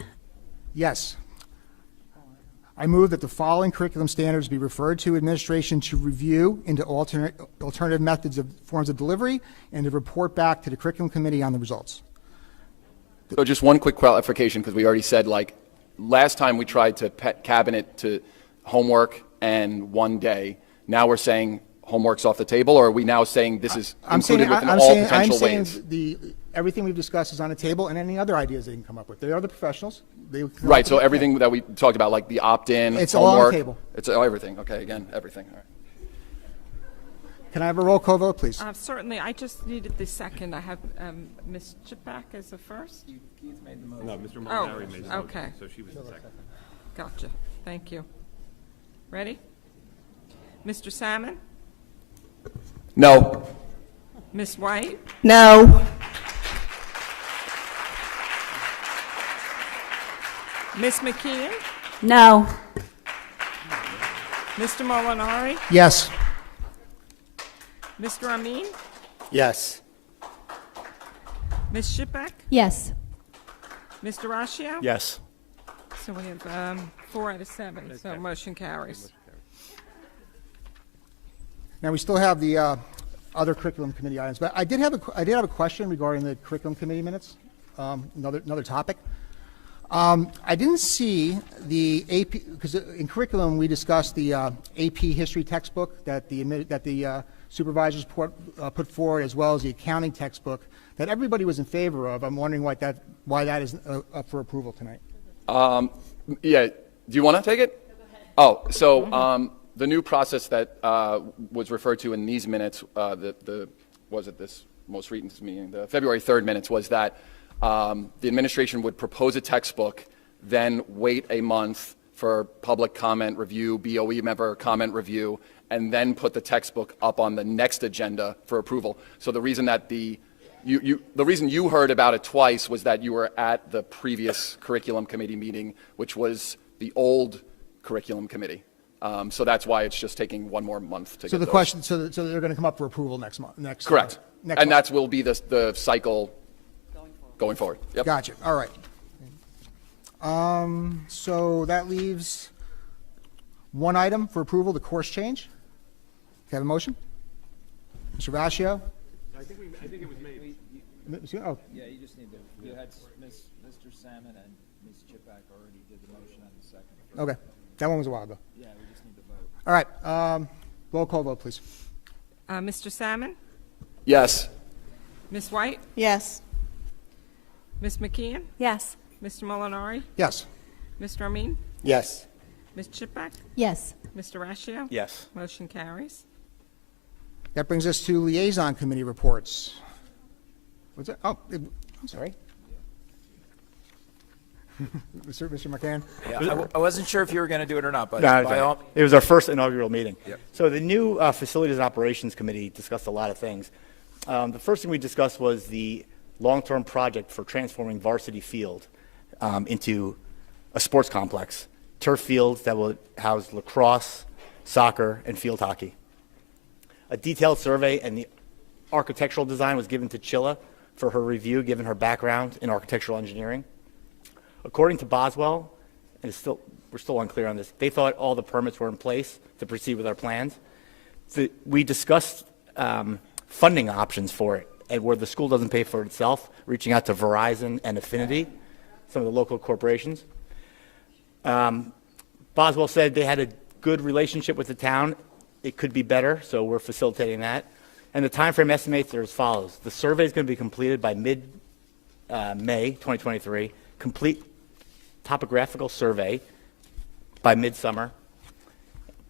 Yes. I move that the following curriculum standards be referred to administration to review into alternative methods of forms of delivery and to report back to the curriculum committee on the results. So just one quick clarification, because we already said, like, last time we tried to cabinet to homework and one day. Now we're saying homework's off the table, or are we now saying this is included within all potential ways? I'm saying everything we've discussed is on the table, and any other ideas they can come up with. They are the professionals. Right, so everything that we talked about, like the opt-in, it's homework. all on the table. It's everything, okay, again, everything. All right. Can I have a roll call vote, please? certainly. I just needed the second. I have Ms. Shipak as the first. Keith made the motion. No, Mr. Molinari made the motion, okay. so she was the second. Gotcha. Thank you. Ready? Mr. Salmon? No. Ms. White? No. Ms. McKeon? No. Mr. Molinari? Yes. Mr. Amin? Yes. Ms. Shipak? Yes. Mr. Rashio? Yes. So we have 4 out of 7, so motion carries. Now, we still have the other curriculum committee items, but I did have a question regarding the curriculum committee minutes, another topic. I didn't see the AP, because in curriculum we discussed the AP history textbook that the supervisors put forward, as well as the accounting textbook that everybody was in favor of. I'm wondering why that is up for approval tonight. Yeah, do you want to take it? Oh, so the new process that was referred to in these minutes, this most recent meeting, the February 3rd minutes, was that the administration would propose a textbook, then wait a month for public comment review, BOE member comment review, and then put the textbook up on the next agenda for approval. So the reason that the reason you heard about it twice was that you were at the previous curriculum committee meeting, which was the old curriculum committee. So that's why it's just taking one more month to get So the those. question, so they're going to come up for approval next month. Correct. Next And month. that will be the cycle going forward. Yep. Gotcha. All right. So that leaves one item for approval, the course change. Can I have a motion? Mr. Vascio? I think it was made. Oh, Yeah, you just need to, you had Mr. Salmon and Ms. Chipak already did the motion on the second. okay. That one was a while ago. Yeah, we just need to vote. All right. Roll call vote, please. Mr. Salmon? Yes. Ms. White? Yes. Ms. McKeon? Yes. Mr. Molinari? Yes. Mr. Amin? Yes. Ms. Chipak? Yes. Mr. Rashio? Yes. Motion carries. That brings us to liaison committee reports. What's that? Oh, I'm sorry. Mr. McCann? Yeah, I wasn't sure if you were going to do it or not, but No, by all, it was our first inaugural meeting. Yep. So the new Facilities and Operations Committee discussed a lot of things. The first thing we discussed was the long-term project for transforming Varsity Field into a sports complex, turf fields that will house lacrosse, soccer, and field hockey. A detailed survey and the architectural design was given to Chilla for her review, given her background in architectural engineering. According to Boswell, and we're still unclear on this, they thought all the permits were in place to proceed with our plans. We discussed funding options for it, and where the school doesn't pay for itself, reaching out to Verizon and Affinity, some of the local corporations. Boswell said they had a good relationship with the town. It could be better, so we're facilitating that. And the time frame estimates are as follows. The survey is going to be completed by mid-May 2023, complete topographical survey by midsummer,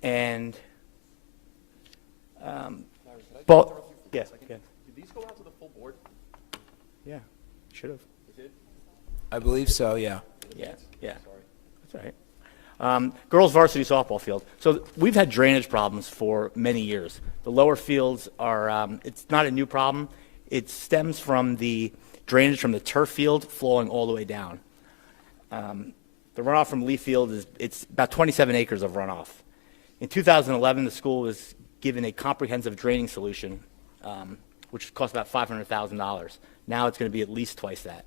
and yes, Did these go out to the full board? should have. I believe so, yeah. Yeah, yeah. That's right. Girls varsity softball field. So we've had drainage problems for many years. The lower fields are, it's not a new problem. It stems from the drainage from the turf field flowing all the way down. The runoff from Lee Field it's about 27 acres of runoff. In 2011, the school was given a comprehensive draining solution, which cost about $500,000. Now it's going to be at least twice that.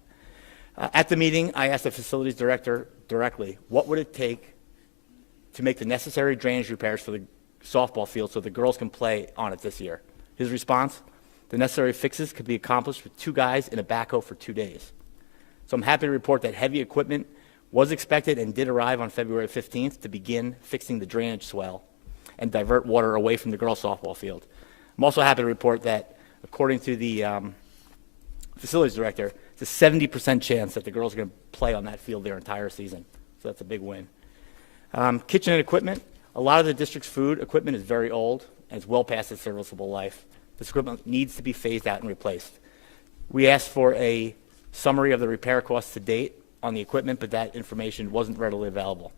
At the meeting, I asked the facilities director directly, what would it take to make the necessary drainage repairs for the softball field so the girls can play on it this year? His response, the necessary fixes could be accomplished with 2 guys in a backhoe for 2 days. So I'm happy to report that heavy equipment was expected and did arrive on February 15th to begin fixing the drainage swell and divert water away from the girls' softball field. I'm also happy to report that, according to the facilities director, it's a 70% chance that the girls are going to play on that field their entire season. So that's a big win. Kitchen and equipment. A lot of the district's food equipment is very old and it's well past its serviceable life. This equipment needs to be phased out and replaced. We asked for a summary of the repair costs to date on the equipment, but that information wasn't readily available.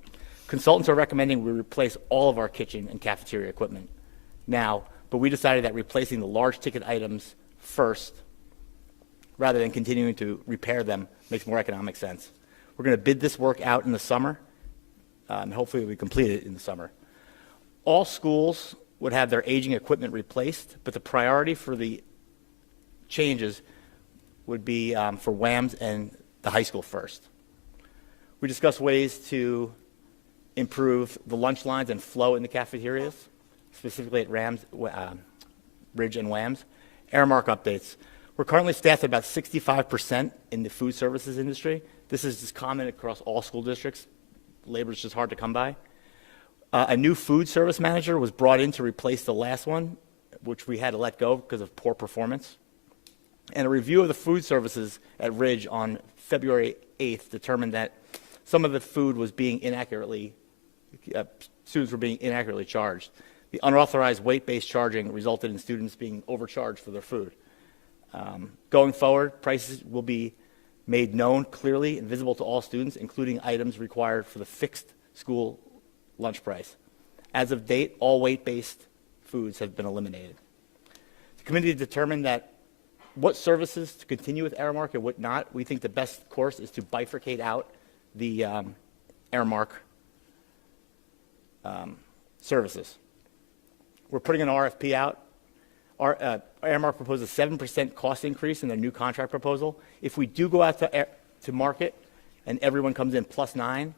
Consultants are recommending we replace all of our kitchen and cafeteria equipment now, but we decided that replacing the large ticket items first, rather than continuing to repair them, makes more economic sense. We're going to bid this work out in the summer, and hopefully we complete it in the summer. All schools would have their aging equipment replaced, but the priority for the changes would be for WAMS and the high school first. We discussed ways to improve the lunch lines and flow in the cafeterias, specifically at Ridge and WAMS. Aramark updates. We're currently staffed at about 65% in the food services industry. This is just common across all school districts. Labor is just hard to come by. A new food service manager was brought in to replace the last one, which we had to let go because of poor performance. And a review of the food services at Ridge on February 8th determined that some of the food was being students were being inaccurately charged. The unauthorized weight-based charging resulted in students being overcharged for their food. Going forward, prices will be made known clearly and visible to all students, including items required for the fixed school lunch price. As of date, all weight-based foods have been eliminated. The committee determined that what services to continue with Aramark and what not. We think the best course is to bifurcate out the Aramark services. We're putting an RFP out. Aramark proposes a 7% cost increase in their new contract proposal. If we do go out to market and everyone comes in plus 9,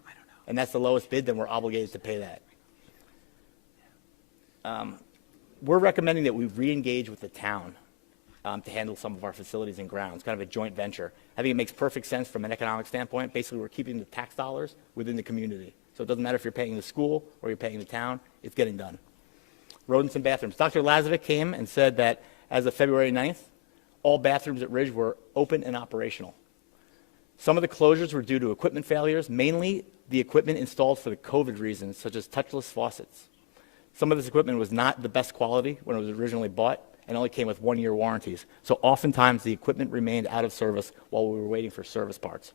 and that's the lowest bid, then we're obligated to pay that. We're recommending that we re-engage with the town to handle some of our facilities and grounds, kind of a joint venture. I think it makes perfect sense from an economic standpoint. Basically, we're keeping the tax dollars within the community. So it doesn't matter if you're paying the school or you're paying the town, it's getting done. Rodents and bathrooms. Dr. Lazovic came and said that as of February 9th, all bathrooms at Ridge were open and operational. Some of the closures were due to equipment failures, mainly the equipment installed for the COVID reasons, such as touchless faucets. Some of this equipment was not the best quality when it was originally bought and only came with 1-year warranties. So oftentimes the equipment remained out of service while we were waiting for service parts.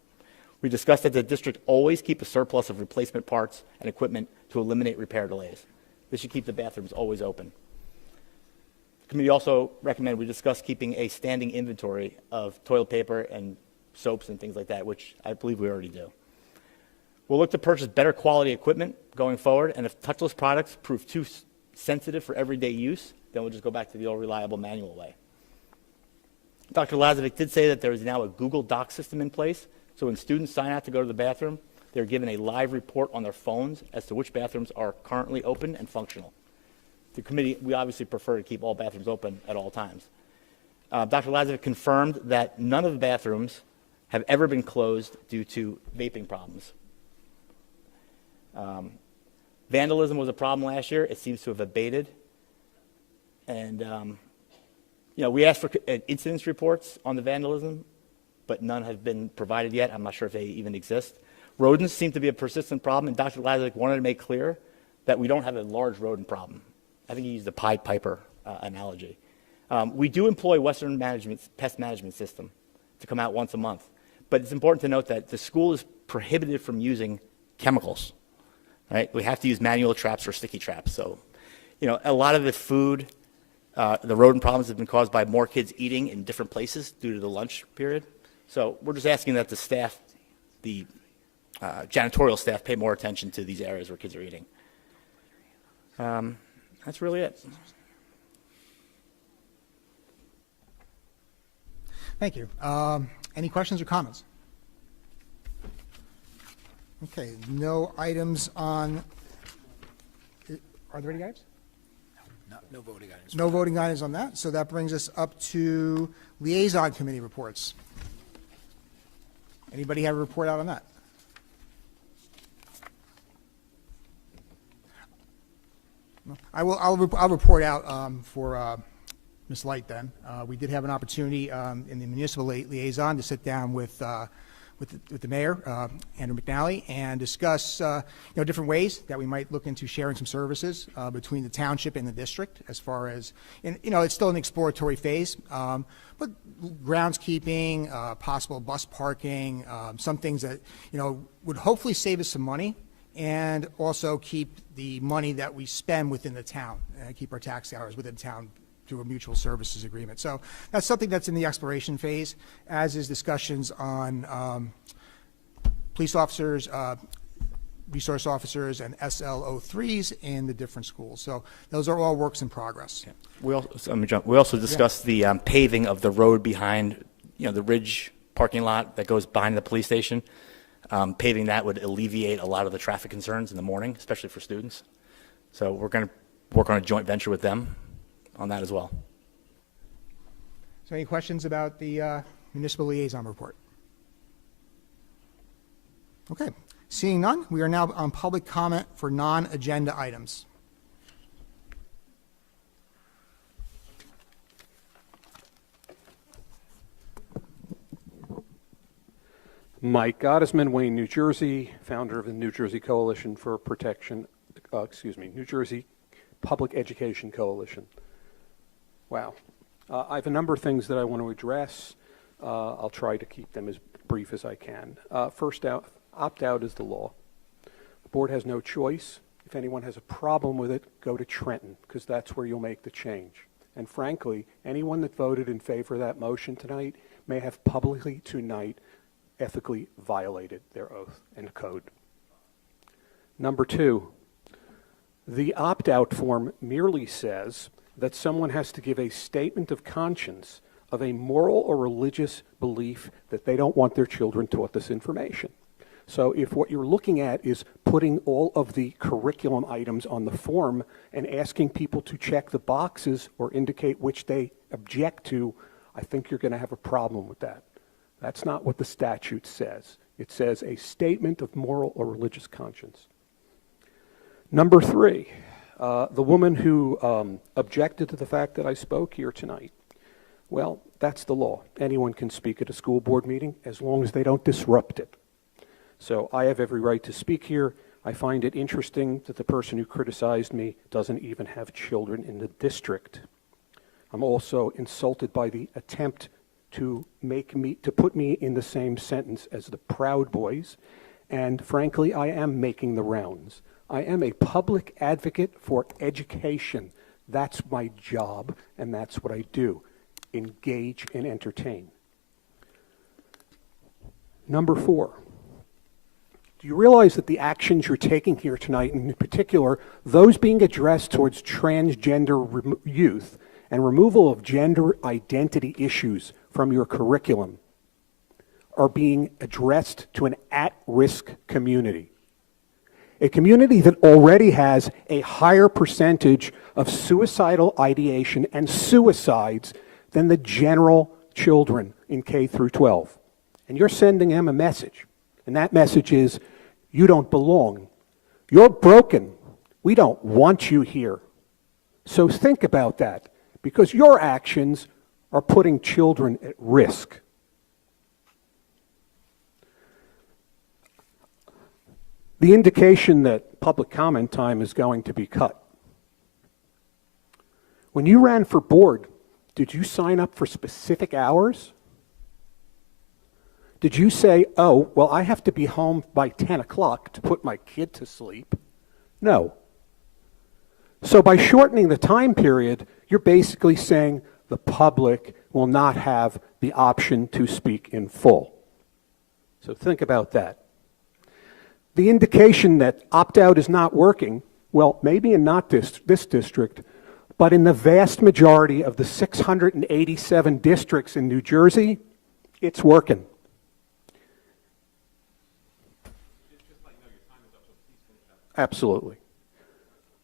We discussed that the district always keep a surplus of replacement parts and equipment to eliminate repair delays. This should keep the bathrooms always open. The committee also recommended we discuss keeping a standing inventory of toilet paper and soaps and things like that, which I believe we already do. We'll look to purchase better quality equipment going forward, and if touchless products prove too sensitive for everyday use, then we'll just go back to the old reliable manual way. Dr. Lazovic did say that there is now a Google Docs system in place, so when students sign out to go to the bathroom, they're given a live report on their phones as to which bathrooms are currently open and functional. The committee, we obviously prefer to keep all bathrooms open at all times. Dr. Lazovic confirmed that none of the bathrooms have ever been closed due to vaping problems. Vandalism was a problem last year. It seems to have abated. And, we asked for incidence reports on the vandalism, but none have been provided yet. I'm not sure if they even exist. Rodents seem to be a persistent problem, and Dr. Lazovic wanted to make clear that we don't have a large rodent problem. I think he used the Pied Piper analogy. We do employ Western Pest Management System to come out once a month. But it's important to note that the school is prohibited from using chemicals, right? We have to use manual traps or sticky traps. So, you know, a lot of the food, the rodent problems have been caused by more kids eating in different places due to the lunch period. So we're just asking that the staff, the janitorial staff, pay more attention to these areas where kids are eating. That's really it. Thank you. Any questions or comments? Okay, no items on, are there any items? No voting items. No voting items on that. So that brings us up to liaison committee reports. Anybody have a report out on that? I'll report out for Ms. Light then. We did have an opportunity in the municipal liaison to sit down with the mayor, Andrew McNally, and discuss different ways that we might look into sharing some services between the township and the district as far as, and it's still an exploratory phase, but groundskeeping, possible bus parking, some things that, would hopefully save us some money and also keep the money that we spend within the town, keep our tax dollars within town through a mutual services agreement. So that's something that's in the exploration phase, as is discussions on police officers, resource officers, and SLO3s in the different schools. So those are all works in progress. Yeah. We also discussed the paving of the road behind, the Ridge parking lot that goes behind the police station. Paving that would alleviate a lot of the traffic concerns in the morning, especially for students. So we're going to work on a joint venture with them on that as well. So any questions about the municipal liaison report? Okay, seeing none, we are now on public comment for non-agenda items. Mike Goddessman, Wayne, New Jersey, founder of the New Jersey Coalition for Protection, New Jersey Public Education Coalition. Wow. I have a number of things that I want to address. I'll try to keep them as brief as I can. First, opt-out is the law. The board has no choice. If anyone has a problem with it, go to Trenton, because that's where you'll make the change. And frankly, anyone that voted in favor of that motion tonight may have publicly tonight ethically violated their oath and code. Number two, the opt-out form merely says that someone has to give a statement of conscience of a moral or religious belief that they don't want their children taught this information. So if what you're looking at is putting all of the curriculum items on the form and asking people to check the boxes or indicate which they object to, I think you're going to have a problem with that. That's not what the statute says. It says a statement of moral or religious conscience. Number three, the woman who objected to the fact that I spoke here tonight. Well, that's the law. Anyone can speak at a school board meeting as long as they don't disrupt it. So I have every right to speak here. I find it interesting that the person who criticized me doesn't even have children in the district. I'm also insulted by the attempt to put me in the same sentence as the Proud Boys, and frankly, I am making the rounds. I am a public advocate for education. That's my job, and that's what I do. Engage and entertain. Number four, do you realize that the actions you're taking here tonight, and in particular, those being addressed towards transgender youth and removal of gender identity issues from your curriculum, are being addressed to an at-risk community? A community that already has a higher percentage of suicidal ideation and suicides than the general children in K through 12. And you're sending them a message. And that message is, you don't belong. You're broken. We don't want you here. So think about that, because your actions are putting children at risk. The indication that public comment time is going to be cut. When you ran for board, did you sign up for specific hours? Did you say, oh, well, I have to be home by 10 o'clock to put my kid to sleep? No. So by shortening the time period, you're basically saying the public will not have the option to speak in full. So think about that. The indication that opt-out is not working, well, maybe in not this district, but in the vast majority of the 687 districts in New Jersey, it's working. Absolutely.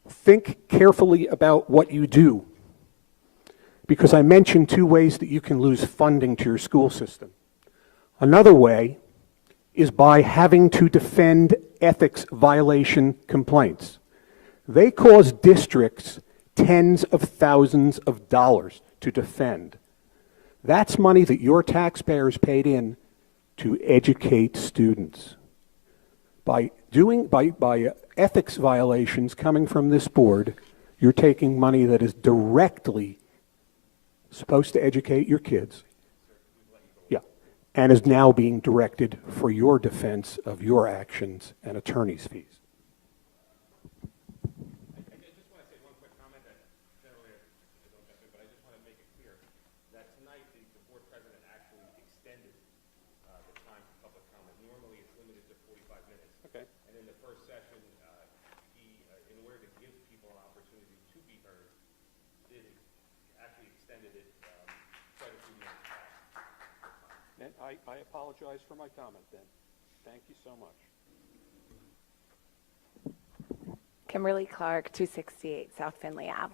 Think carefully about what you do, because I mentioned 2 ways that you can lose funding to your school system. Another way is by having to defend ethics violation complaints. They cause districts tens of thousands of dollars to defend. That's money that your taxpayers paid in to educate students. By ethics violations coming from this board, you're taking money that is directly supposed to educate your kids, and is now being directed for your defense of your actions and attorney's fees. And I apologize for my comment then. Thank you so much. Kimberly Clark, 268 South Finley Ave.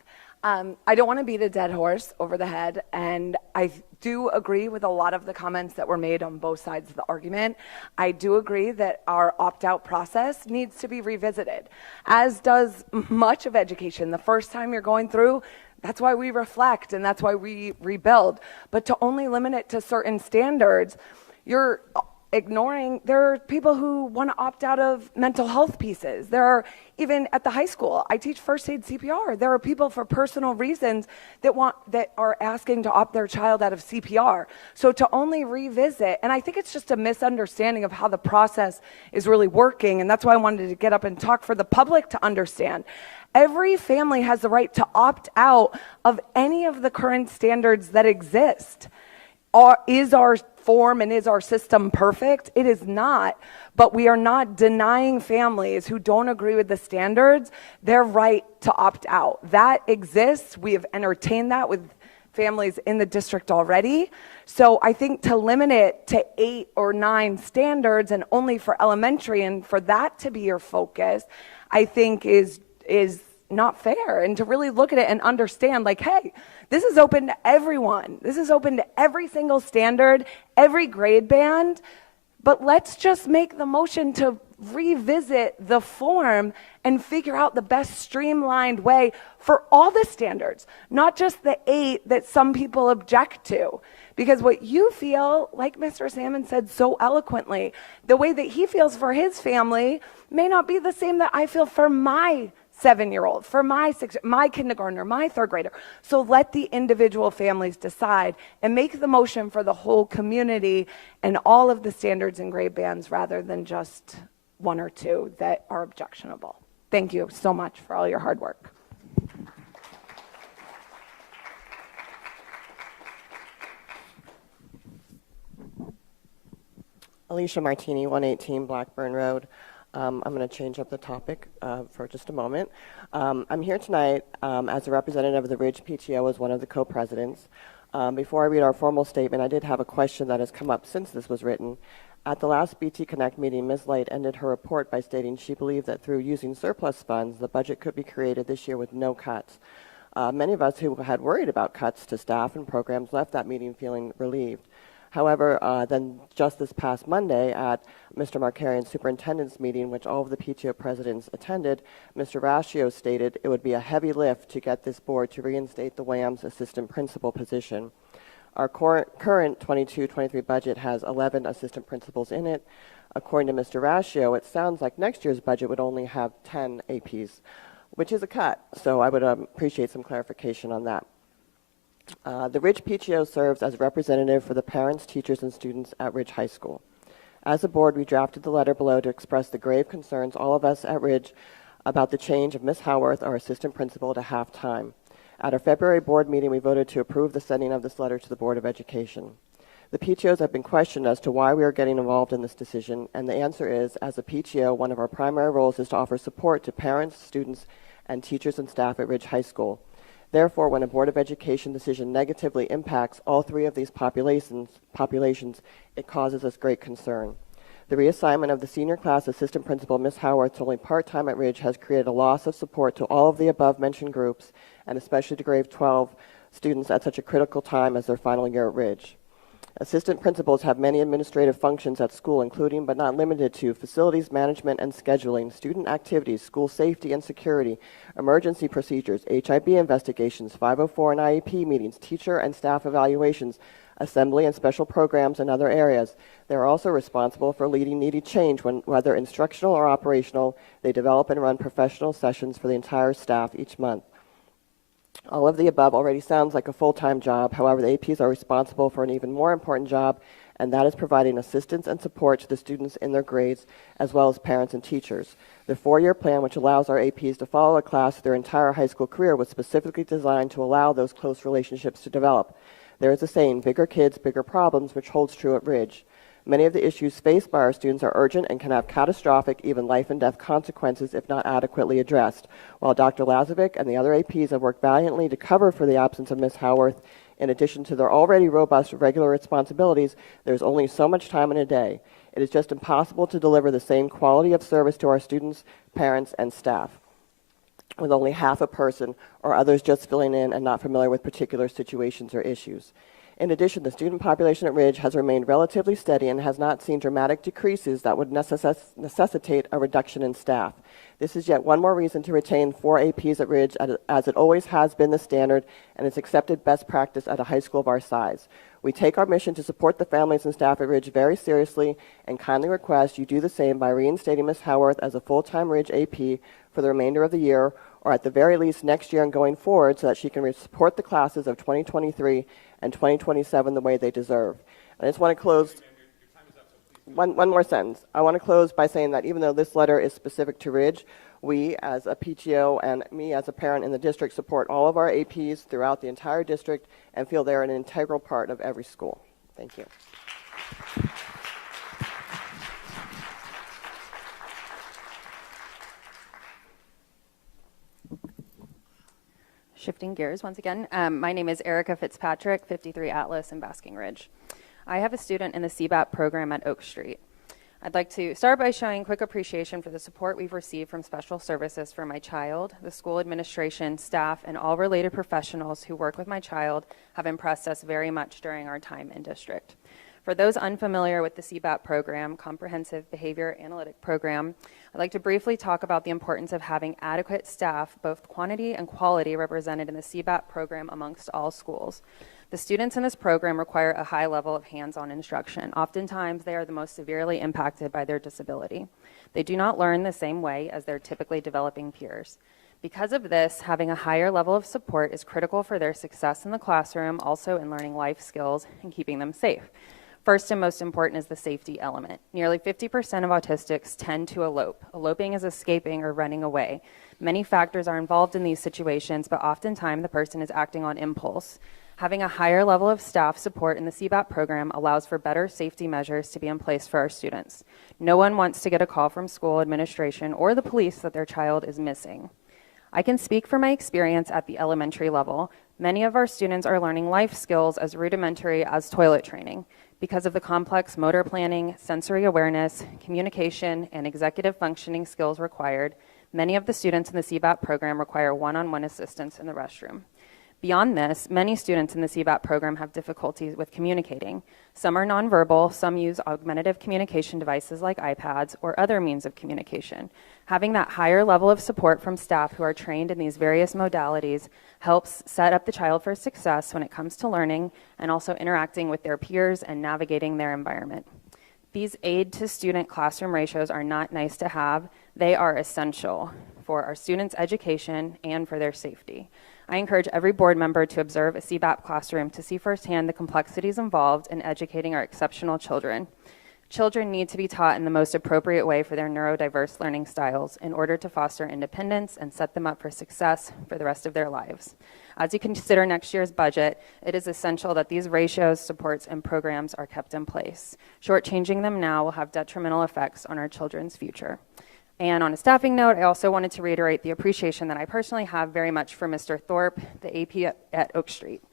I don't want to beat a dead horse over the head, and I do agree with a lot of the comments that were made on both sides of the argument. I do agree that our opt-out process needs to be revisited, as does much of education. The first time you're going through, that's why we reflect, and that's why we rebuild. But to only limit it to certain standards, you're ignoring, there are people who want to opt out of mental health pieces. There are, even at the high school, I teach first aid CPR. There are people for personal reasons that are asking to opt their child out of CPR. So to only revisit, and I think it's just a misunderstanding of how the process is really working, and that's why I wanted to get up and talk for the public to understand. Every family has the right to opt out of any of the current standards that exist. Is our form and is our system perfect? It is not, but we are not denying families who don't agree with the standards their right to opt out. That exists. We have entertained that with families in the district already. So I think to limit it to 8 or 9 standards and only for elementary, and for that to be your focus, I think is not fair. And to really look at it and understand, like, hey, this is open to everyone. This is open to every single standard, every grade band. But let's just make the motion to revisit the form and figure out the best streamlined way for all the standards, not just the 8 that some people object to. Because what you feel, like Mr. Salmon said so eloquently, the way that he feels for his family may not be the same that I feel for my 7-year-old, for my kindergartner, my 3rd grader. So let the individual families decide and make the motion for the whole community and all of the standards and grade bands rather than just 1 or 2 that are objectionable. Thank you so much for all your hard work. Alicia Martini, 118 Blackburn Road. I'm going to change up the topic for just a moment. I'm here tonight as a representative of the Ridge PTO as one of the co-presidents. Before I read our formal statement, I did have a question that has come up since this was written. At the last BT Connect meeting, Ms. Light ended her report by stating she believed that through using surplus funds, the budget could be created this year with no cuts. Many of us who had worried about cuts to staff and programs left that meeting feeling relieved. However, then just this past Monday at Mr. Markarian's superintendent's meeting, which all of the PTO presidents attended, Mr. Rascio stated it would be a heavy lift to get this board to reinstate the WAM's assistant principal position. Our current 22-23 budget has 11 assistant principals in it. According to Mr. Rascio, it sounds like next year's budget would only have 10 APs, which is a cut. So I would appreciate some clarification on that. The Ridge PTO serves as a representative for the parents, teachers, and students at Ridge High School. As a board, we drafted the letter below to express the grave concerns all of us at Ridge about the change of Ms. Howarth, our assistant principal, to half-time. At our February board meeting, we voted to approve the sending of this letter to the Board of Education. The PTOs have been questioned as to why we are getting involved in this decision, and the answer is, as a PTO, one of our primary roles is to offer support to parents, students, and teachers and staff at Ridge High School. Therefore, when a Board of Education decision negatively impacts all three of these populations, it causes us great concern. The reassignment of the senior class assistant principal, Ms. Howarth, to only part-time at Ridge has created a loss of support to all of the above-mentioned groups, and especially to grade 12 students at such a critical time as their final year at Ridge. Assistant principals have many administrative functions at school, including but not limited to facilities management and scheduling, student activities, school safety and security, emergency procedures, HIB investigations, 504 and IEP meetings, teacher and staff evaluations, assembly and special programs, and other areas. They are also responsible for leading needed change, whether instructional or operational. They develop and run professional sessions for the entire staff each month. All of the above already sounds like a full-time job. However, the APs are responsible for an even more important job, and that is providing assistance and support to the students in their grades, as well as parents and teachers. The 4-year plan, which allows our APs to follow a class their entire high school career, was specifically designed to allow those close relationships to develop. There is a saying, bigger kids, bigger problems, which holds true at Ridge. Many of the issues faced by our students are urgent and can have catastrophic, even life and death consequences if not adequately addressed. While Dr. Lazovic and the other APs have worked valiantly to cover for the absence of Ms. Howarth, in addition to their already robust regular responsibilities, there's only so much time in a day. It is just impossible to deliver the same quality of service to our students, parents, and staff with only half a person or others just filling in and not familiar with particular situations or issues. In addition, the student population at Ridge has remained relatively steady and has not seen dramatic decreases that would necessitate a reduction in staff. This is yet one more reason to retain 4 APs at Ridge, as it always has been the standard and is accepted best practice at a high school of our size. We take our mission to support the families and staff at Ridge very seriously and kindly request you do the same by reinstating Ms. Howarth as a full-time Ridge AP for the remainder of the year, or at the very least next year and going forward, so that she can support the classes of 2023 and 2027 the way they deserve. I just want to close. One more sentence. I want to close by saying that even though this letter is specific to Ridge, we as a PTO and me as a parent in the district support all of our APs throughout the entire district and feel they're an integral part of every school. Thank you. Shifting gears once again, my name is Erica Fitzpatrick, 53 Atlas in Basking Ridge. I have a student in the CBAP program at Oak Street. I'd like to start by showing quick appreciation for the support we've received from special services for my child. The school administration, staff, and all related professionals who work with my child have impressed us very much during our time in district. For those unfamiliar with the CBAP program, Comprehensive Behavior Analytic Program, I'd like to briefly talk about the importance of having adequate staff, both quantity and quality, represented in the CBAP program amongst all schools. The students in this program require a high level of hands-on instruction. Oftentimes, they are the most severely impacted by their disability. They do not learn the same way as their typically developing peers. Because of this, having a higher level of support is critical for their success in the classroom, also in learning life skills and keeping them safe. First and most important is the safety element. Nearly 50% of autistics tend to elope. Eloping is escaping or running away. Many factors are involved in these situations, but oftentimes the person is acting on impulse. Having a higher level of staff support in the CBAP program allows for better safety measures to be in place for our students. No one wants to get a call from school administration or the police that their child is missing. I can speak from my experience at the elementary level. Many of our students are learning life skills as rudimentary as toilet training. Because of the complex motor planning, sensory awareness, communication, and executive functioning skills required, many of the students in the CBAP program require one-on-one assistance in the restroom. Beyond this, many students in the CBAP program have difficulties with communicating. Some are nonverbal, some use augmentative communication devices like iPads or other means of communication. Having that higher level of support from staff who are trained in these various modalities helps set up the child for success when it comes to learning and also interacting with their peers and navigating their environment. These aid-to-student classroom ratios are not nice to have. They are essential for our students' education and for their safety. I encourage every board member to observe a CBAP classroom to see firsthand the complexities involved in educating our exceptional children. Children need to be taught in the most appropriate way for their neurodiverse learning styles in order to foster independence and set them up for success for the rest of their lives. As you consider next year's budget, it is essential that these ratios, supports, and programs are kept in place. Shortchanging them now will have detrimental effects on our children's future. And on a staffing note, I also wanted to reiterate the appreciation that I personally have very much for Mr. Thorpe, the AP at Oak Street.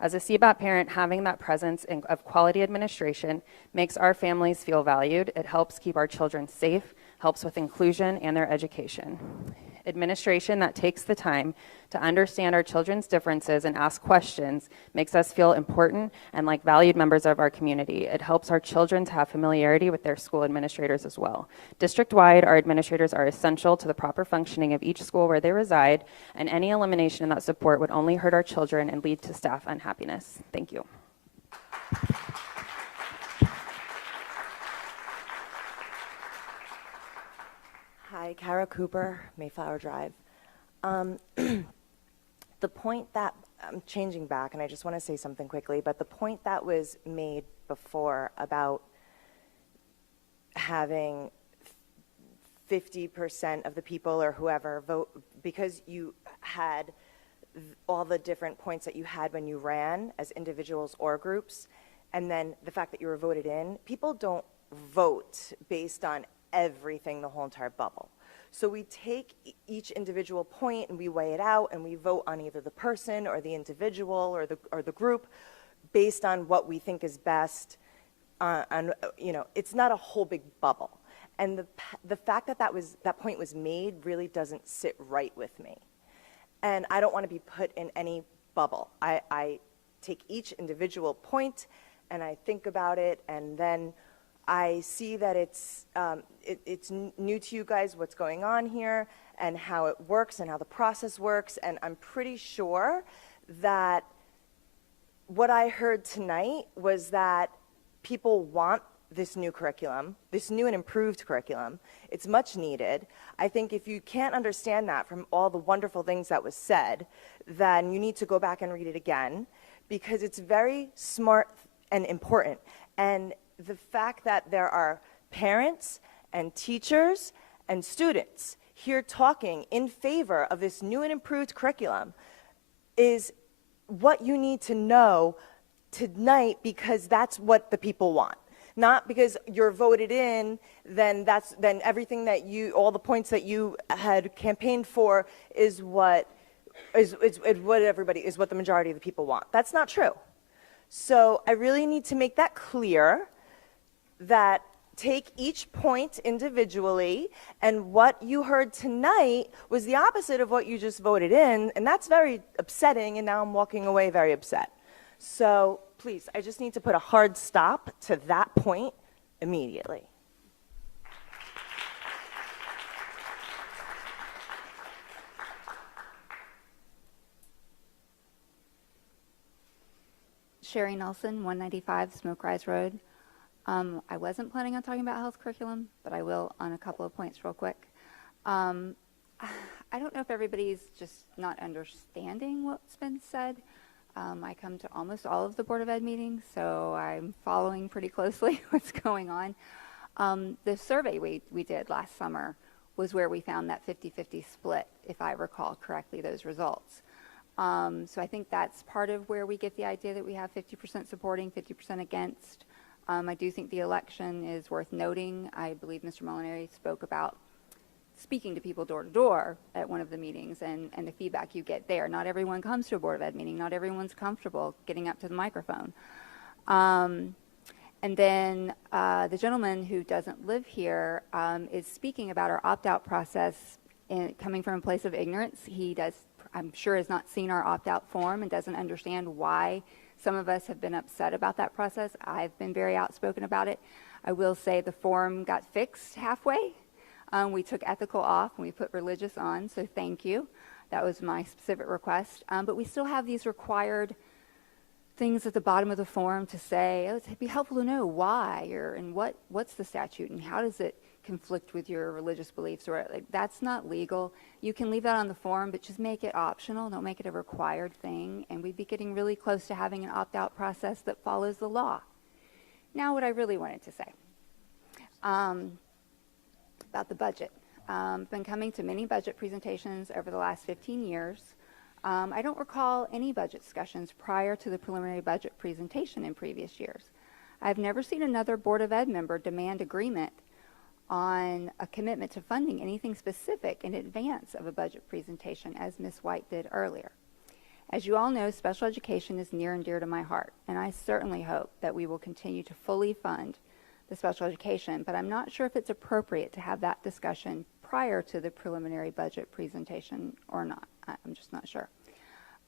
As a CBAP parent, having that presence of quality administration makes our families feel valued. It helps keep our children safe, helps with inclusion and their education. Administration that takes the time to understand our children's differences and ask questions makes us feel important and like valued members of our community. It helps our children to have familiarity with their school administrators as well. District-wide, our administrators are essential to the proper functioning of each school where they reside, and any elimination in that support would only hurt our children and lead to staff unhappiness. Thank you. Hi, Kara Cooper, Mayflower Drive. The point that, I'm changing back, and I just want to say something quickly, but the point that was made before about having 50% of the people or whoever vote, because you had all the different points that you had when you ran as individuals or groups, and then the fact that you were voted in, people don't vote based on everything, the whole entire bubble. So we take each individual point and we weigh it out and we vote on either the person or the individual or the group based on what we think is best. It's not a whole big bubble. And the fact that that point was made really doesn't sit right with me. And I don't want to be put in any bubble. I take each individual point and I think about it, and then I see that it's new to you guys what's going on here and how it works and how the process works, and I'm pretty sure that what I heard tonight was that people want this new curriculum, this new and improved curriculum. It's much needed. I think if you can't understand that from all the wonderful things that was said, then you need to go back and read it again, because it's very smart and important. And the fact that there are parents and teachers and students here talking in favor of this new and improved curriculum is what you need to know tonight, because that's what the people want. Not because you're voted in, then everything that all the points that you had campaigned for is what the majority of the people want. That's not true. So I really need to make that clear, that take each point individually, and what you heard tonight was the opposite of what you just voted in, and that's very upsetting, and now I'm walking away very upset. So please, I just need to put a hard stop to that point immediately. Sherry Nelson, 195 Smoke Rise Road. I wasn't planning on talking about health curriculum, but I will on a couple of points real quick. I don't know if everybody's just not understanding what's been said. I come to almost all of the Board of Ed meetings, so I'm following pretty closely what's going on. The survey we did last summer was where we found that 50-50 split, if I recall correctly, those results. So I think that's part of where we get the idea that we have 50% supporting, 50% against. I do think the election is worth noting. I believe Mr. Molinari spoke about speaking to people door to door at one of the meetings and the feedback you get there. Not everyone comes to a Board of Ed meeting. Not everyone's comfortable getting up to the microphone. And then the gentleman who doesn't live here is speaking about our opt-out process coming from a place of ignorance. He does, I'm sure, has not seen our opt-out form and doesn't understand why some of us have been upset about that process. I've been very outspoken about it. I will say the form got fixed halfway. We took ethical off and we put religious on, so thank you. That was my specific request. But we still have these required things at the bottom of the form to say, oh, it'd be helpful to know why, and what's the statute and how does it conflict with your religious beliefs, or like, that's not legal. You can leave that on the form, but just make it optional. Don't make it a required thing, and we'd be getting really close to having an opt-out process that follows the law. Now, what I really wanted to say. About the budget. Been coming to many budget presentations over the last 15 years. I don't recall any budget discussions prior to the preliminary budget presentation in previous years. I've never seen another Board of Ed member demand agreement on a commitment to funding anything specific in advance of a budget presentation, as Ms. White did earlier. As you all know, special education is near and dear to my heart, and I certainly hope that we will continue to fully fund the special education, but I'm not sure if it's appropriate to have that discussion prior to the preliminary budget presentation or not. I'm just not sure.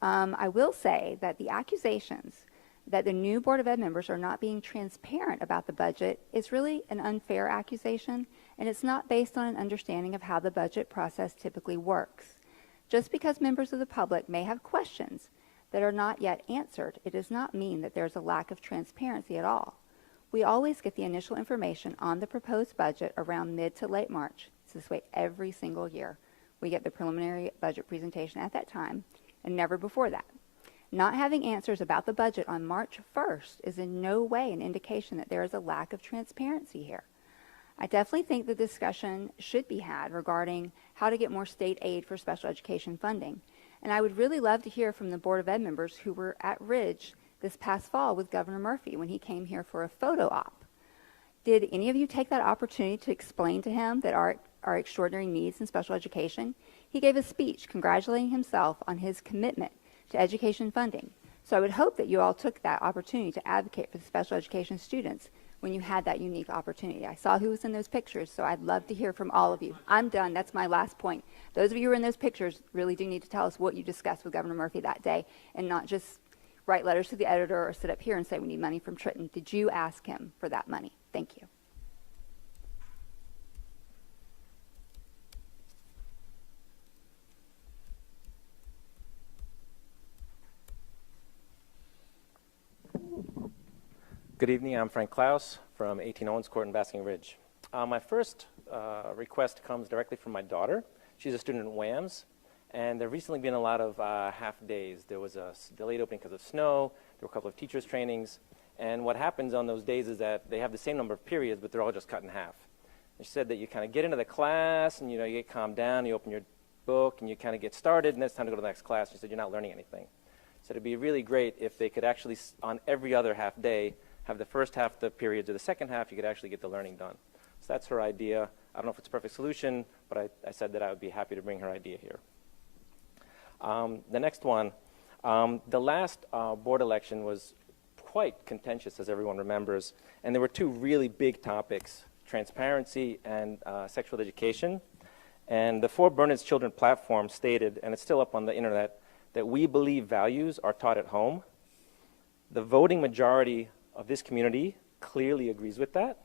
I will say that the accusations that the new Board of Ed members are not being transparent about the budget is really an unfair accusation, and it's not based on an understanding of how the budget process typically works. Just because members of the public may have questions that are not yet answered, it does not mean that there's a lack of transparency at all. We always get the initial information on the proposed budget around mid to late March. It's this way every single year. We get the preliminary budget presentation at that time and never before that. Not having answers about the budget on March 1st is in no way an indication that there is a lack of transparency here. I definitely think the discussion should be had regarding how to get more state aid for special education funding. And I would really love to hear from the Board of Ed members who were at Ridge this past fall with Governor Murphy when he came here for a photo op. Did any of you take that opportunity to explain to him that our extraordinary needs in special education? He gave a speech congratulating himself on his commitment to education funding. So I would hope that you all took that opportunity to advocate for the special education students when you had that unique opportunity. I saw who was in those pictures, so I'd love to hear from all of you. I'm done. That's my last point. Those of you who are in those pictures really do need to tell us what you discussed with Governor Murphy that day and not just write letters to the editor or sit up here and say we need money from Triton. Did you ask him for that money? Thank you. Good evening, I'm Frank Klaus from 18 Owens Court in Basking Ridge. My first request comes directly from my daughter. She's a student at WAMS, and there have recently been a lot of half days. There was a delayed opening because of snow, there were a couple of teachers' trainings, and what happens on those days is that they have the same number of periods, but they're all just cut in half. And she said that you kind of get into the class, and you get calmed down, you open your book, and you kind of get started, and then it's time to go to the next class. She said you're not learning anything. So it'd be really great if they could actually, on every other half day, have the first half of the periods or the second half, you could actually get the learning done. So that's her idea. I don't know if it's a perfect solution, but I said that I would be happy to bring her idea here. The next one, the last board election was quite contentious, as everyone remembers, and there were two really big topics, transparency and sexual education. And the For Bernard's Children platform stated, and it's still up on the internet, that we believe values are taught at home. The voting majority of this community clearly agrees with that.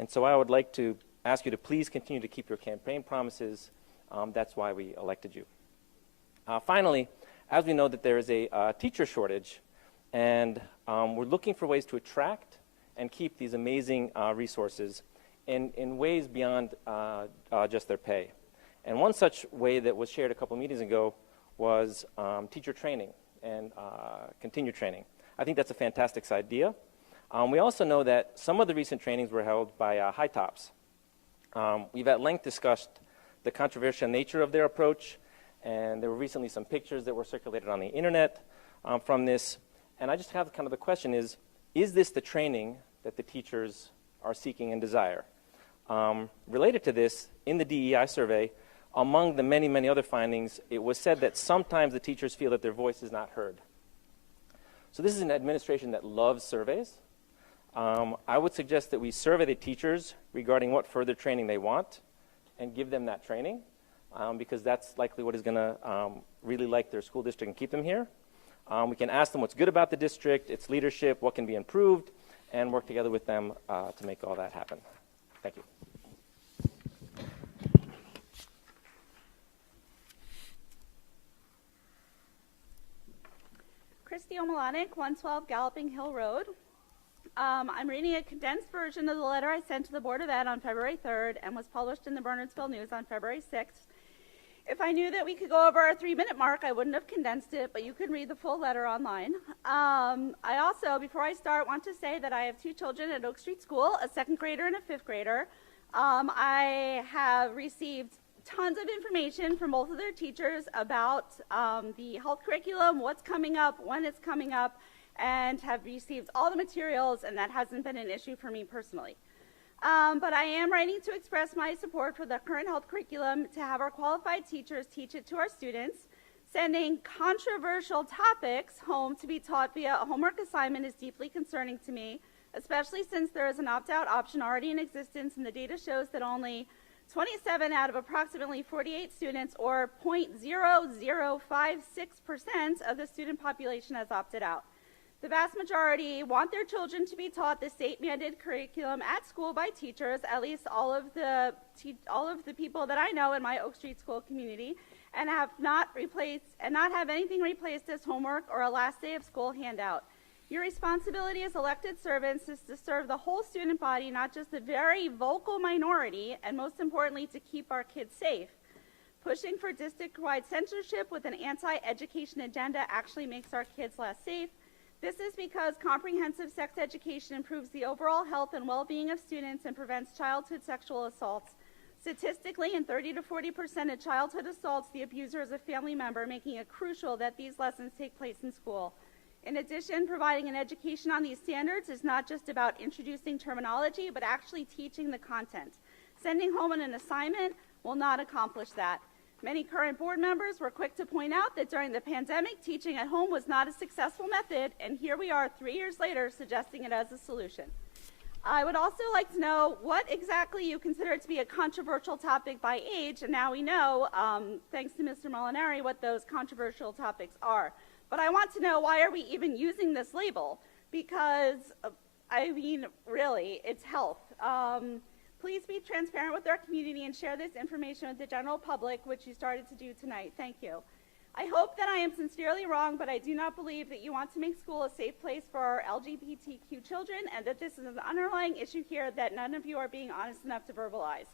And so I would like to ask you to please continue to keep your campaign promises. That's why we elected you. Finally, as we know that there is a teacher shortage, and we're looking for ways to attract and keep these amazing resources in ways beyond just their pay. And one such way that was shared a couple of meetings ago was teacher training and continued training. I think that's a fantastic idea. We also know that some of the recent trainings were held by high tops. We've at length discussed the controversial nature of their approach, and there were recently some pictures that were circulated on the internet from this. And I just have kind of the question is this the training that the teachers are seeking and desire? Related to this, in the DEI survey, among the many, many other findings, it was said that sometimes the teachers feel that their voice is not heard. So this is an administration that loves surveys. I would suggest that we survey the teachers regarding what further training they want and give them that training because that's likely what is going to really like their school district and keep them here. We can ask them what's good about the district, its leadership, what can be improved, and work together with them to make all that happen. Thank you. Christy O'Malonic, 112 Galloping Hill Road. I'm reading a condensed version of the letter I sent to the Board of Ed on February 3rd and was published in the Bernardsville News on February 6th. If I knew that we could go over our 3-minute mark, I wouldn't have condensed it, but you can read the full letter online. I also, before I start, want to say that I have 2 children at Oak Street School, a 2nd grader and a 5th grader. I have received tons of information from both of their teachers about the health curriculum, what's coming up, when it's coming up, and have received all the materials, and that hasn't been an issue for me personally. But I am writing to express my support for the current health curriculum to have our qualified teachers teach it to our students. Sending controversial topics home to be taught via a homework assignment is deeply concerning to me, especially since there is an opt-out option already in existence, and the data shows that only 27 out of approximately 48 students, or 0.0056% of the student population, has opted out. The vast majority want their children to be taught the state-mandated curriculum at school by teachers, at least all of the people that I know in my Oak Street School community, and not have anything replaced as homework or a last day of school handout. Your responsibility as elected servants is to serve the whole student body, not just the very vocal minority, and most importantly, to keep our kids safe. Pushing for district-wide censorship with an anti-education agenda actually makes our kids less safe. This is because comprehensive sex education improves the overall health and well-being of students and prevents childhood sexual assaults. Statistically, in 30 to 40% of childhood assaults, the abuser is a family member, making it crucial that these lessons take place in school. In addition, providing an education on these standards is not just about introducing terminology, but actually teaching the content. Sending home an assignment will not accomplish that. Many current board members were quick to point out that during the pandemic, teaching at home was not a successful method, and here we are 3 years later suggesting it as a solution. I would also like to know what exactly you consider to be a controversial topic by age, and now we know, thanks to Mr. Molinari, what those controversial topics are. But I want to know, why are we even using this label? Because, I mean, really, it's health. Please be transparent with our community and share this information with the general public, which you started to do tonight. Thank you. I hope that I am sincerely wrong, but I do not believe that you want to make school a safe place for our LGBTQ children, and that this is an underlying issue here that none of you are being honest enough to verbalize.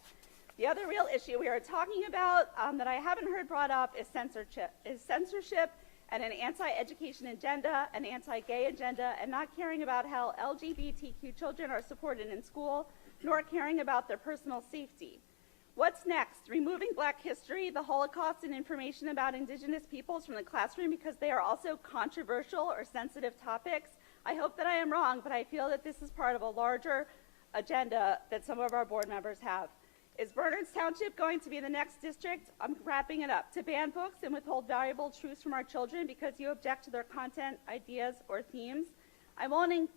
The other real issue we are talking about that I haven't heard brought up is censorship and an anti-education agenda, an anti-gay agenda, and not caring about how LGBTQ children are supported in school, nor caring about their personal safety. What's next? Removing Black history, the Holocaust, and information about indigenous peoples from the classroom because they are also controversial or sensitive topics? I hope that I am wrong, but I feel that this is part of a larger agenda that some of our board members have. Is Bernards Township going to be the next district, I'm wrapping it up, to ban books and withhold valuable truths from our children because you object to their content, ideas, or themes? I won't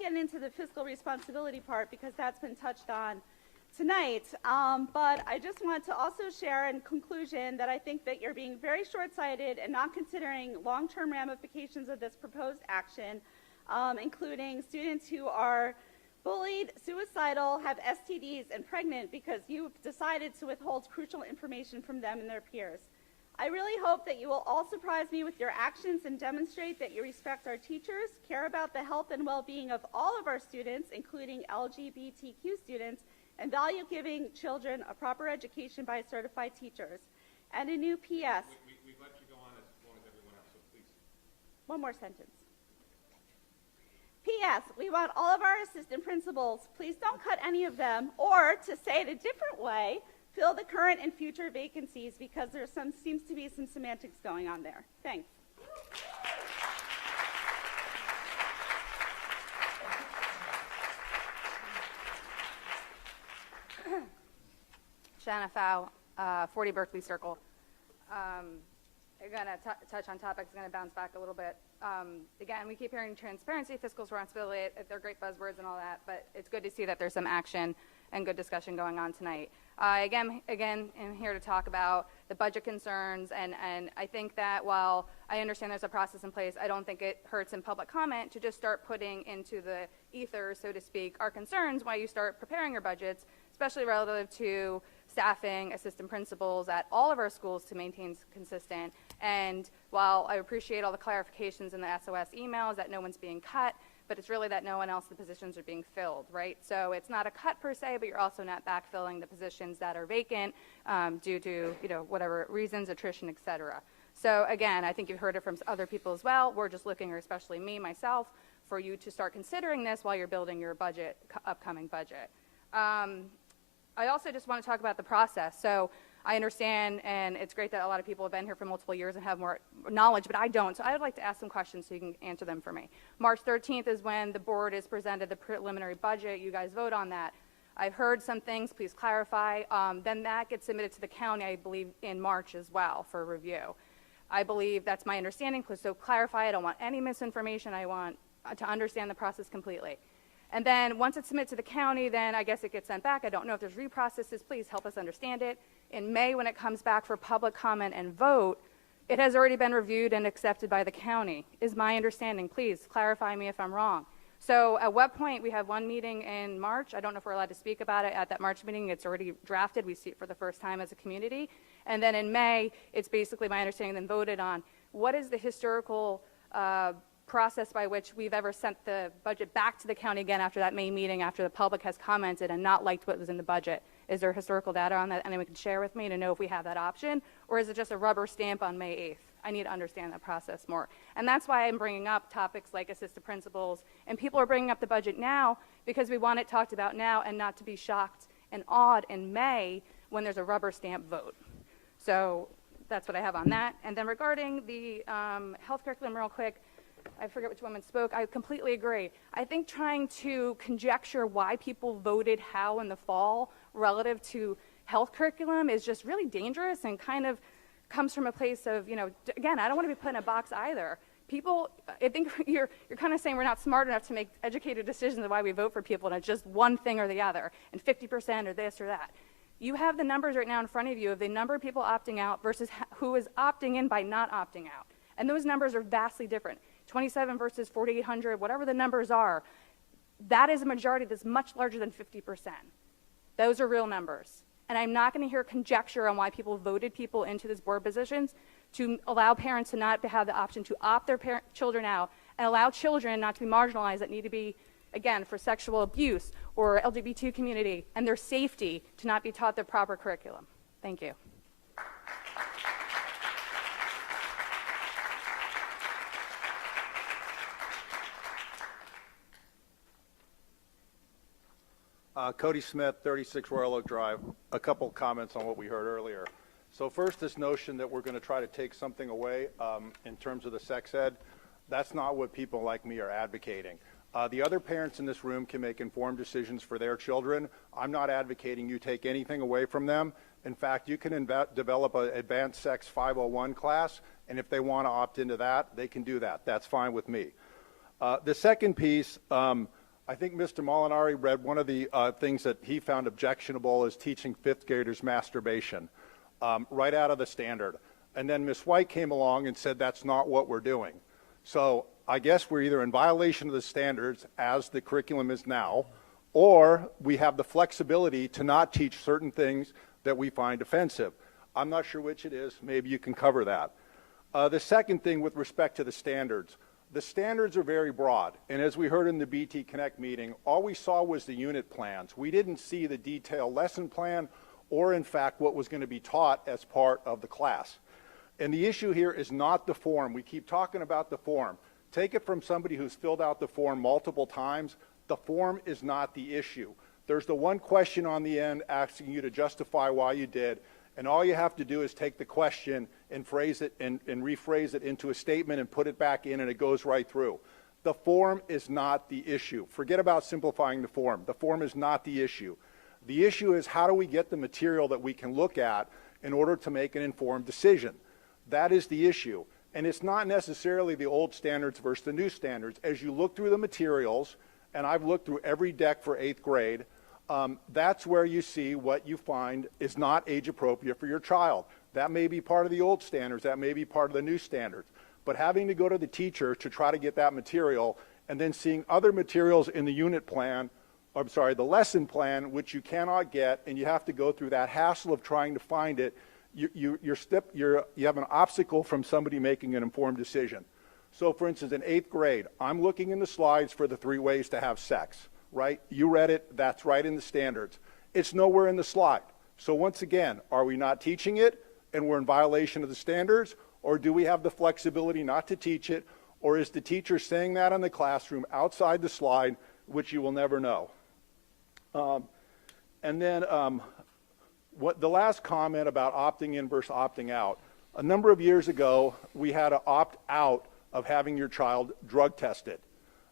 get into the fiscal responsibility part because that's been touched on tonight, but I just want to also share in conclusion that I think that you're being very short-sighted and not considering long-term ramifications of this proposed action, including students who are bullied, suicidal, have STDs, and pregnant because you've decided to withhold crucial information from them and their peers. I really hope that you will all surprise me with your actions and demonstrate that you respect our teachers, care about the health and well-being of all of our students, including LGBTQ students, and value giving children a proper education by certified teachers. And a new PS. We've let you go on as long as everyone else, so please. One more sentence. P.S. We want all of our assistant principals, please don't cut any of them, or to say it a different way, fill the current and future vacancies because there seems to be some semantics going on there. Thanks. Shanna Pfau, 40 Berkeley Circle. Going to touch on topics, going to bounce back a little bit. Again, we keep hearing transparency, fiscal responsibility, they're great buzzwords and all that, but it's good to see that there's some action and good discussion going on tonight. Again, I'm here to talk about the budget concerns, and I think that while I understand there's a process in place, I don't think it hurts in public comment to just start putting into the ether, so to speak, our concerns while you start preparing your budgets, especially relative to staffing, assistant principals at all of our schools to maintain consistent. And while I appreciate all the clarifications in the SOS emails that no one's being cut, but it's really that no one else, the positions are being filled, right? So it's not a cut per se, but you're also not backfilling the positions that are vacant due to, whatever reasons, attrition, et cetera. So again, I think you've heard it from other people as well. We're just looking, or especially me, myself, for you to start considering this while you're building your budget, upcoming budget. I also just want to talk about the process. So I understand, and it's great that a lot of people have been here for multiple years and have more knowledge, but I don't. So I would like to ask some questions so you can answer them for me. March 13th is when the board is presented the preliminary budget. You guys vote on that. I've heard some things, please clarify. Then that gets submitted to the county, I believe, in March as well for review. I believe that's my understanding, so clarify. I don't want any misinformation. I want to understand the process completely. And then once it's submitted to the county, then I guess it gets sent back. I don't know if there's reprocesses. Please help us understand it. In May, when it comes back for public comment and vote, it has already been reviewed and accepted by the county, is my understanding. Please clarify me if I'm wrong. So at what point, we have one meeting in March. I don't know if we're allowed to speak about it at that March meeting. It's already drafted. We see it for the first time as a community. And then in May, it's basically my understanding then voted on. What is the historical process by which we've ever sent the budget back to the county again after that May meeting, after the public has commented and not liked what was in the budget? Is there historical data on that anyone can share with me to know if we have that option? Or is it just a rubber stamp on May 8th? I need to understand that process more. And that's why I'm bringing up topics like assistant principals. And people are bringing up the budget now because we want it talked about now and not to be shocked and awed in May when there's a rubber stamp vote. So that's what I have on that. And then regarding the health curriculum real quick, I forget which woman spoke. I completely agree. I think trying to conjecture why people voted how in the fall relative to health curriculum is just really dangerous and kind of comes from a place of, again, I don't want to be put in a box either. People, I think you're kind of saying we're not smart enough to make educated decisions of why we vote for people, and it's just one thing or the other, and 50% or this or that. You have the numbers right now in front of you of the number of people opting out versus who is opting in by not opting out. And those numbers are vastly different. 27 versus 4,800, whatever the numbers are, that is a majority that's much larger than 50%. Those are real numbers. And I'm not going to hear conjecture on why people voted people into these board positions to allow parents to not have the option to opt their children out and allow children not to be marginalized that need to be, again, for sexual abuse or LGBT community and their safety to not be taught the proper curriculum. Thank you. Cody Smith, 36 Royal Oak Drive. A couple comments on what we heard earlier. So first, this notion that we're going to try to take something away in terms of the sex ed, that's not what people like me are advocating. The other parents in this room can make informed decisions for their children. I'm not advocating you take anything away from them. In fact, you can develop an advanced sex 501 class, and if they want to opt into that, they can do that. That's fine with me. The second piece, I think Mr. Molinari read one of the things that he found objectionable is teaching fifth graders masturbation right out of the standard. And then Ms. White came along and said that's not what we're doing. So I guess we're either in violation of the standards as the curriculum is now, or we have the flexibility to not teach certain things that we find offensive. I'm not sure which it is. Maybe you can cover that. The second thing with respect to the standards are very broad, and as we heard in the BT Connect meeting, all we saw was the unit plans. We didn't see the detailed lesson plan or, in fact, what was going to be taught as part of the class. And the issue here is not the form. We keep talking about the form. Take it from somebody who's filled out the form multiple times. The form is not the issue. There's the one question on the end asking you to justify why you did, and all you have to do is take the question and phrase it and rephrase it into a statement and put it back in, and it goes right through. The form is not the issue. Forget about simplifying the form. The form is not the issue. The issue is how do we get the material that we can look at in order to make an informed decision. That is the issue. And it's not necessarily the old standards versus the new standards. As you look through the materials, and I've looked through every deck for 8th grade, that's where you see what you find is not age appropriate for your child. That may be part of the old standards, that may be part of the new standards. But having to go to the teacher to try to get that material and then seeing other materials in the unit plan, the lesson plan, which you cannot get, and you have to go through that hassle of trying to find it, you have an obstacle from somebody making an informed decision. So for instance, in 8th grade, I'm looking in the slides for the 3 ways to have sex, right? You read it, that's right in the standards. It's nowhere in the slide. So once again, are we not teaching it and we're in violation of the standards, or do we have the flexibility not to teach it, or is the teacher saying that in the classroom outside the slide, which you will never know? And then what the last comment about opting in versus opting out. A number of years ago, we had to opt out of having your child drug tested.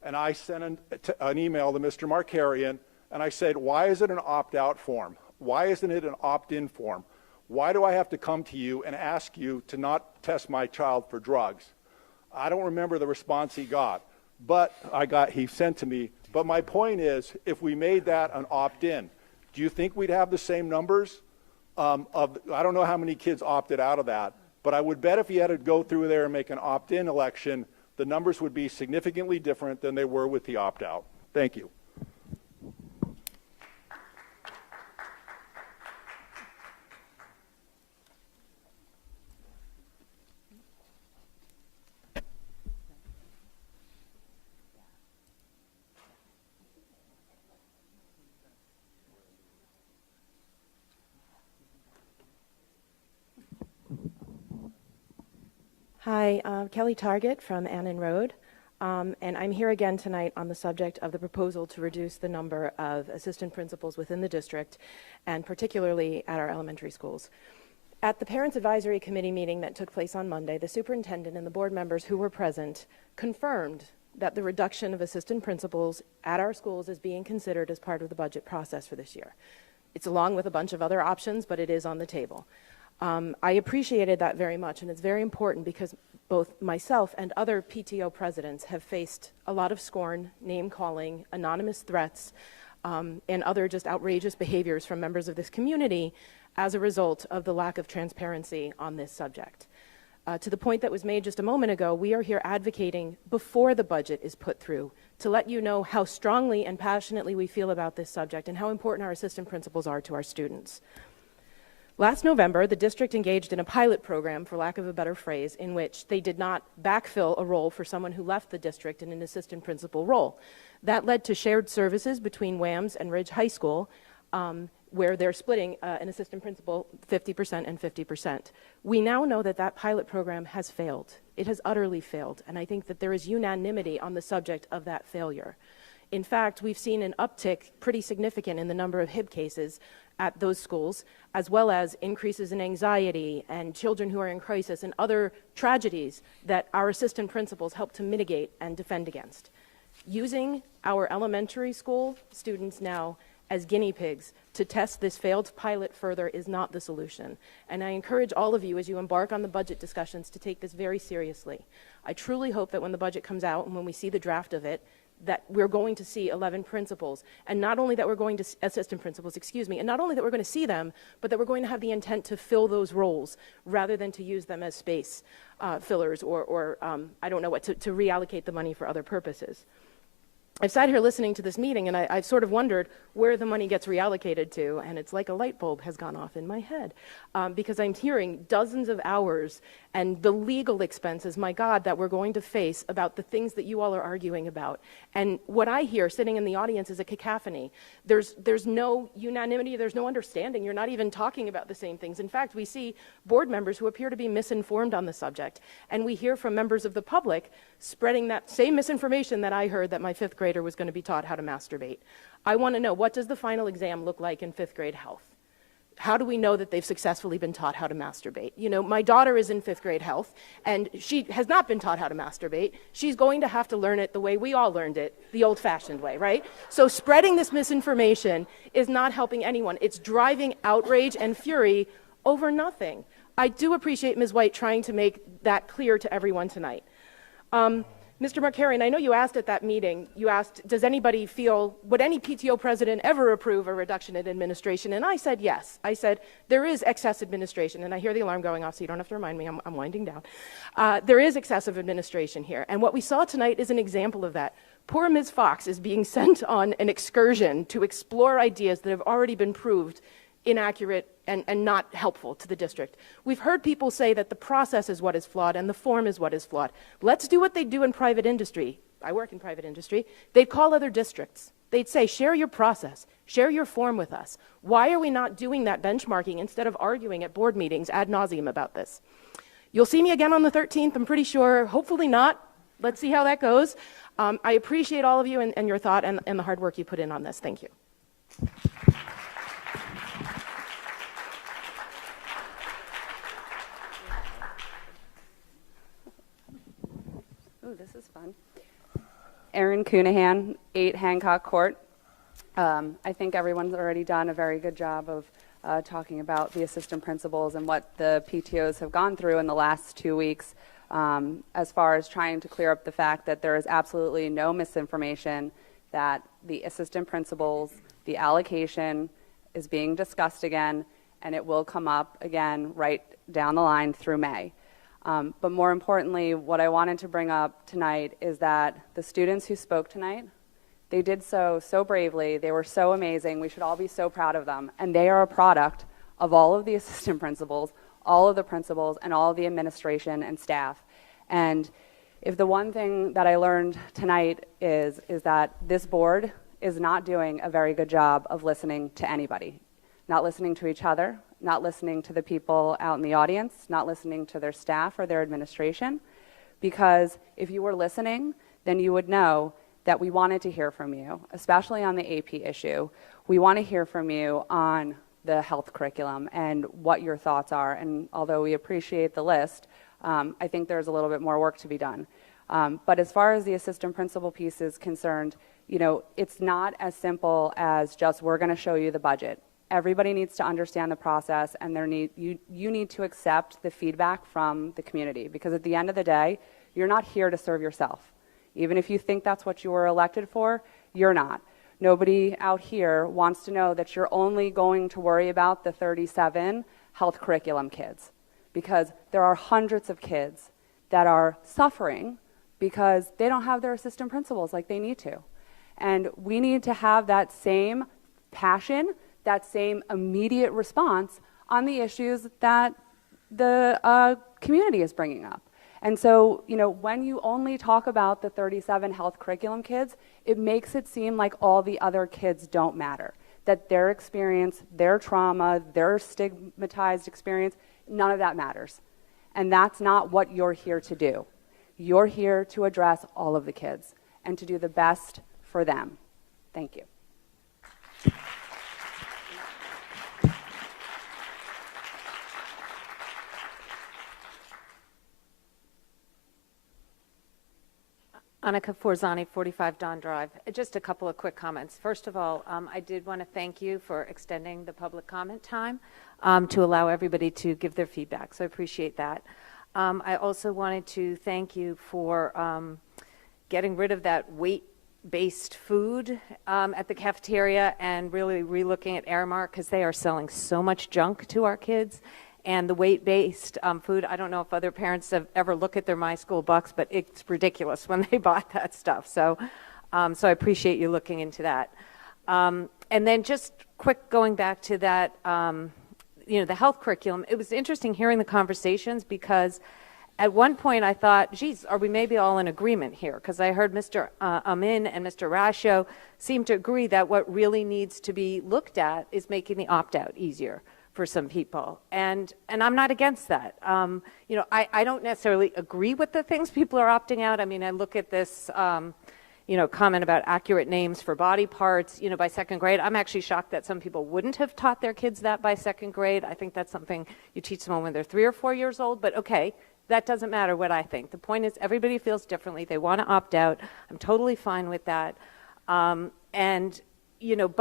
And I sent an email to Mr. Markarian, and I said, why is it an opt-out form? Why isn't it an opt-in form? Why do I have to come to you and ask you to not test my child for drugs? I don't remember the response he got, but he sent to me. But my point is, if we made that an opt-in, do you think we'd have the same numbers? I don't know how many kids opted out of that, but I would bet if you had to go through there and make an opt-in election, the numbers would be significantly different than they were with the opt-out. Thank you. Hi, Kelly Target from Annan Road, and I'm here again tonight on the subject of the proposal to reduce the number of assistant principals within the district, and particularly at our elementary schools. At the Parents Advisory Committee meeting that took place on Monday, the superintendent and the board members who were present confirmed that the reduction of assistant principals at our schools is being considered as part of the budget process for this year. It's along with a bunch of other options, but it is on the table. I appreciated that very much, and it's very important because both myself and other PTO presidents have faced a lot of scorn, name-calling, anonymous threats, and other just outrageous behaviors from members of this community as a result of the lack of transparency on this subject. To the point that was made just a moment ago, we are here advocating before the budget is put through to let you know how strongly and passionately we feel about this subject and how important our assistant principals are to our students. Last November, the district engaged in a pilot program, for lack of a better phrase, in which they did not backfill a role for someone who left the district in an assistant principal role. That led to shared services between WAMS and Ridge High School, where they're splitting an assistant principal 50% and 50%. We now know that that pilot program has failed. It has utterly failed, and I think that there is unanimity on the subject of that failure. In fact, we've seen an uptick pretty significant in the number of HIB cases at those schools, as well as increases in anxiety and children who are in crisis and other tragedies that our assistant principals help to mitigate and defend against. Using our elementary school students now as guinea pigs to test this failed pilot further is not the solution. And I encourage all of you, as you embark on the budget discussions, to take this very seriously. I truly hope that when the budget comes out and when we see the draft of it, that we're going to see 11 principals, and not only that we're going to, assistant principals, excuse me, and not only that we're going to see them, but that we're going to have the intent to fill those roles rather than to use them as space fillers or I don't know what, to reallocate the money for other purposes. I've sat here listening to this meeting, and I've sort of wondered where the money gets reallocated to, and it's like a light bulb has gone off in my head, because I'm hearing dozens of hours and the legal expenses, my God, that we're going to face about the things that you all are arguing about. And what I hear sitting in the audience is a cacophony. There's no unanimity, there's no understanding. You're not even talking about the same things. In fact, we see board members who appear to be misinformed on the subject, and we hear from members of the public spreading that same misinformation that I heard that my 5th grader was going to be taught how to masturbate. I want to know, what does the final exam look like in 5th grade health? How do we know that they've successfully been taught how to masturbate? You know, my daughter is in 5th grade health, and she has not been taught how to masturbate. She's going to have to learn it the way we all learned it, the old-fashioned way, right? So spreading this misinformation is not helping anyone. It's driving outrage and fury over nothing. I do appreciate Ms. White trying to make that clear to everyone tonight. Mr. Markarian, I know you asked at that meeting, you asked, does anybody feel, would any PTO president ever approve a reduction in administration? And I said yes. I said, there is excess administration, and I hear the alarm going off, so you don't have to remind me, I'm winding down. There is excessive administration here, and what we saw tonight is an example of that. Poor Ms. Fox is being sent on an excursion to explore ideas that have already been proved inaccurate and not helpful to the district. We've heard people say that the process is what is flawed and the form is what is flawed. Let's do what they do in private industry. I work in private industry. They'd call other districts. They'd say, share your process, share your form with us. Why are we not doing that benchmarking instead of arguing at board meetings ad nauseum about this? You'll see me again on the 13th, I'm pretty sure. Hopefully not. Let's see how that goes. I appreciate all of you and your thought and the hard work you put in on this. Thank you. Ooh, this is fun. Erin Coonahan, 8 Hancock Court. I think everyone's already done a very good job of talking about the assistant principals and what the PTOs have gone through in the last 2 weeks as far as trying to clear up the fact that there is absolutely no misinformation, that the assistant principals, the allocation is being discussed again, and it will come up again right down the line through May. But more importantly, what I wanted to bring up tonight is that the students who spoke tonight, they did so bravely. They were so amazing. We should all be so proud of them. And they are a product of all of the assistant principals, all of the principals, and all of the administration and staff. And if the one thing that I learned tonight is that this board is not doing a very good job of listening to anybody, not listening to each other, not listening to the people out in the audience, not listening to their staff or their administration, because if you were listening, then you would know that we wanted to hear from you, especially on the AP issue. We want to hear from you on the health curriculum and what your thoughts are. And although we appreciate the list, I think there's a little bit more work to be done. But as far as the assistant principal piece is concerned, you know, it's not as simple as just we're going to show you the budget. Everybody needs to understand the process, and you need to accept the feedback from the community, because at the end of the day, you're not here to serve yourself. Even if you think that's what you were elected for, you're not. Nobody out here wants to know that you're only going to worry about the 37 health curriculum kids, because there are hundreds of kids that are suffering because they don't have their assistant principals like they need to. And we need to have that same passion, that same immediate response on the issues that the community is bringing up. And so, you know, when you only talk about the 37 health curriculum kids, it makes it seem like all the other kids don't matter, that their experience, their trauma, their stigmatized experience, none of that matters. And that's not what you're here to do. You're here to address all of the kids and to do the best for them. Thank you. Annika Forzani, 45 Don Drive. Just a couple of quick comments. First of all, I did want to thank you for extending the public comment time to allow everybody to give their feedback, so I appreciate that. I also wanted to thank you for getting rid of that weight-based food at the cafeteria and really relooking at Aramark, because they are selling so much junk to our kids. And the weight-based food, I don't know if other parents have ever looked at their My School Bucks, but it's ridiculous when they bought that stuff. So I appreciate you looking into that. And then just quick going back to that, you know, the health curriculum, it was interesting hearing the conversations, because at one point I thought, geez, are we maybe all in agreement here? Because I heard Mr. Amin and Mr. Rasho seem to agree that what really needs to be looked at is making the opt-out easier for some people, and I'm not against that. You know, I don't necessarily agree with the things people are opting out. I mean, I look at this, you know, comment about accurate names for body parts, you know, by second grade. I'm actually shocked that some people wouldn't have taught their kids that by second grade. I think that's something you teach them when they're 3 or 4 years old, but okay, that doesn't matter what I think. The point is everybody feels differently. They want to opt out. I'm totally fine with that. And, you know,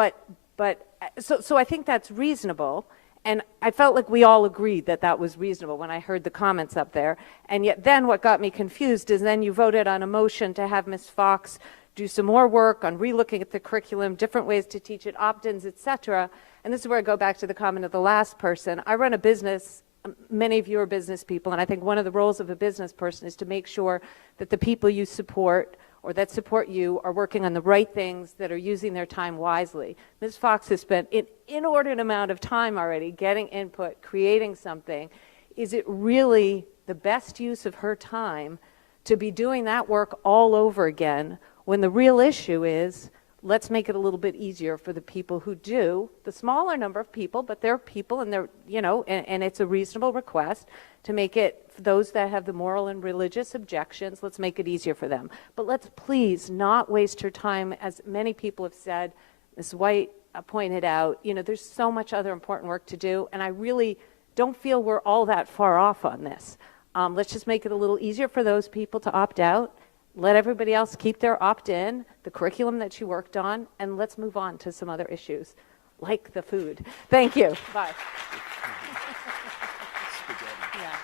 so I think that's reasonable. And I felt like we all agreed that that was reasonable when I heard the comments up there. And yet then what got me confused is then you voted on a motion to have Ms. Fox do some more work on relooking at the curriculum, different ways to teach it, opt-ins, et cetera. And this is where I go back to the comment of the last person. I run a business. Many of you are business people, and I think one of the roles of a business person is to make sure that the people you support or that support you are working on the right things, that are using their time wisely. Ms. Fox has spent an inordinate amount of time already getting input, creating something. Is it really the best use of her time to be doing that work all over again when the real issue is, let's make it a little bit easier for the people who do, the smaller number of people, but they're people, and they're, you know, and it's a reasonable request to make it, for those that have the moral and religious objections, let's make it easier for them. But let's please not waste her time, as many people have said. Ms. White pointed out, you know, there's so much other important work to do, and I really don't feel we're all that far off on this. Let's just make it a little easier for those people to opt out. Let everybody else keep their opt-in, the curriculum that you worked on, and let's move on to some other issues, like the food. Thank you. Bye. Yeah.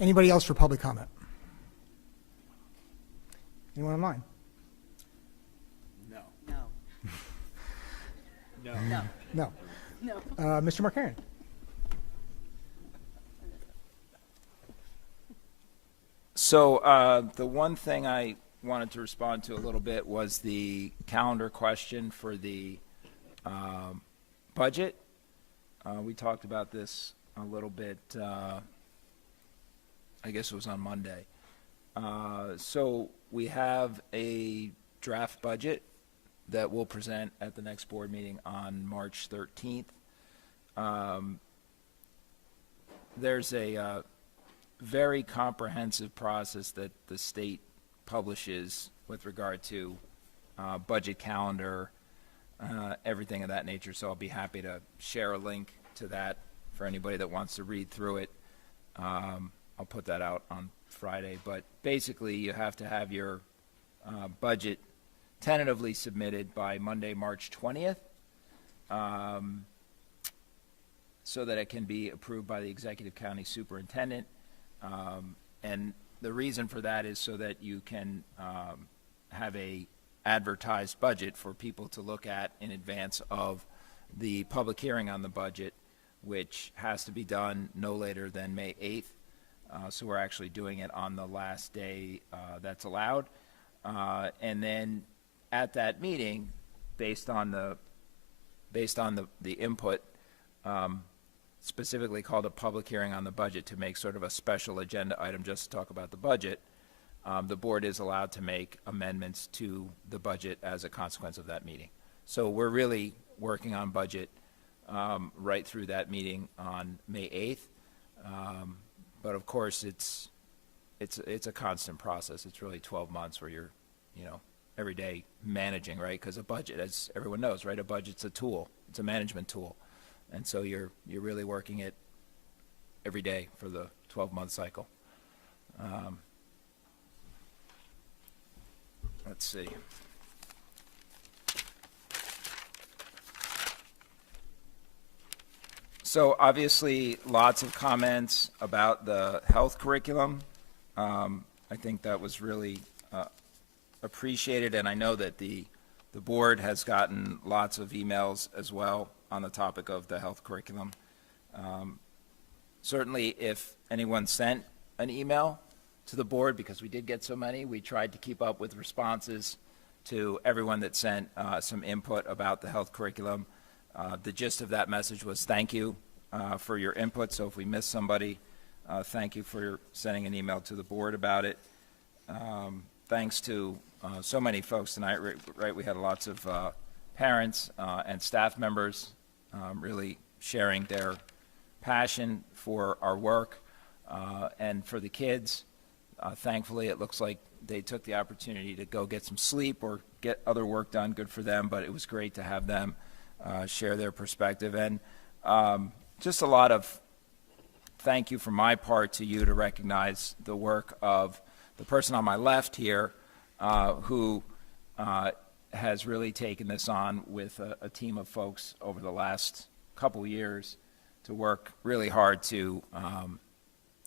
Anybody else for public comment? Anyone online? No. No. No. Mr. Markarian. So the one thing I wanted to respond to a little bit was the calendar question for the budget. We talked about this a little bit, I guess it was on Monday. So we have a draft budget that we'll present at the next board meeting on March 13th. There's a very comprehensive process that the state publishes with regard to budget calendar, everything of that nature. So I'll be happy to share a link to that for anybody that wants to read through it. I'll put that out on Friday. But basically, you have to have your budget tentatively submitted by Monday, March 20th, so that it can be approved by the executive county superintendent. And the reason for that is so that you can have a advertised budget for people to look at in advance of the public hearing on the budget, which has to be done no later than May 8th. So we're actually doing it on the last day that's allowed. And then at that meeting, based on the input, specifically called a public hearing on the budget to make sort of a special agenda item just to talk about the budget, the board is allowed to make amendments to the budget as a consequence of that meeting. So we're really working on budget right through that meeting on May 8th. But of course, it's a constant process. It's really 12 months where you're, you know, every day managing, right? Because a budget, as everyone knows, right, a budget's a tool. It's a management tool. And so you're really working it every day for the 12-month cycle. Let's see. So obviously, lots of comments about the health curriculum. I think that was really appreciated, and I know that the board has gotten lots of emails as well on the topic of the health curriculum. Certainly, if anyone sent an email to the board, because we did get so many, we tried to keep up with responses to everyone that sent some input about the health curriculum. The gist of that message was thank you for your input. So if we missed somebody, thank you for sending an email to the board about it. Thanks to so many folks tonight, right? We had lots of parents and staff members really sharing their passion for our work and for the kids. Thankfully, it looks like they took the opportunity to go get some sleep or get other work done. Good for them, but it was great to have them share their perspective. And just a lot of thank you from my part to you to recognize the work of the person on my left here who has really taken this on with a team of folks over the last couple years to work really hard to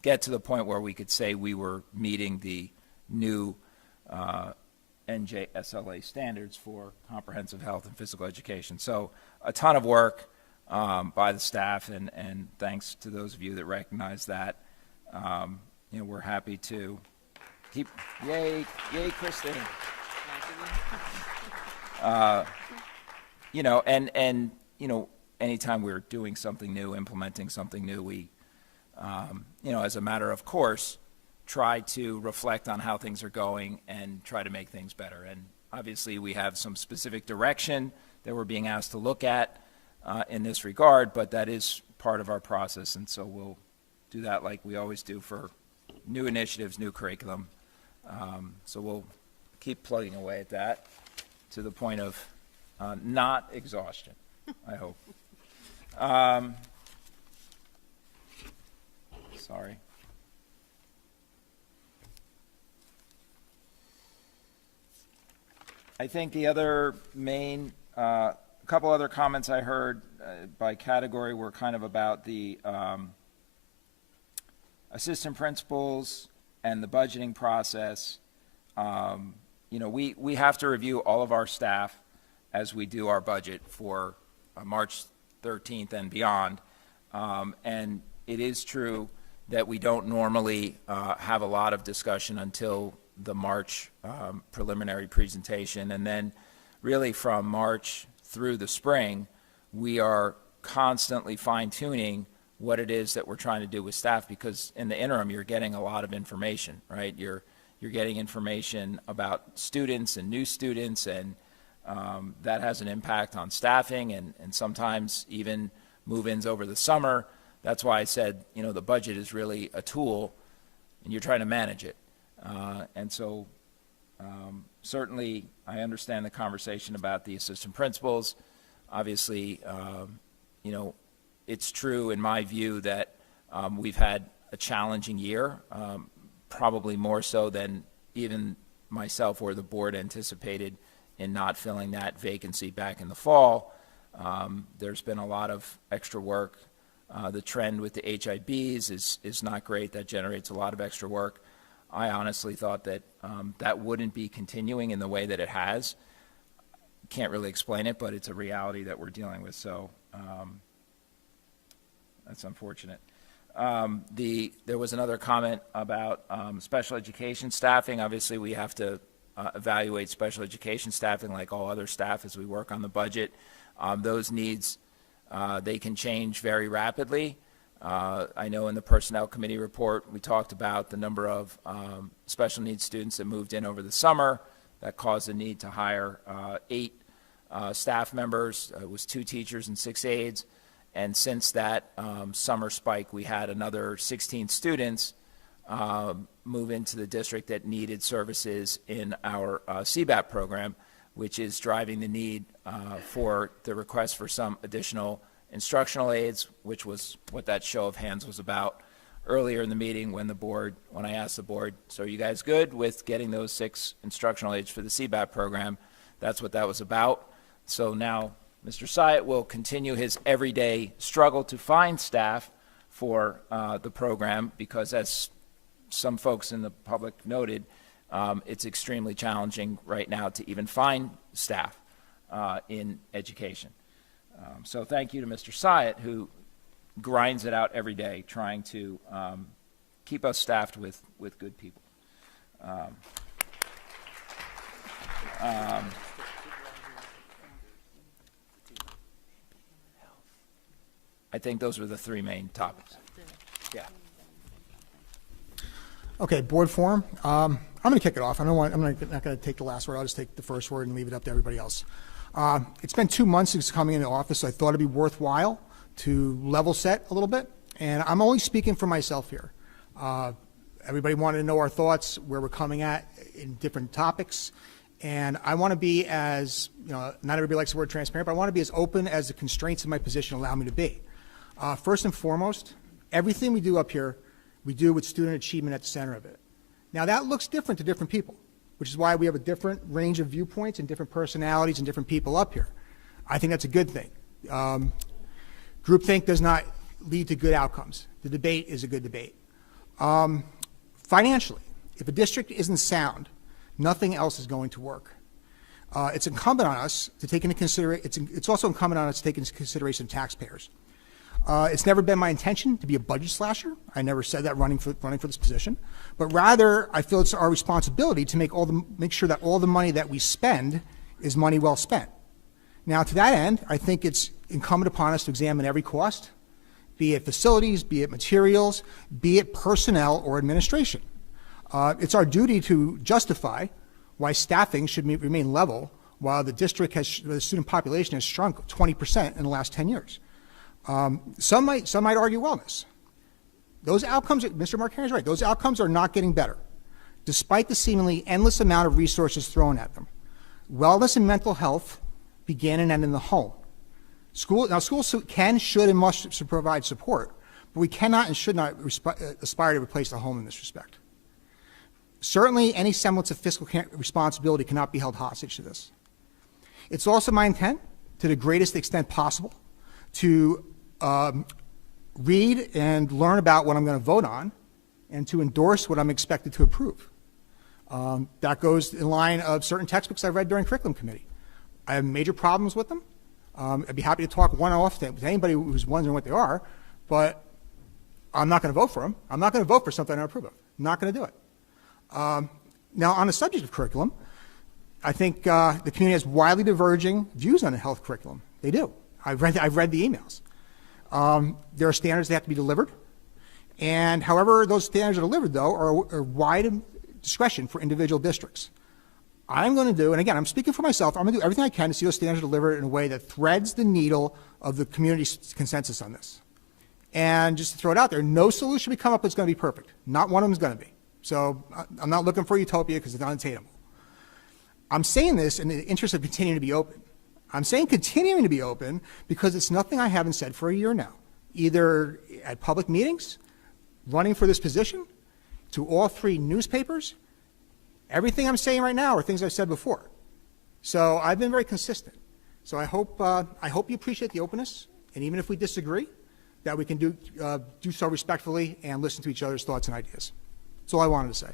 get to the point where we could say we were meeting the new NJSLA standards for comprehensive health and physical education. So a ton of work by the staff, and thanks to those of you that recognize that. You know, we're happy to Yay, Christine. You know, and you know, anytime we're doing something new, implementing something new, we, you know, as a matter of course, try to reflect on how things are going and try to make things better. And obviously, we have some specific direction that we're being asked to look at in this regard, but that is part of our process, and so we'll do that like we always do for new initiatives, new curriculum. So we'll keep plugging away at that to the point of not exhaustion, I hope. Sorry. I think the other main, a couple other comments I heard by category were kind of about the assistant principals and the budgeting process. You know, we have to review all of our staff as we do our budget for March 13th and beyond. And it is true that we don't normally have a lot of discussion until the March preliminary presentation. And then really from March through the spring, we are constantly fine-tuning what it is that we're trying to do with staff, because in the interim, you're getting a lot of information, right? You're getting information about students and new students, and that has an impact on staffing and sometimes even move-ins over the summer. That's why I said, you know, the budget is really a tool, and you're trying to manage it. And so certainly I understand the conversation about the assistant principals. Obviously, you know, it's true in my view that we've had a challenging year, probably more so than even myself or the board anticipated in not filling that vacancy back in the fall. There's been a lot of extra work. The trend with the HIBs is not great. That generates a lot of extra work. I honestly thought that that wouldn't be continuing in the way that it has. Can't really explain it, but it's a reality that we're dealing with, so that's unfortunate. There was another comment about special education staffing. Obviously, we have to evaluate special education staffing like all other staff as we work on the budget. Those needs, they can change very rapidly. I know in the Personnel Committee report, we talked about the number of special needs students that moved in over the summer. That caused the need to hire 8 staff members. It was 2 teachers and 6 aides. And since that summer spike, we had another 16 students move into the district that needed services in our CBAP program, which is driving the need for the request for some additional instructional aides, which was what that show of hands was about earlier in the meeting when I asked the board, so are you guys good with getting those 6 instructional aides for the CBAP program? That's what that was about. So now Mr. Syatt will continue his everyday struggle to find staff for the program, because as some folks in the public noted, it's extremely challenging right now to even find staff in education. So thank you to Mr. Syatt, who grinds it out every day trying to keep us staffed with good people. I think those were the 3 main topics. Yeah. Okay, board forum. I'm going to kick it off. I'm not going to take the last word. I'll just take the first word and leave it up to everybody else. It's been 2 months since coming into office, so I thought it'd be worthwhile to level set a little bit. And I'm only speaking for myself here. Everybody wanted to know our thoughts, where we're coming at in different topics. And I want to be as, you know, not everybody likes the word transparent, but I want to be as open as the constraints of my position allow me to be. First and foremost, everything we do up here, we do with student achievement at the center of it. Now that looks different to different people, which is why we have a different range of viewpoints and different personalities and different people up here. I think that's a good thing. Groupthink does not lead to good outcomes. The debate is a good debate. Financially, if a district isn't sound, nothing else is going to work. It's incumbent on us to take into consideration, it's also incumbent on us to take into consideration taxpayers. It's never been my intention to be a budget slasher. I never said that running for this position, but rather I feel it's our responsibility to make sure that all the money that we spend is money well spent. Now, to that end, I think it's incumbent upon us to examine every cost, be it facilities, be it materials, be it personnel or administration. It's our duty to justify why staffing should remain level while the student population has shrunk 20% in the last 10 years. Some might argue wellness. Those outcomes, Mr. Marcani is right, those outcomes are not getting better, despite the seemingly endless amount of resources thrown at them. Wellness and mental health begin and end in the home. Schools can, should, and must provide support, but we cannot and should not aspire to replace the home in this respect. Certainly, any semblance of fiscal responsibility cannot be held hostage to this. It's also my intent, to the greatest extent possible, to read and learn about what I'm going to vote on and to endorse what I'm expected to approve. That goes in line of certain textbooks I've read during curriculum committee. I have major problems with them. I'd be happy to talk one-off to anybody who's wondering what they are, but I'm not going to vote for them. I'm not going to vote for something I don't approve of. I'm not going to do it. Now, on the subject of curriculum, I think the community has widely diverging views on the health curriculum. They do. I've read the emails. There are standards that have to be delivered, and however those standards are delivered, though, are wide discretion for individual districts. I'm going to do, and again, I'm speaking for myself, I'm going to do everything I can to see those standards delivered in a way that threads the needle of the community's consensus on this. And just to throw it out there, no solution we come up with is going to be perfect. Not one of them is going to be. So I'm not looking for utopia because it's unattainable. I'm saying this in the interest of continuing to be open. I'm saying continuing to be open because it's nothing I haven't said for a year now, either at public meetings, running for this position, to all three newspapers. Everything I'm saying right now are things I've said before. So I've been very consistent. So I hope you appreciate the openness, and even if we disagree, that we can do so respectfully and listen to each other's thoughts and ideas. That's all I wanted to say.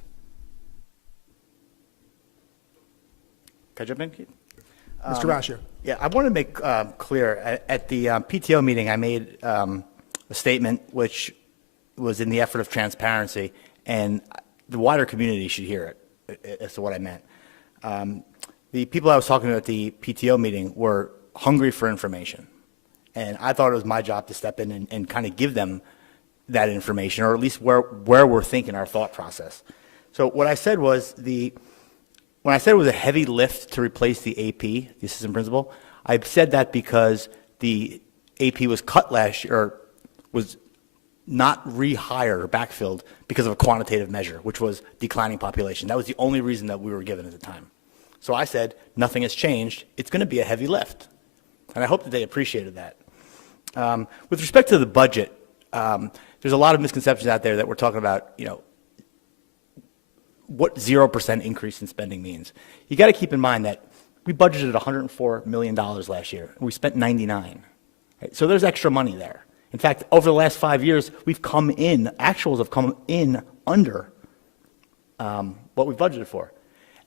Can I jump in? Mr. Rasher. Yeah, I want to make clear, at the PTO meeting, I made a statement which was in the effort of transparency, and the wider community should hear it as to what I meant. The people I was talking to at the PTO meeting were hungry for information, and I thought it was my job to step in and kind of give them that information, or at least where we're thinking our thought process. So what I said was when I said it was a heavy lift to replace the AP, the assistant principal, I said that because the AP was cut last year, or was not rehired or backfilled because of a quantitative measure, which was declining population. That was the only reason that we were given at the time. So I said, nothing has changed. It's going to be a heavy lift. And I hope that they appreciated that. With respect to the budget, there's a lot of misconceptions out there that we're talking about, what 0% increase in spending means. You got to keep in mind that we budgeted $104 million last year, and we spent 99. Right? So there's extra money there. In fact, over the last 5 years, actuals have come in under what we budgeted for.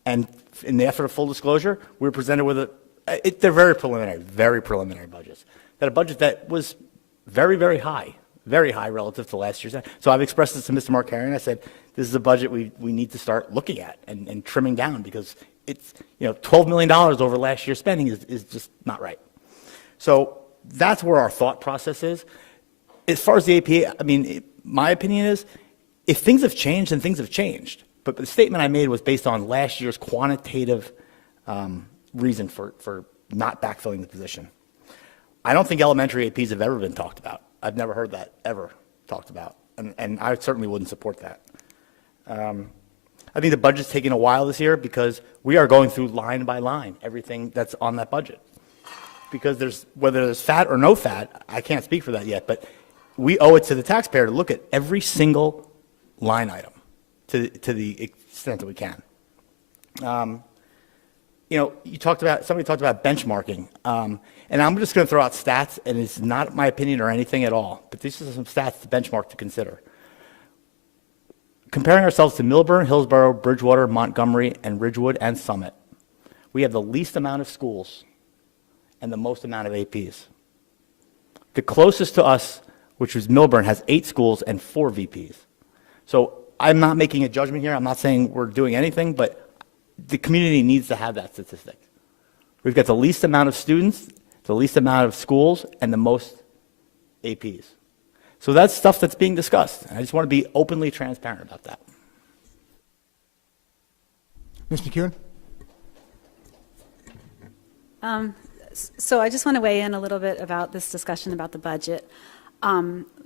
And in the effort of full disclosure, we were presented with they're very preliminary budgets. A budget that was very, very high relative to last year's. So I've expressed this to Mr. Marcari. I said, this is a budget we need to start looking at and trimming down, because it's, $12 million over last year's spending is just not right. So that's where our thought process is. As far as the APA, my opinion is, if things have changed, then things have changed. But the statement I made was based on last year's quantitative reason for not backfilling the position. I don't think elementary APs have ever been talked about. I've never heard that ever talked about, and I certainly wouldn't support that. I think the budget's taking a while this year because we are going through line by line everything that's on that budget. Because whether there's fat or no fat, I can't speak for that yet, but we owe it to the taxpayer to look at every single line item to the extent that we can. Somebody talked about benchmarking, and I'm just going to throw out stats, and it's not my opinion or anything at all, but these are some stats to benchmark to consider. Comparing ourselves to Millburn, Hillsborough, Bridgewater, Montgomery, and Ridgewood and Summit, we have the least amount of schools and the most amount of APs. The closest to us which was Milburn, has 8 schools and 4 VPs. So I'm not making a judgment here. I'm not saying we're doing anything, but the community needs to have that statistic. We've got the least amount of students, the least amount of schools, and the most APs. So that's stuff that's being discussed. I just want to be openly transparent about that. Ms. McEwen? So I just want to weigh in a little bit about this discussion about the budget.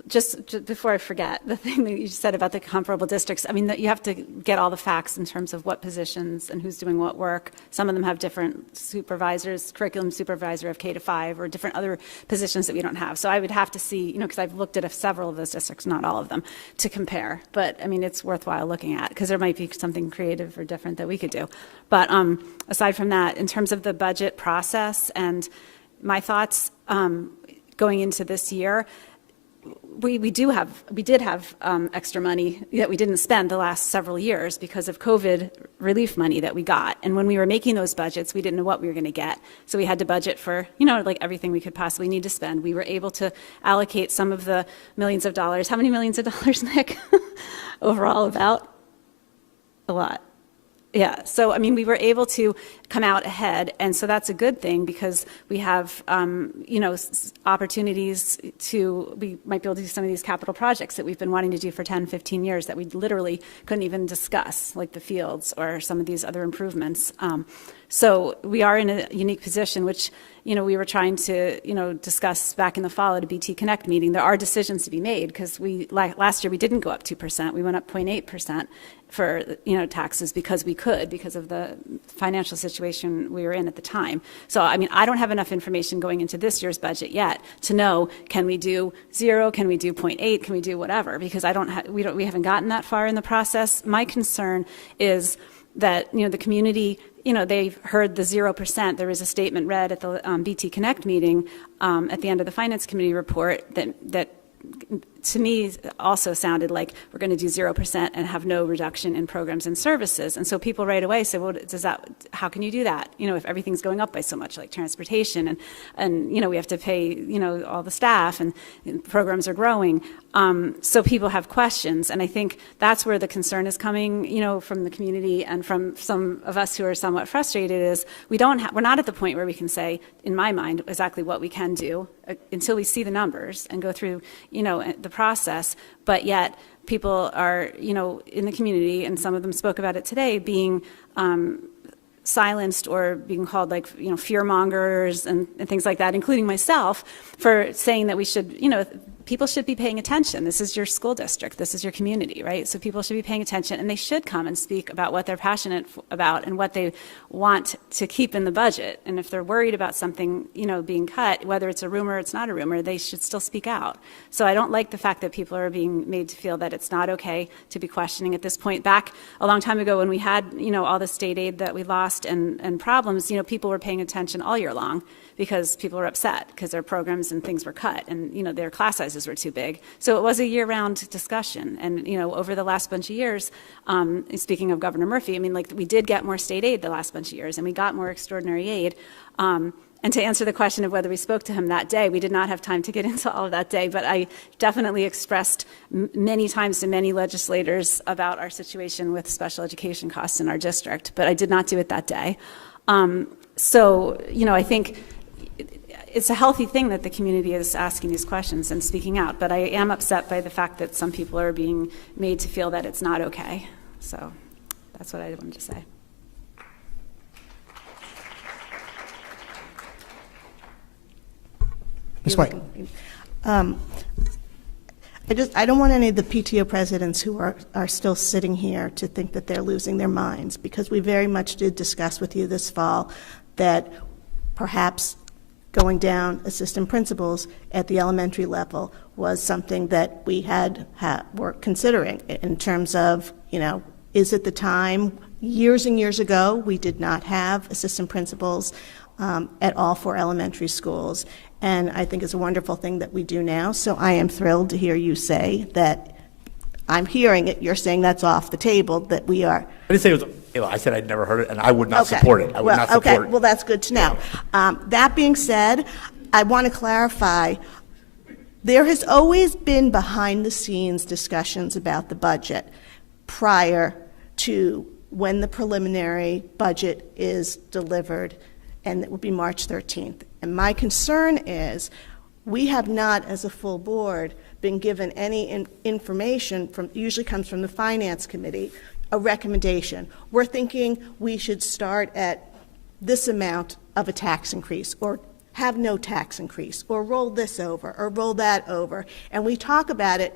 Just before I forget, the thing that you said about the comparable districts, I mean, that you have to get all the facts in terms of what positions and who's doing what work. Some of them have different supervisors, curriculum supervisor of K to 5, or different other positions that we don't have. So I would have to see, because I've looked at several of those districts, not all of them, to compare. But I mean, it's worthwhile looking at, because there might be something creative or different that we could do. But aside from that, in terms of the budget process and my thoughts going into this year, we did have extra money that we didn't spend the last several years because of COVID relief money that we got. And when we were making those budgets, we didn't know what we were going to get. So we had to budget for, like everything we could possibly need to spend. We were able to allocate some of the millions of dollars. How many millions of dollars, Nick? Overall, about? A lot. Yeah, so I mean, we were able to come out ahead, and so that's a good thing because we have, opportunities we might be able to do some of these capital projects that we've been wanting to do for 10, 15 years that we literally couldn't even discuss, like the fields or some of these other improvements. So we are in a unique position, which, we were trying to, discuss back in the fall at a BT Connect meeting. There are decisions to be made because last year we didn't go up 2%. We went up 0.8% for, taxes because we could, because of the financial situation we were in at the time. So, I mean, I don't have enough information going into this year's budget yet to know, can we do 0? Can we do 0.8? Can we do whatever? Because we haven't gotten that far in the process. My concern is that, the community, they've heard the 0%. There was a statement read at the BT Connect meeting at the end of the Finance Committee report that to me also sounded like we're going to do 0% and have no reduction in programs and services. And so people right away said, well, how can you do that? If everything's going up by so much, like transportation and we have to pay, all the staff and programs are growing. So people have questions. And I think that's where the concern is coming, from the community and from some of us who are somewhat frustrated is we're not at the point where we can say, in my mind, exactly what we can do until we see the numbers and go through, the process, but yet people are, in the community, and some of them spoke about it today, being silenced or being called fear mongers and things like that, including myself, for saying that we should, people should be paying attention. This is your school district. This is your community, right? So people should be paying attention, and they should come and speak about what they're passionate about and what they want to keep in the budget. And if they're worried about something, being cut, whether it's a rumor or it's not a rumor, they should still speak out. So I don't like the fact that people are being made to feel that it's not okay to be questioning at this point. Back a long time ago when we had, all the state aid that we lost and problems, people were paying attention all year long, because people were upset because their programs and things were cut and, their class sizes were too big. So it was a year-round discussion. And, over the last bunch of years, speaking of Governor Murphy, I mean, we did get more state aid the last bunch of years, and we got more extraordinary aid. And to answer the question of whether we spoke to him that day, we did not have time to get into all of that day, but I definitely expressed many times to many legislators about our situation with special education costs in our district, but I did not do it that day. So, I think it's a healthy thing that the community is asking these questions and speaking out, but I am upset by the fact that some people are being made to feel that it's not okay. So that's what I wanted to say. Ms. White. I don't want any of the PTO presidents who are still sitting here to think that they're losing their minds, because we very much did discuss with you this fall that perhaps going down assistant principals at the elementary level was something that we were considering in terms of, is it the time? Years and years ago, we did not have assistant principals at all for elementary schools. And I think it's a wonderful thing that we do now. So I am thrilled to hear you say that. I'm hearing it. You're saying that's off the table, that we are. I didn't say it was. I said I'd never heard it, and I would not support it. I would not support it. Well, that's good to know. That being said, I want to clarify, There has always been behind-the-scenes discussions about the budget prior to when the preliminary budget is delivered, and it will be March 13th. And my concern is we have not, as a full board, been given any information from, usually comes from the Finance Committee, a recommendation. We're thinking we should start at this amount of a tax increase, or have no tax increase, or roll this over, or roll that over. And we talk about it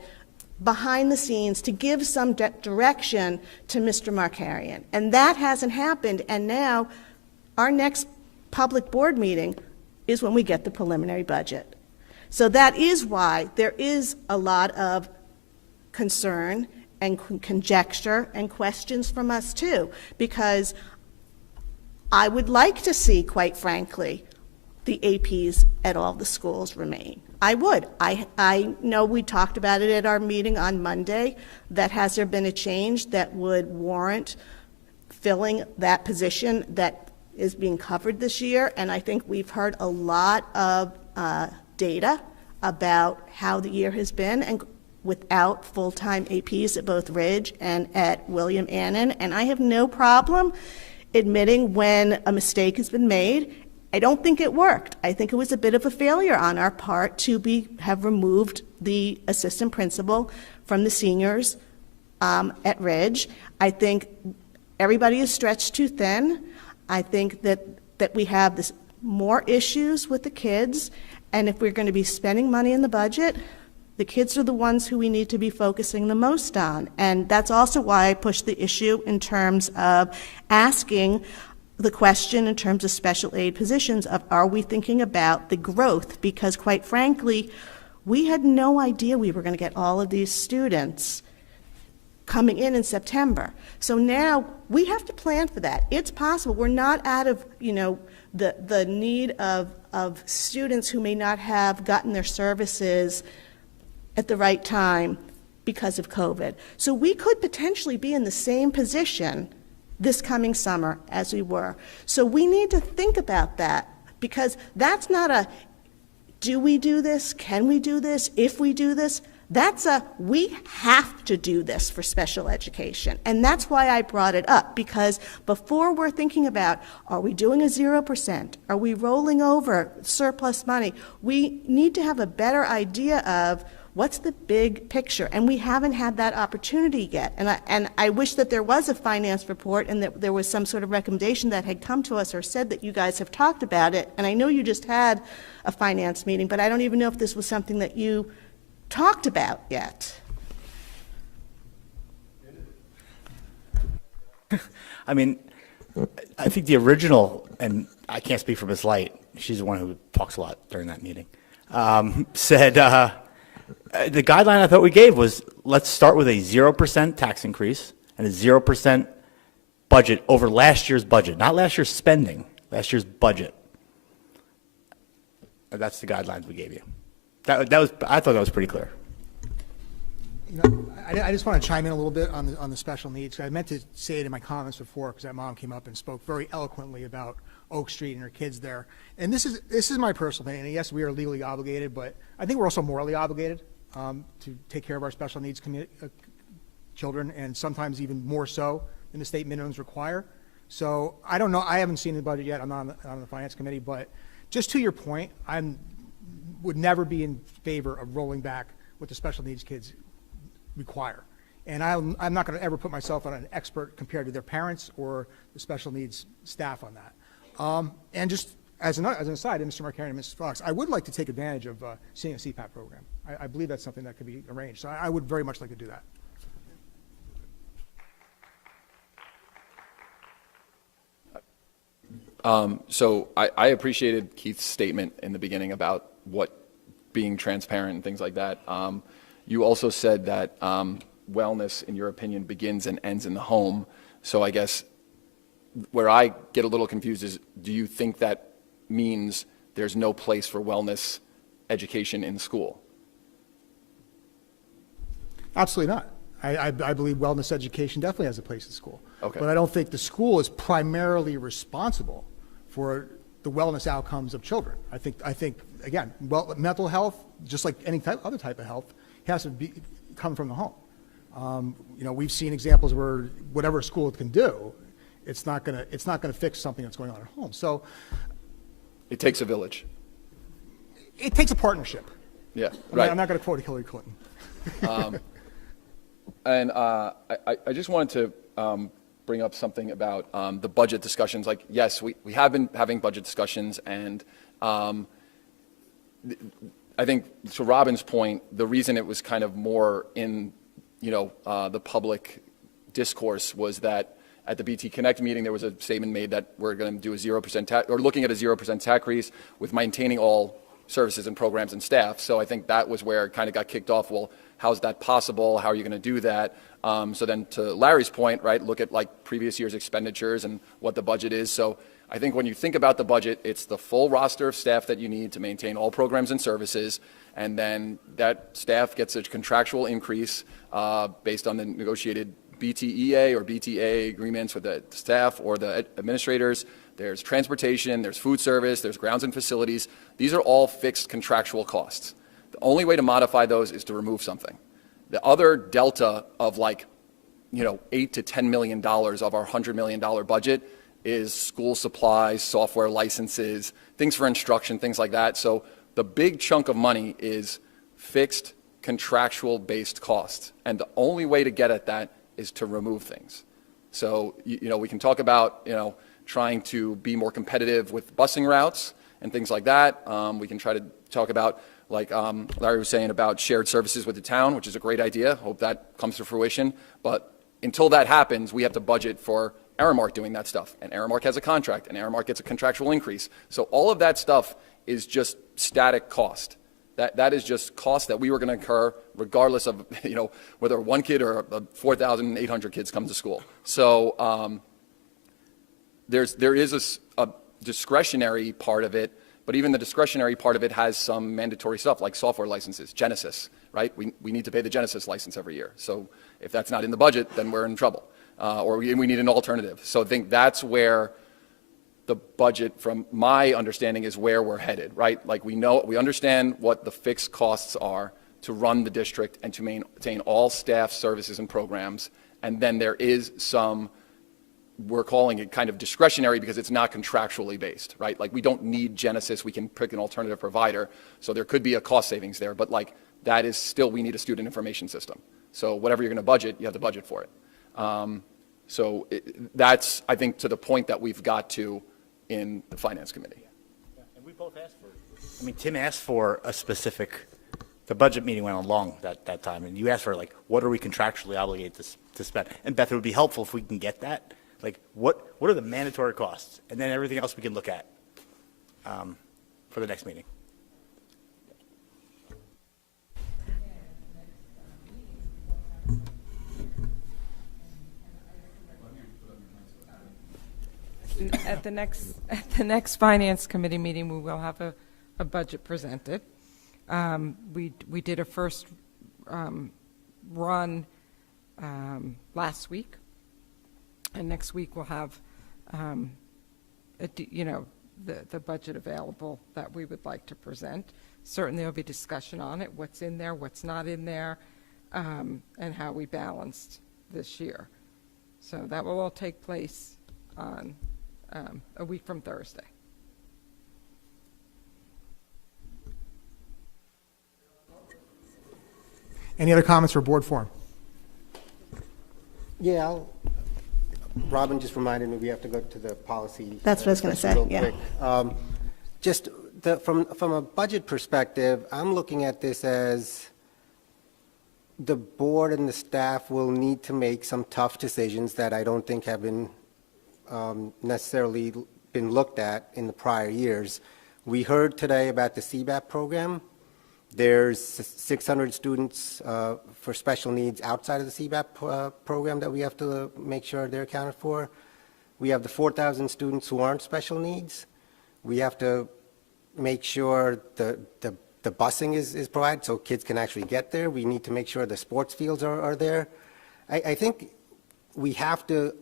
behind the scenes to give some direction to Mr. Markarian. And that hasn't happened, and now our next public board meeting is when we get the preliminary budget. So that is why there is a lot of concern and conjecture and questions from us too, because I would like to see, quite frankly, the APs at all the schools remain. I would. I know we talked about it at our meeting on Monday, that has there been a change that would warrant filling that position that is being covered this year, and I think we've heard a lot of data about how the year has been, and without full-time APs at both Ridge and at William Annan, and I have no problem admitting when a mistake has been made. I don't think it worked. I think it was a bit of a failure on our part to have removed the assistant principal from the seniors at Ridge. I think everybody is stretched too thin. I think that we have more issues with the kids, and if we're going to be spending money in the budget, the kids are the ones who we need to be focusing the most on. And that's also why I pushed the issue in terms of asking the question in terms of special aid positions of, are we thinking about the growth? Because quite frankly, we had no idea we were going to get all of these students coming in September. So now we have to plan for that. It's possible. We're not out of, the need of students who may not have gotten their services at the right time because of COVID. So we could potentially be in the same position this coming summer as we were. So we need to think about that, because that's not a, do we do this? Can we do this? If we do this, that's a, we have to do this for special education. And that's why I brought it up, because before we're thinking about, are we doing a 0%? Are we rolling over surplus money? We need to have a better idea of what's the big picture, and we haven't had that opportunity yet. And I wish that there was a finance report and that there was some sort of recommendation that had come to us or said that you guys have talked about it. And I know you just had a finance meeting, but I don't even know if this was something that you talked about yet. I mean, I think the original, and I can't speak for Ms. Light, she's the one who talks a lot during that meeting, said, the guideline I thought we gave was, let's start with a 0% tax increase and a 0% budget over last year's budget, not last year's spending, last year's budget. That's the guidelines we gave you. That was, I thought that was pretty clear. I just want to chime in a little bit on the special needs. I meant to say it in my comments before, because that mom came up and spoke very eloquently about Oak Street and her kids there. And this is my personal opinion. And yes, we are legally obligated, but I think we're also morally obligated to take care of our special needs children, and sometimes even more so than the state minimums require. So I don't know. I haven't seen the budget yet. I'm not on the finance committee, but just to your point, would never be in favor of rolling back what the special needs kids require. And I'm not going to ever put myself on an expert compared to their parents or the special needs staff on that. And just as an aside, Mr. Markarian and Mrs. Fox, I would like to take advantage of seeing a CPAP program. I believe that's something that could be arranged. So I would very much like to do that. So I appreciated Keith's statement in the beginning about what being transparent and things like that. You also said that wellness, in your opinion, begins and ends in the home. So I guess where I get a little confused is, do you think that means there's no place for wellness education in school? Absolutely not. I believe wellness education definitely has a place in school. Okay. But I don't think the school is primarily responsible for the wellness outcomes of children. I think again, mental health, just like any other type of health, has to come from the home. We've seen examples where whatever a school can do, it's not gonna fix something that's going on at home. So it takes a village. It takes a partnership. Yeah, right. I'm not going to quote Hillary Clinton. And I just wanted to bring up something about the budget discussions. Like, yes, we have been having budget discussions, and I think to Robin's point, the reason it was kind of more in the public discourse was that at the BT Connect meeting, there was a statement made that we're going to do a 0% or looking at a 0% tax increase with maintaining all services and programs and staff. So I think that was where it kind of got kicked off. Well, how's that possible? How are you going to do that? So then to Larry's point, right, look at like previous year's expenditures and what the budget is. So I think when you think about the budget, it's the full roster of staff that you need to maintain all programs and services. And then that staff gets a contractual increase based on the negotiated BTEA or BTA agreements with the staff or the administrators. There's transportation, there's food service, there's grounds and facilities. These are all fixed contractual costs. The only way to modify those is to remove something. The other delta of $8 to $10 million of our $100 million budget is school supplies, software licenses, things for instruction, things like that. So the big chunk of money is fixed contractual based costs. And the only way to get at that is to remove things. So, we can talk about, trying to be more competitive with busing routes and things like that. We can try to talk about, like Larry was saying, about shared services with the town, which is a great idea. Hope that comes to fruition. But until that happens, we have to budget for Aramark doing that stuff. And Aramark has a contract, and Aramark gets a contractual increase. So all of that stuff is just static cost. That is just cost that we were going to incur regardless of, whether one kid or 4,800 kids come to school. So there is a discretionary part of it, but even the discretionary part of it has some mandatory stuff like software licenses, Genesis, right? We need to pay the Genesis license every year. So if that's not in the budget, then we're in trouble, or we need an alternative. So I think that's where the budget, from my understanding, is where we're headed, right? Like we understand what the fixed costs are to run the district and to maintain all staff, services, and programs. And then there is some, we're calling it kind of discretionary because it's not contractually based, right? Like we don't need Genesis, we can pick an alternative provider. So there could be a cost savings there, but like that is still, we need a student information system. So whatever you're gonna budget, you have to budget for it. That's, I think, to the point that we've got to in the Finance Committee. Yeah, and we both asked for, Tim asked for a specific, the budget meeting went on long that time, and you asked for like, what are we contractually obligated to spend? And Beth, it would be helpful if we can get that. Like, what are the mandatory costs? And then everything else we can look at for the next meeting. At the next Finance Committee meeting, we will have a budget presented. We did a first run last week, and next week we'll have the budget available that we would like to present. Certainly there'll be discussion on it, what's in there, what's not in there, and how we balanced this year. So that will all take place on a week from Thursday. Any other comments for board forum? Yeah, Robin just reminded me we have to go to the policy. That's what I was going to say, yeah. Just from a budget perspective, I'm looking at this as the board and the staff will need to make some tough decisions that I don't think have been necessarily been looked at in the prior years. We heard today about the CBAP program. There's 600 students for special needs outside of the CBAP program that we have to make sure they're accounted for. We have the 4,000 students who aren't special needs. We have to make sure the busing is provided so kids can actually get there. We need to make sure the sports fields are there. I think we have to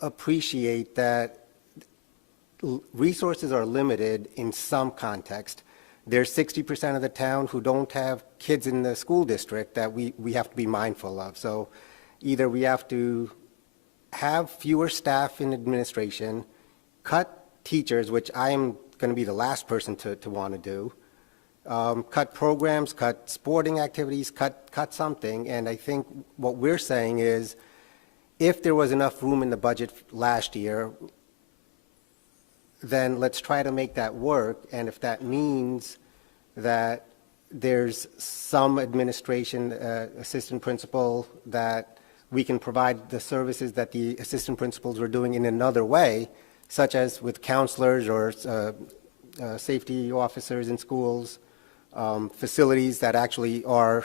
appreciate that, resources are limited in some context. There's 60% of the town who don't have kids in the school district that we have to be mindful of. So either we have to have fewer staff in administration, cut teachers, which I am going to be the last person to want to do, cut programs, cut sporting activities, cut something. And I think what we're saying is, if there was enough room in the budget last year, then let's try to make that work. And if that means that there's some administration assistant principal that we can provide the services that the assistant principals were doing in another way, such as with counselors or safety officers in schools, facilities that actually are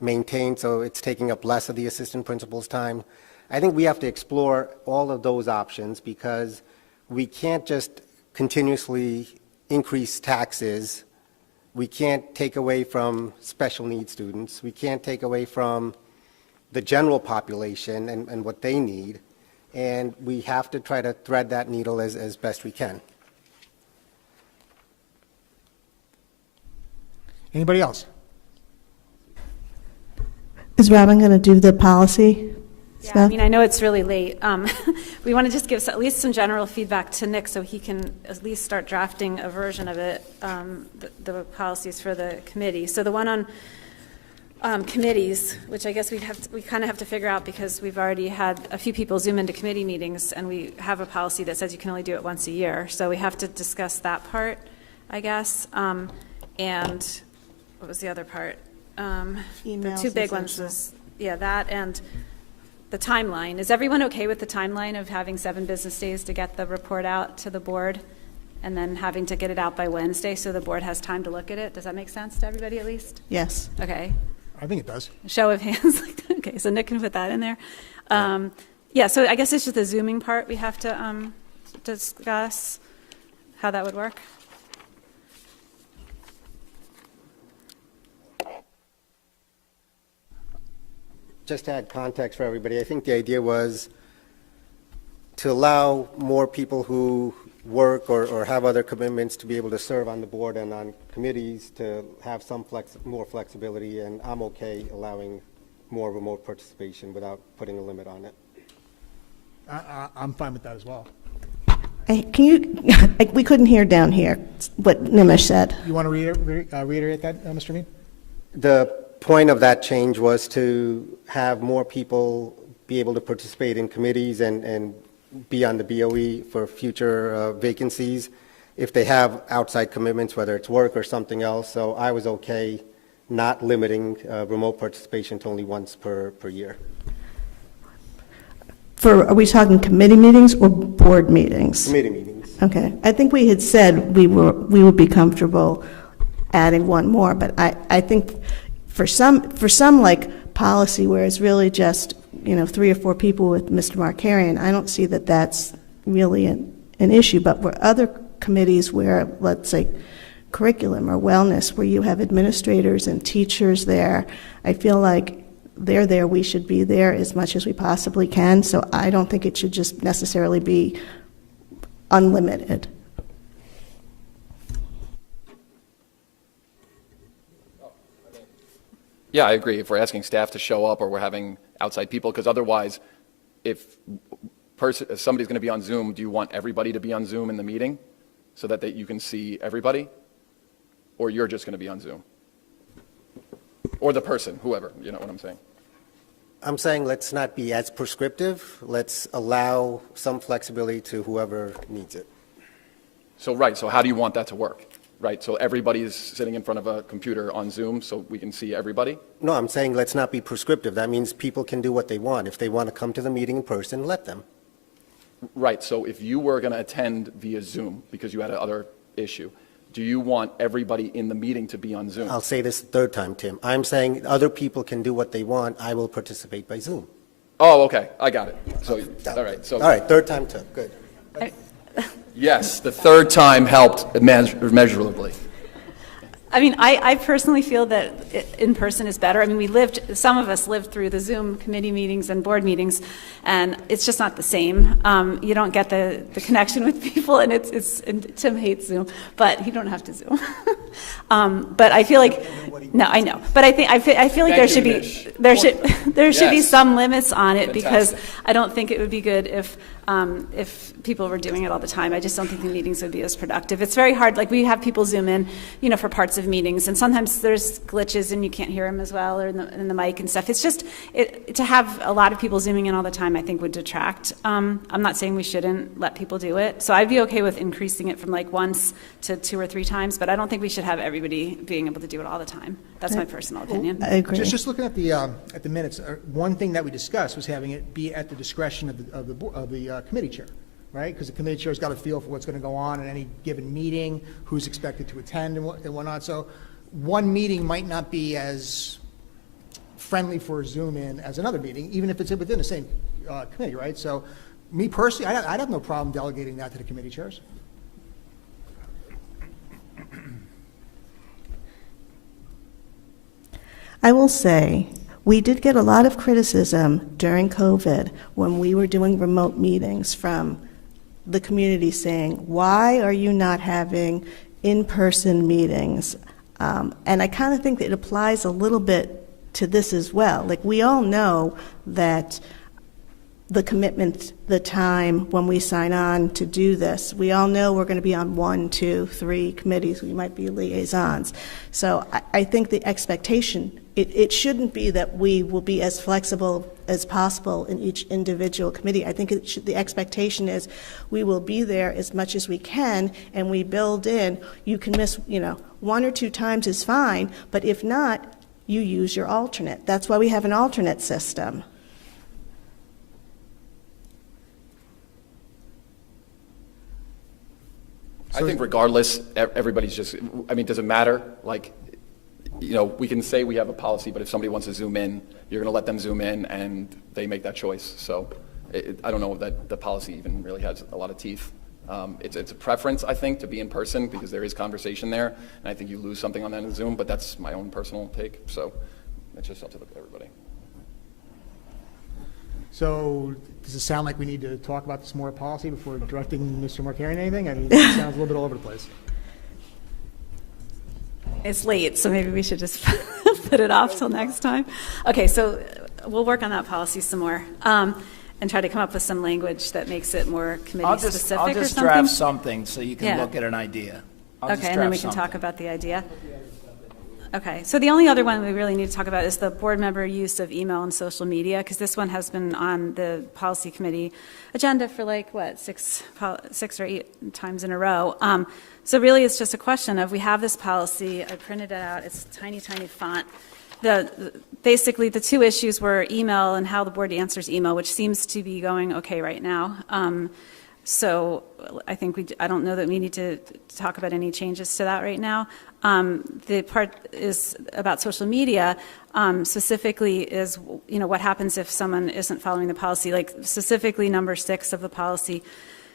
maintained, so it's taking up less of the assistant principal's time. I think we have to explore all of those options, because we can't just continuously increase taxes. We can't take away from special needs students. We can't take away from the general population and what they need. And we have to try to thread that needle as best we can. Anybody else? Is Robin going to do the policy stuff? Yeah, I mean, I know it's really late. We want to just give at least some general feedback to Nick so he can at least start drafting a version of it, the policies for the committee. So the one on committees, which I guess we kind of have to figure out, because we've already had a few people Zoom into committee meetings, and we have a policy that says you can only do it once a year. So we have to discuss that part, I guess. And what was the other part? The two big ones was, yeah, that and the timeline. Is everyone okay with the timeline of having 7 business days to get the report out to the board, and then having to get it out by Wednesday so the board has time to look at it? Does that make sense to everybody at least? Yes. Okay. I think it does. Show of hands. Okay, so Nick can put that in there. Yeah, so I guess it's just the Zooming part we have to discuss, how that would work. Just to add context for everybody, I think the idea was to allow more people who work or have other commitments to be able to serve on the board and on committees, to have some more flexibility, and I'm okay allowing more remote participation without putting a limit on it. I'm fine with that as well. Can you, we couldn't hear down here what Nimish said. You want to reiterate that, Mr. Mead? The point of that change was to have more people be able to participate in committees and be on the BOE for future vacancies if they have outside commitments, whether it's work or something else. So I was okay not limiting remote participation to only once per year. Are we talking committee meetings or board meetings? Committee meetings. Okay. I think we had said we would be comfortable adding one more, but I think for some like policy where it's really just 3 or 4 people with Mr. Markarian, I don't see that that's really an issue. But for other committees where, let's say, curriculum or wellness, where you have administrators and teachers there, I feel like they're there, we should be there as much as we possibly can. So I don't think it should just necessarily be unlimited. Yeah, I agree. If we're asking staff to show up or we're having outside people, because otherwise, if somebody's going to be on Zoom, do you want everybody to be on Zoom in the meeting so that you can see everybody? Or you're just going to be on Zoom? Or the person, whoever, you know what I'm saying? I'm saying let's not be as prescriptive. Let's allow some flexibility to whoever needs it. So, right, so how do you want that to work? Right, so everybody's sitting in front of a computer on Zoom so we can see everybody? No, I'm saying let's not be prescriptive. That means people can do what they want. If they want to come to the meeting in person, let them. Right, so if you were going to attend via Zoom because you had another issue, do you want everybody in the meeting to be on Zoom? I'll say this the 3rd time, Tim. I'm saying other people can do what they want. I will participate by Zoom. Oh, okay, I got it. So, all right. So, all right, 3rd time, Tim. Good. Yes, the 3rd time helped immeasurably. I mean, I personally feel that in person is better. I mean, some of us lived through the Zoom committee meetings and board meetings, and it's just not the same. You don't get the connection with people, and and Tim hates Zoom, but you don't have to Zoom. But I feel like, no, I know, but I feel like there should be some limits on it. Fantastic. Because I don't think it would be good if people were doing it all the time. I just don't think the meetings would be as productive. It's very hard. Like, we have people Zoom in, for parts of meetings, and sometimes there's glitches and you can't hear them as well, or in the mic and stuff. It's just, to have a lot of people Zooming in all the time, I think would detract. I'm not saying we shouldn't let people do it. So I'd be okay with increasing it from like once to 2 or 3 times, but I don't think we should have everybody being able to do it all the time. That's my personal opinion. I agree. Just looking at the minutes, one thing that we discussed was having it be at the discretion of the committee chair, right? Because the committee chair's got a feel for what's going to go on in any given meeting, who's expected to attend and whatnot. So one meeting might not be as friendly for a Zoom in as another meeting, even if it's within the same committee, right? So me personally, I'd have no problem delegating that to the committee chairs. I will say, we did get a lot of criticism during COVID when we were doing remote meetings from the community saying, why are you not having in-person meetings? And I kind of think that it applies a little bit to this as well. Like, we all know that the commitment, the time when we sign on to do this, we all know we're going to be on 1, 2, 3 committees. We might be liaisons. So I think the expectation, it shouldn't be that we will be as flexible as possible in each individual committee. I think the expectation is we will be there as much as we can, and we build in, you can miss, 1 or 2 times is fine, but if not, you use your alternate. That's why we have an alternate system. I think regardless, everybody's just, does it matter? Like, we can say we have a policy, but if somebody wants to Zoom in, you're going to let them Zoom in, and they make that choice. So I don't know that the policy even really has a lot of teeth. It's a preference, I think, to be in person because there is conversation there, and I think you lose something on that in Zoom, but that's my own personal take. So it's just up to everybody. So does it sound like we need to talk about this more policy before directing Mr. Markarian anything? I mean, it sounds a little bit all over the place. It's late, so maybe we should just put it off till next time. Okay, so we'll work on that policy some more and try to come up with some language that makes it more committee specific I'll or just something. draft something so you can Yeah. look at an idea. Okay, and then we can talk about the idea. Okay, so the only other one we really need to talk about is the board member use of email and social media, because this one has been on the policy committee agenda for 6 or 8 times in a row. So really, it's just a question of, we have this policy. I printed it out. It's tiny, tiny font. Basically, the 2 issues were email and how the board answers email, which seems to be going okay right now. So I think I don't know that we need to talk about any changes to that right now. The part is about social media, specifically is, what happens if someone isn't following the policy. Like, specifically number 6 of the policy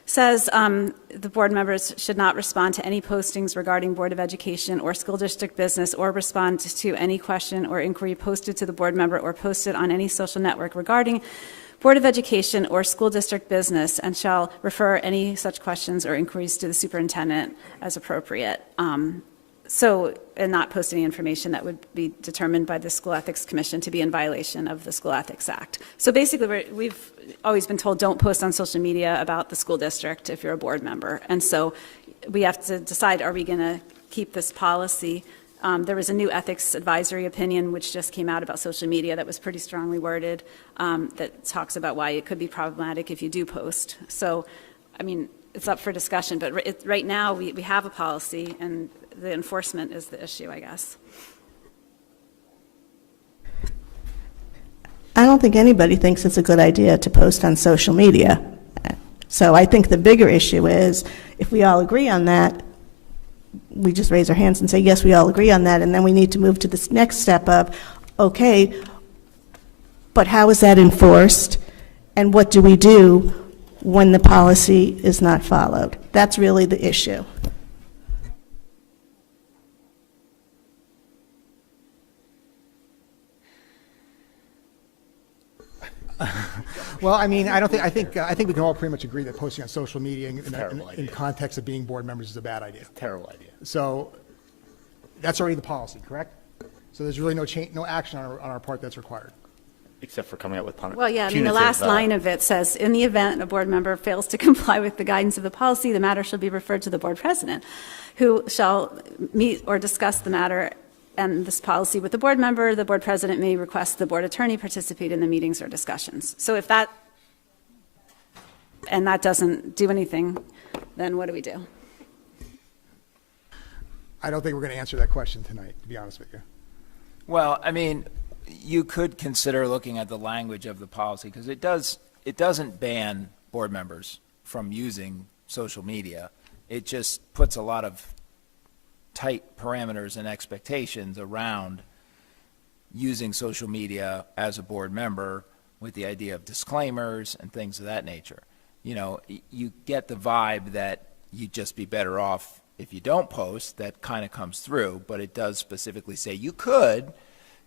says the board members should not respond to any postings regarding Board of Education or school district business, or respond to any question or inquiry posted to the board member or posted on any social network regarding Board of Education or school district business, and shall refer any such questions or inquiries to the superintendent as appropriate. And not post any information that would be determined by the School Ethics Commission to be in violation of the School Ethics Act. So basically, we've always been told, don't post on social media about the school district if you're a board member. And so we have to decide, are we going to keep this policy? There was a new ethics advisory opinion which just came out about social media that was pretty strongly worded, that talks about why it could be problematic if you do post. So, it's up for discussion, but right now we have a policy, and the enforcement is the issue, I guess. I don't think anybody thinks it's a good idea to post on social media. So I think the bigger issue is, if we all agree on that, we just raise our hands and say, yes, we all agree on that, and then we need to move to this next step of, okay, but how is that enforced, and what do we do when the policy is not followed? That's really the issue. Well, I mean, I think we can all pretty much agree that posting on social media in context of being board members is a bad idea. Terrible idea. So that's already the policy, correct? So there's really no action on our part that's required. Except for coming out with Well, yeah, I mean, the last line of it says, in the event a board member fails to comply with the guidance of the policy, the matter shall be referred to the board president, who shall meet or discuss the matter and this policy with the board member. The board president may request the board attorney participate in the meetings or discussions. So if that, and that doesn't do anything, then what do we do? I don't think we're going to answer that question tonight, to be honest with you. Well, I mean, you could consider looking at the language of the policy, because it doesn't ban board members from using social media. It just puts a lot of tight parameters and expectations around using social media as a board member, with the idea of disclaimers and things of that nature. You know, you get the vibe that you'd just be better off if you don't post. That kind of comes through, but it does specifically say you could,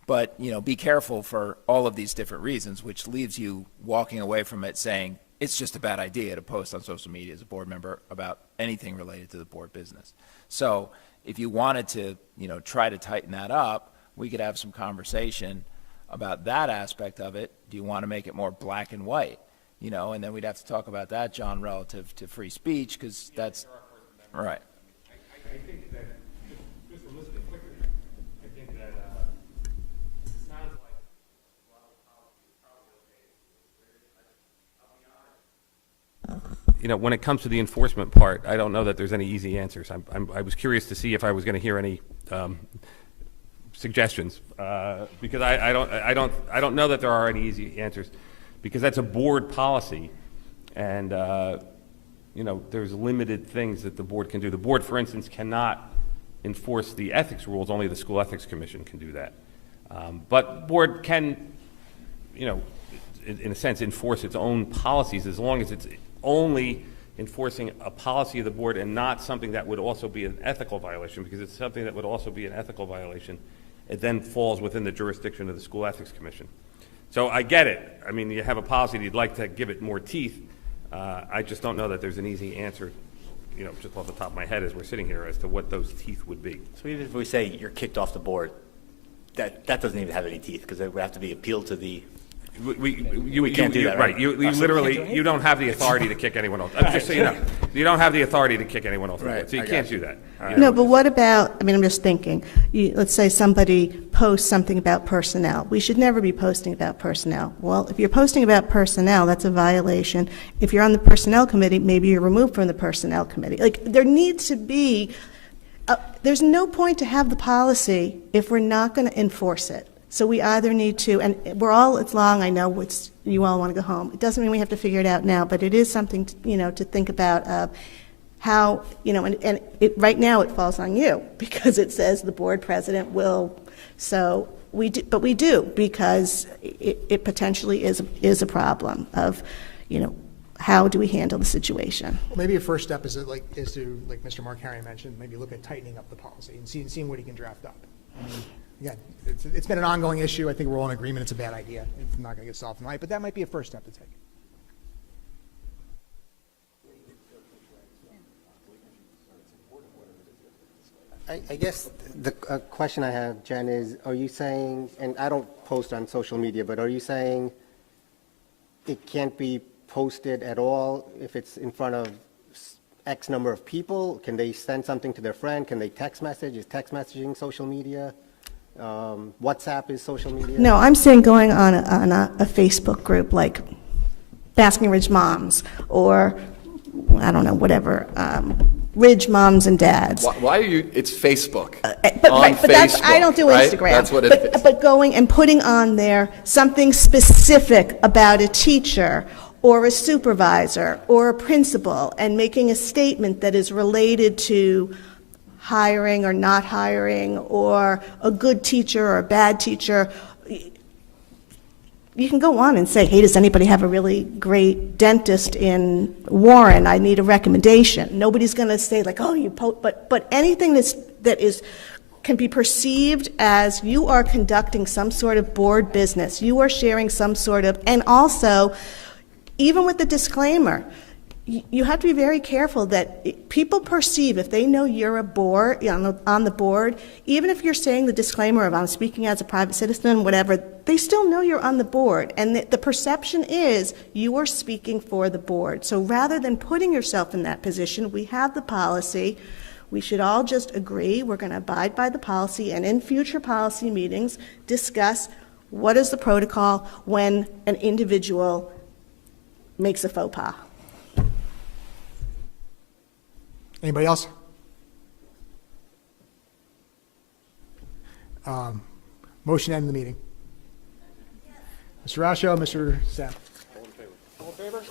but, you know, be careful for all of these different reasons, which leaves you walking away from it saying it's just a bad idea to post on social media as a board member about anything related to the board business. So if you wanted to, you know, try to tighten that up, we could have some conversation about that aspect of it. Do you want to make it more black and white? You know, and then we'd have to talk about that, John, relative to free speech, because that's right. I think that, just from listening quickly, I think that it sounds like a lot of policy is probably okay. You know, when it comes to the enforcement part, I don't know that there's any easy answers. I was curious to see if I was going to hear any suggestions, because I don't know that there are any easy answers, because that's a board policy, and you know, there's limited things that the board can do. The board, for instance, cannot enforce the ethics rules. Only the School Ethics Commission can do that. But board can, you know, in a sense, enforce its own policies, as long as it's only enforcing a policy of the board and not something that would also be an ethical violation, because it's something that would also be an ethical violation. It then falls within the jurisdiction of the School Ethics Commission. So I get it. I mean, you have a policy, you'd like to give it more teeth. I just don't know that there's an easy answer, you know, just off the top of my head as we're sitting here, as to what those teeth would be. So even if we say you're kicked off the board, that doesn't even have any teeth, because it would have to be appealed to the. We can't do that, right? You literally, you don't have the authority to kick anyone else. Just so you know, you don't have the authority to kick anyone else. Right. So you can't do that. No, but what about, I mean, I'm just thinking, let's say somebody posts something about personnel. We should never be posting about personnel. Well, if you're posting about personnel, that's a violation. If you're on the personnel committee, maybe you're removed from the personnel committee. Like, there needs to be, there's no point to have the policy if we're not going to enforce it. So we either need to, and we're all, it's long, I know, you all want to go home. It doesn't mean we have to figure it out now, but it is something, to think about how, and right now it falls on you, because it says the board president will, so we do, but we do, because it potentially is a problem of, how do we handle the situation? Well, maybe a first step is to, like Mr. Markarian mentioned, maybe look at tightening up the policy and seeing what he can draft up. Again, it's been an ongoing issue. I think we're all in agreement it's a bad idea. It's not going to get solved tonight, but that might be a first step to take. I guess the question I have, Jen, is, are you saying, and I don't post on social media, but are you saying it can't be posted at all if it's in front of X number of people? Can they send something to their friend? Can they text message? Is text messaging social media? WhatsApp is social media? No, I'm saying going on a Facebook group like Basking Ridge Moms, or I don't know, whatever, Ridge Moms and Dads. Why are you, it's Facebook. But that's, I don't do right? Instagram. That's what it is. But going and putting on there something specific about a teacher or a supervisor or a principal, and making a statement that is related to hiring or not hiring, or a good teacher or a bad teacher. You can go on and say, hey, does anybody have a really great dentist in Warren? I need a recommendation. Nobody's going to say, like, oh, you but anything that is can be perceived as you are conducting some sort of board business. You are sharing some sort of, and also, even with the disclaimer, you have to be very careful that people perceive, if they know you're a board, on the board, even if you're saying the disclaimer of I'm speaking as a private citizen, whatever, they still know you're on the board. And the perception is you are speaking for the board. So rather than putting yourself in that position, we have the policy. We should all just agree we're going to abide by the policy, and in future policy meetings, discuss what is the protocol when an individual makes a faux pas. Anybody else? Motion to end the meeting. Mr. Rasho, Mr. Sapp. All in favor?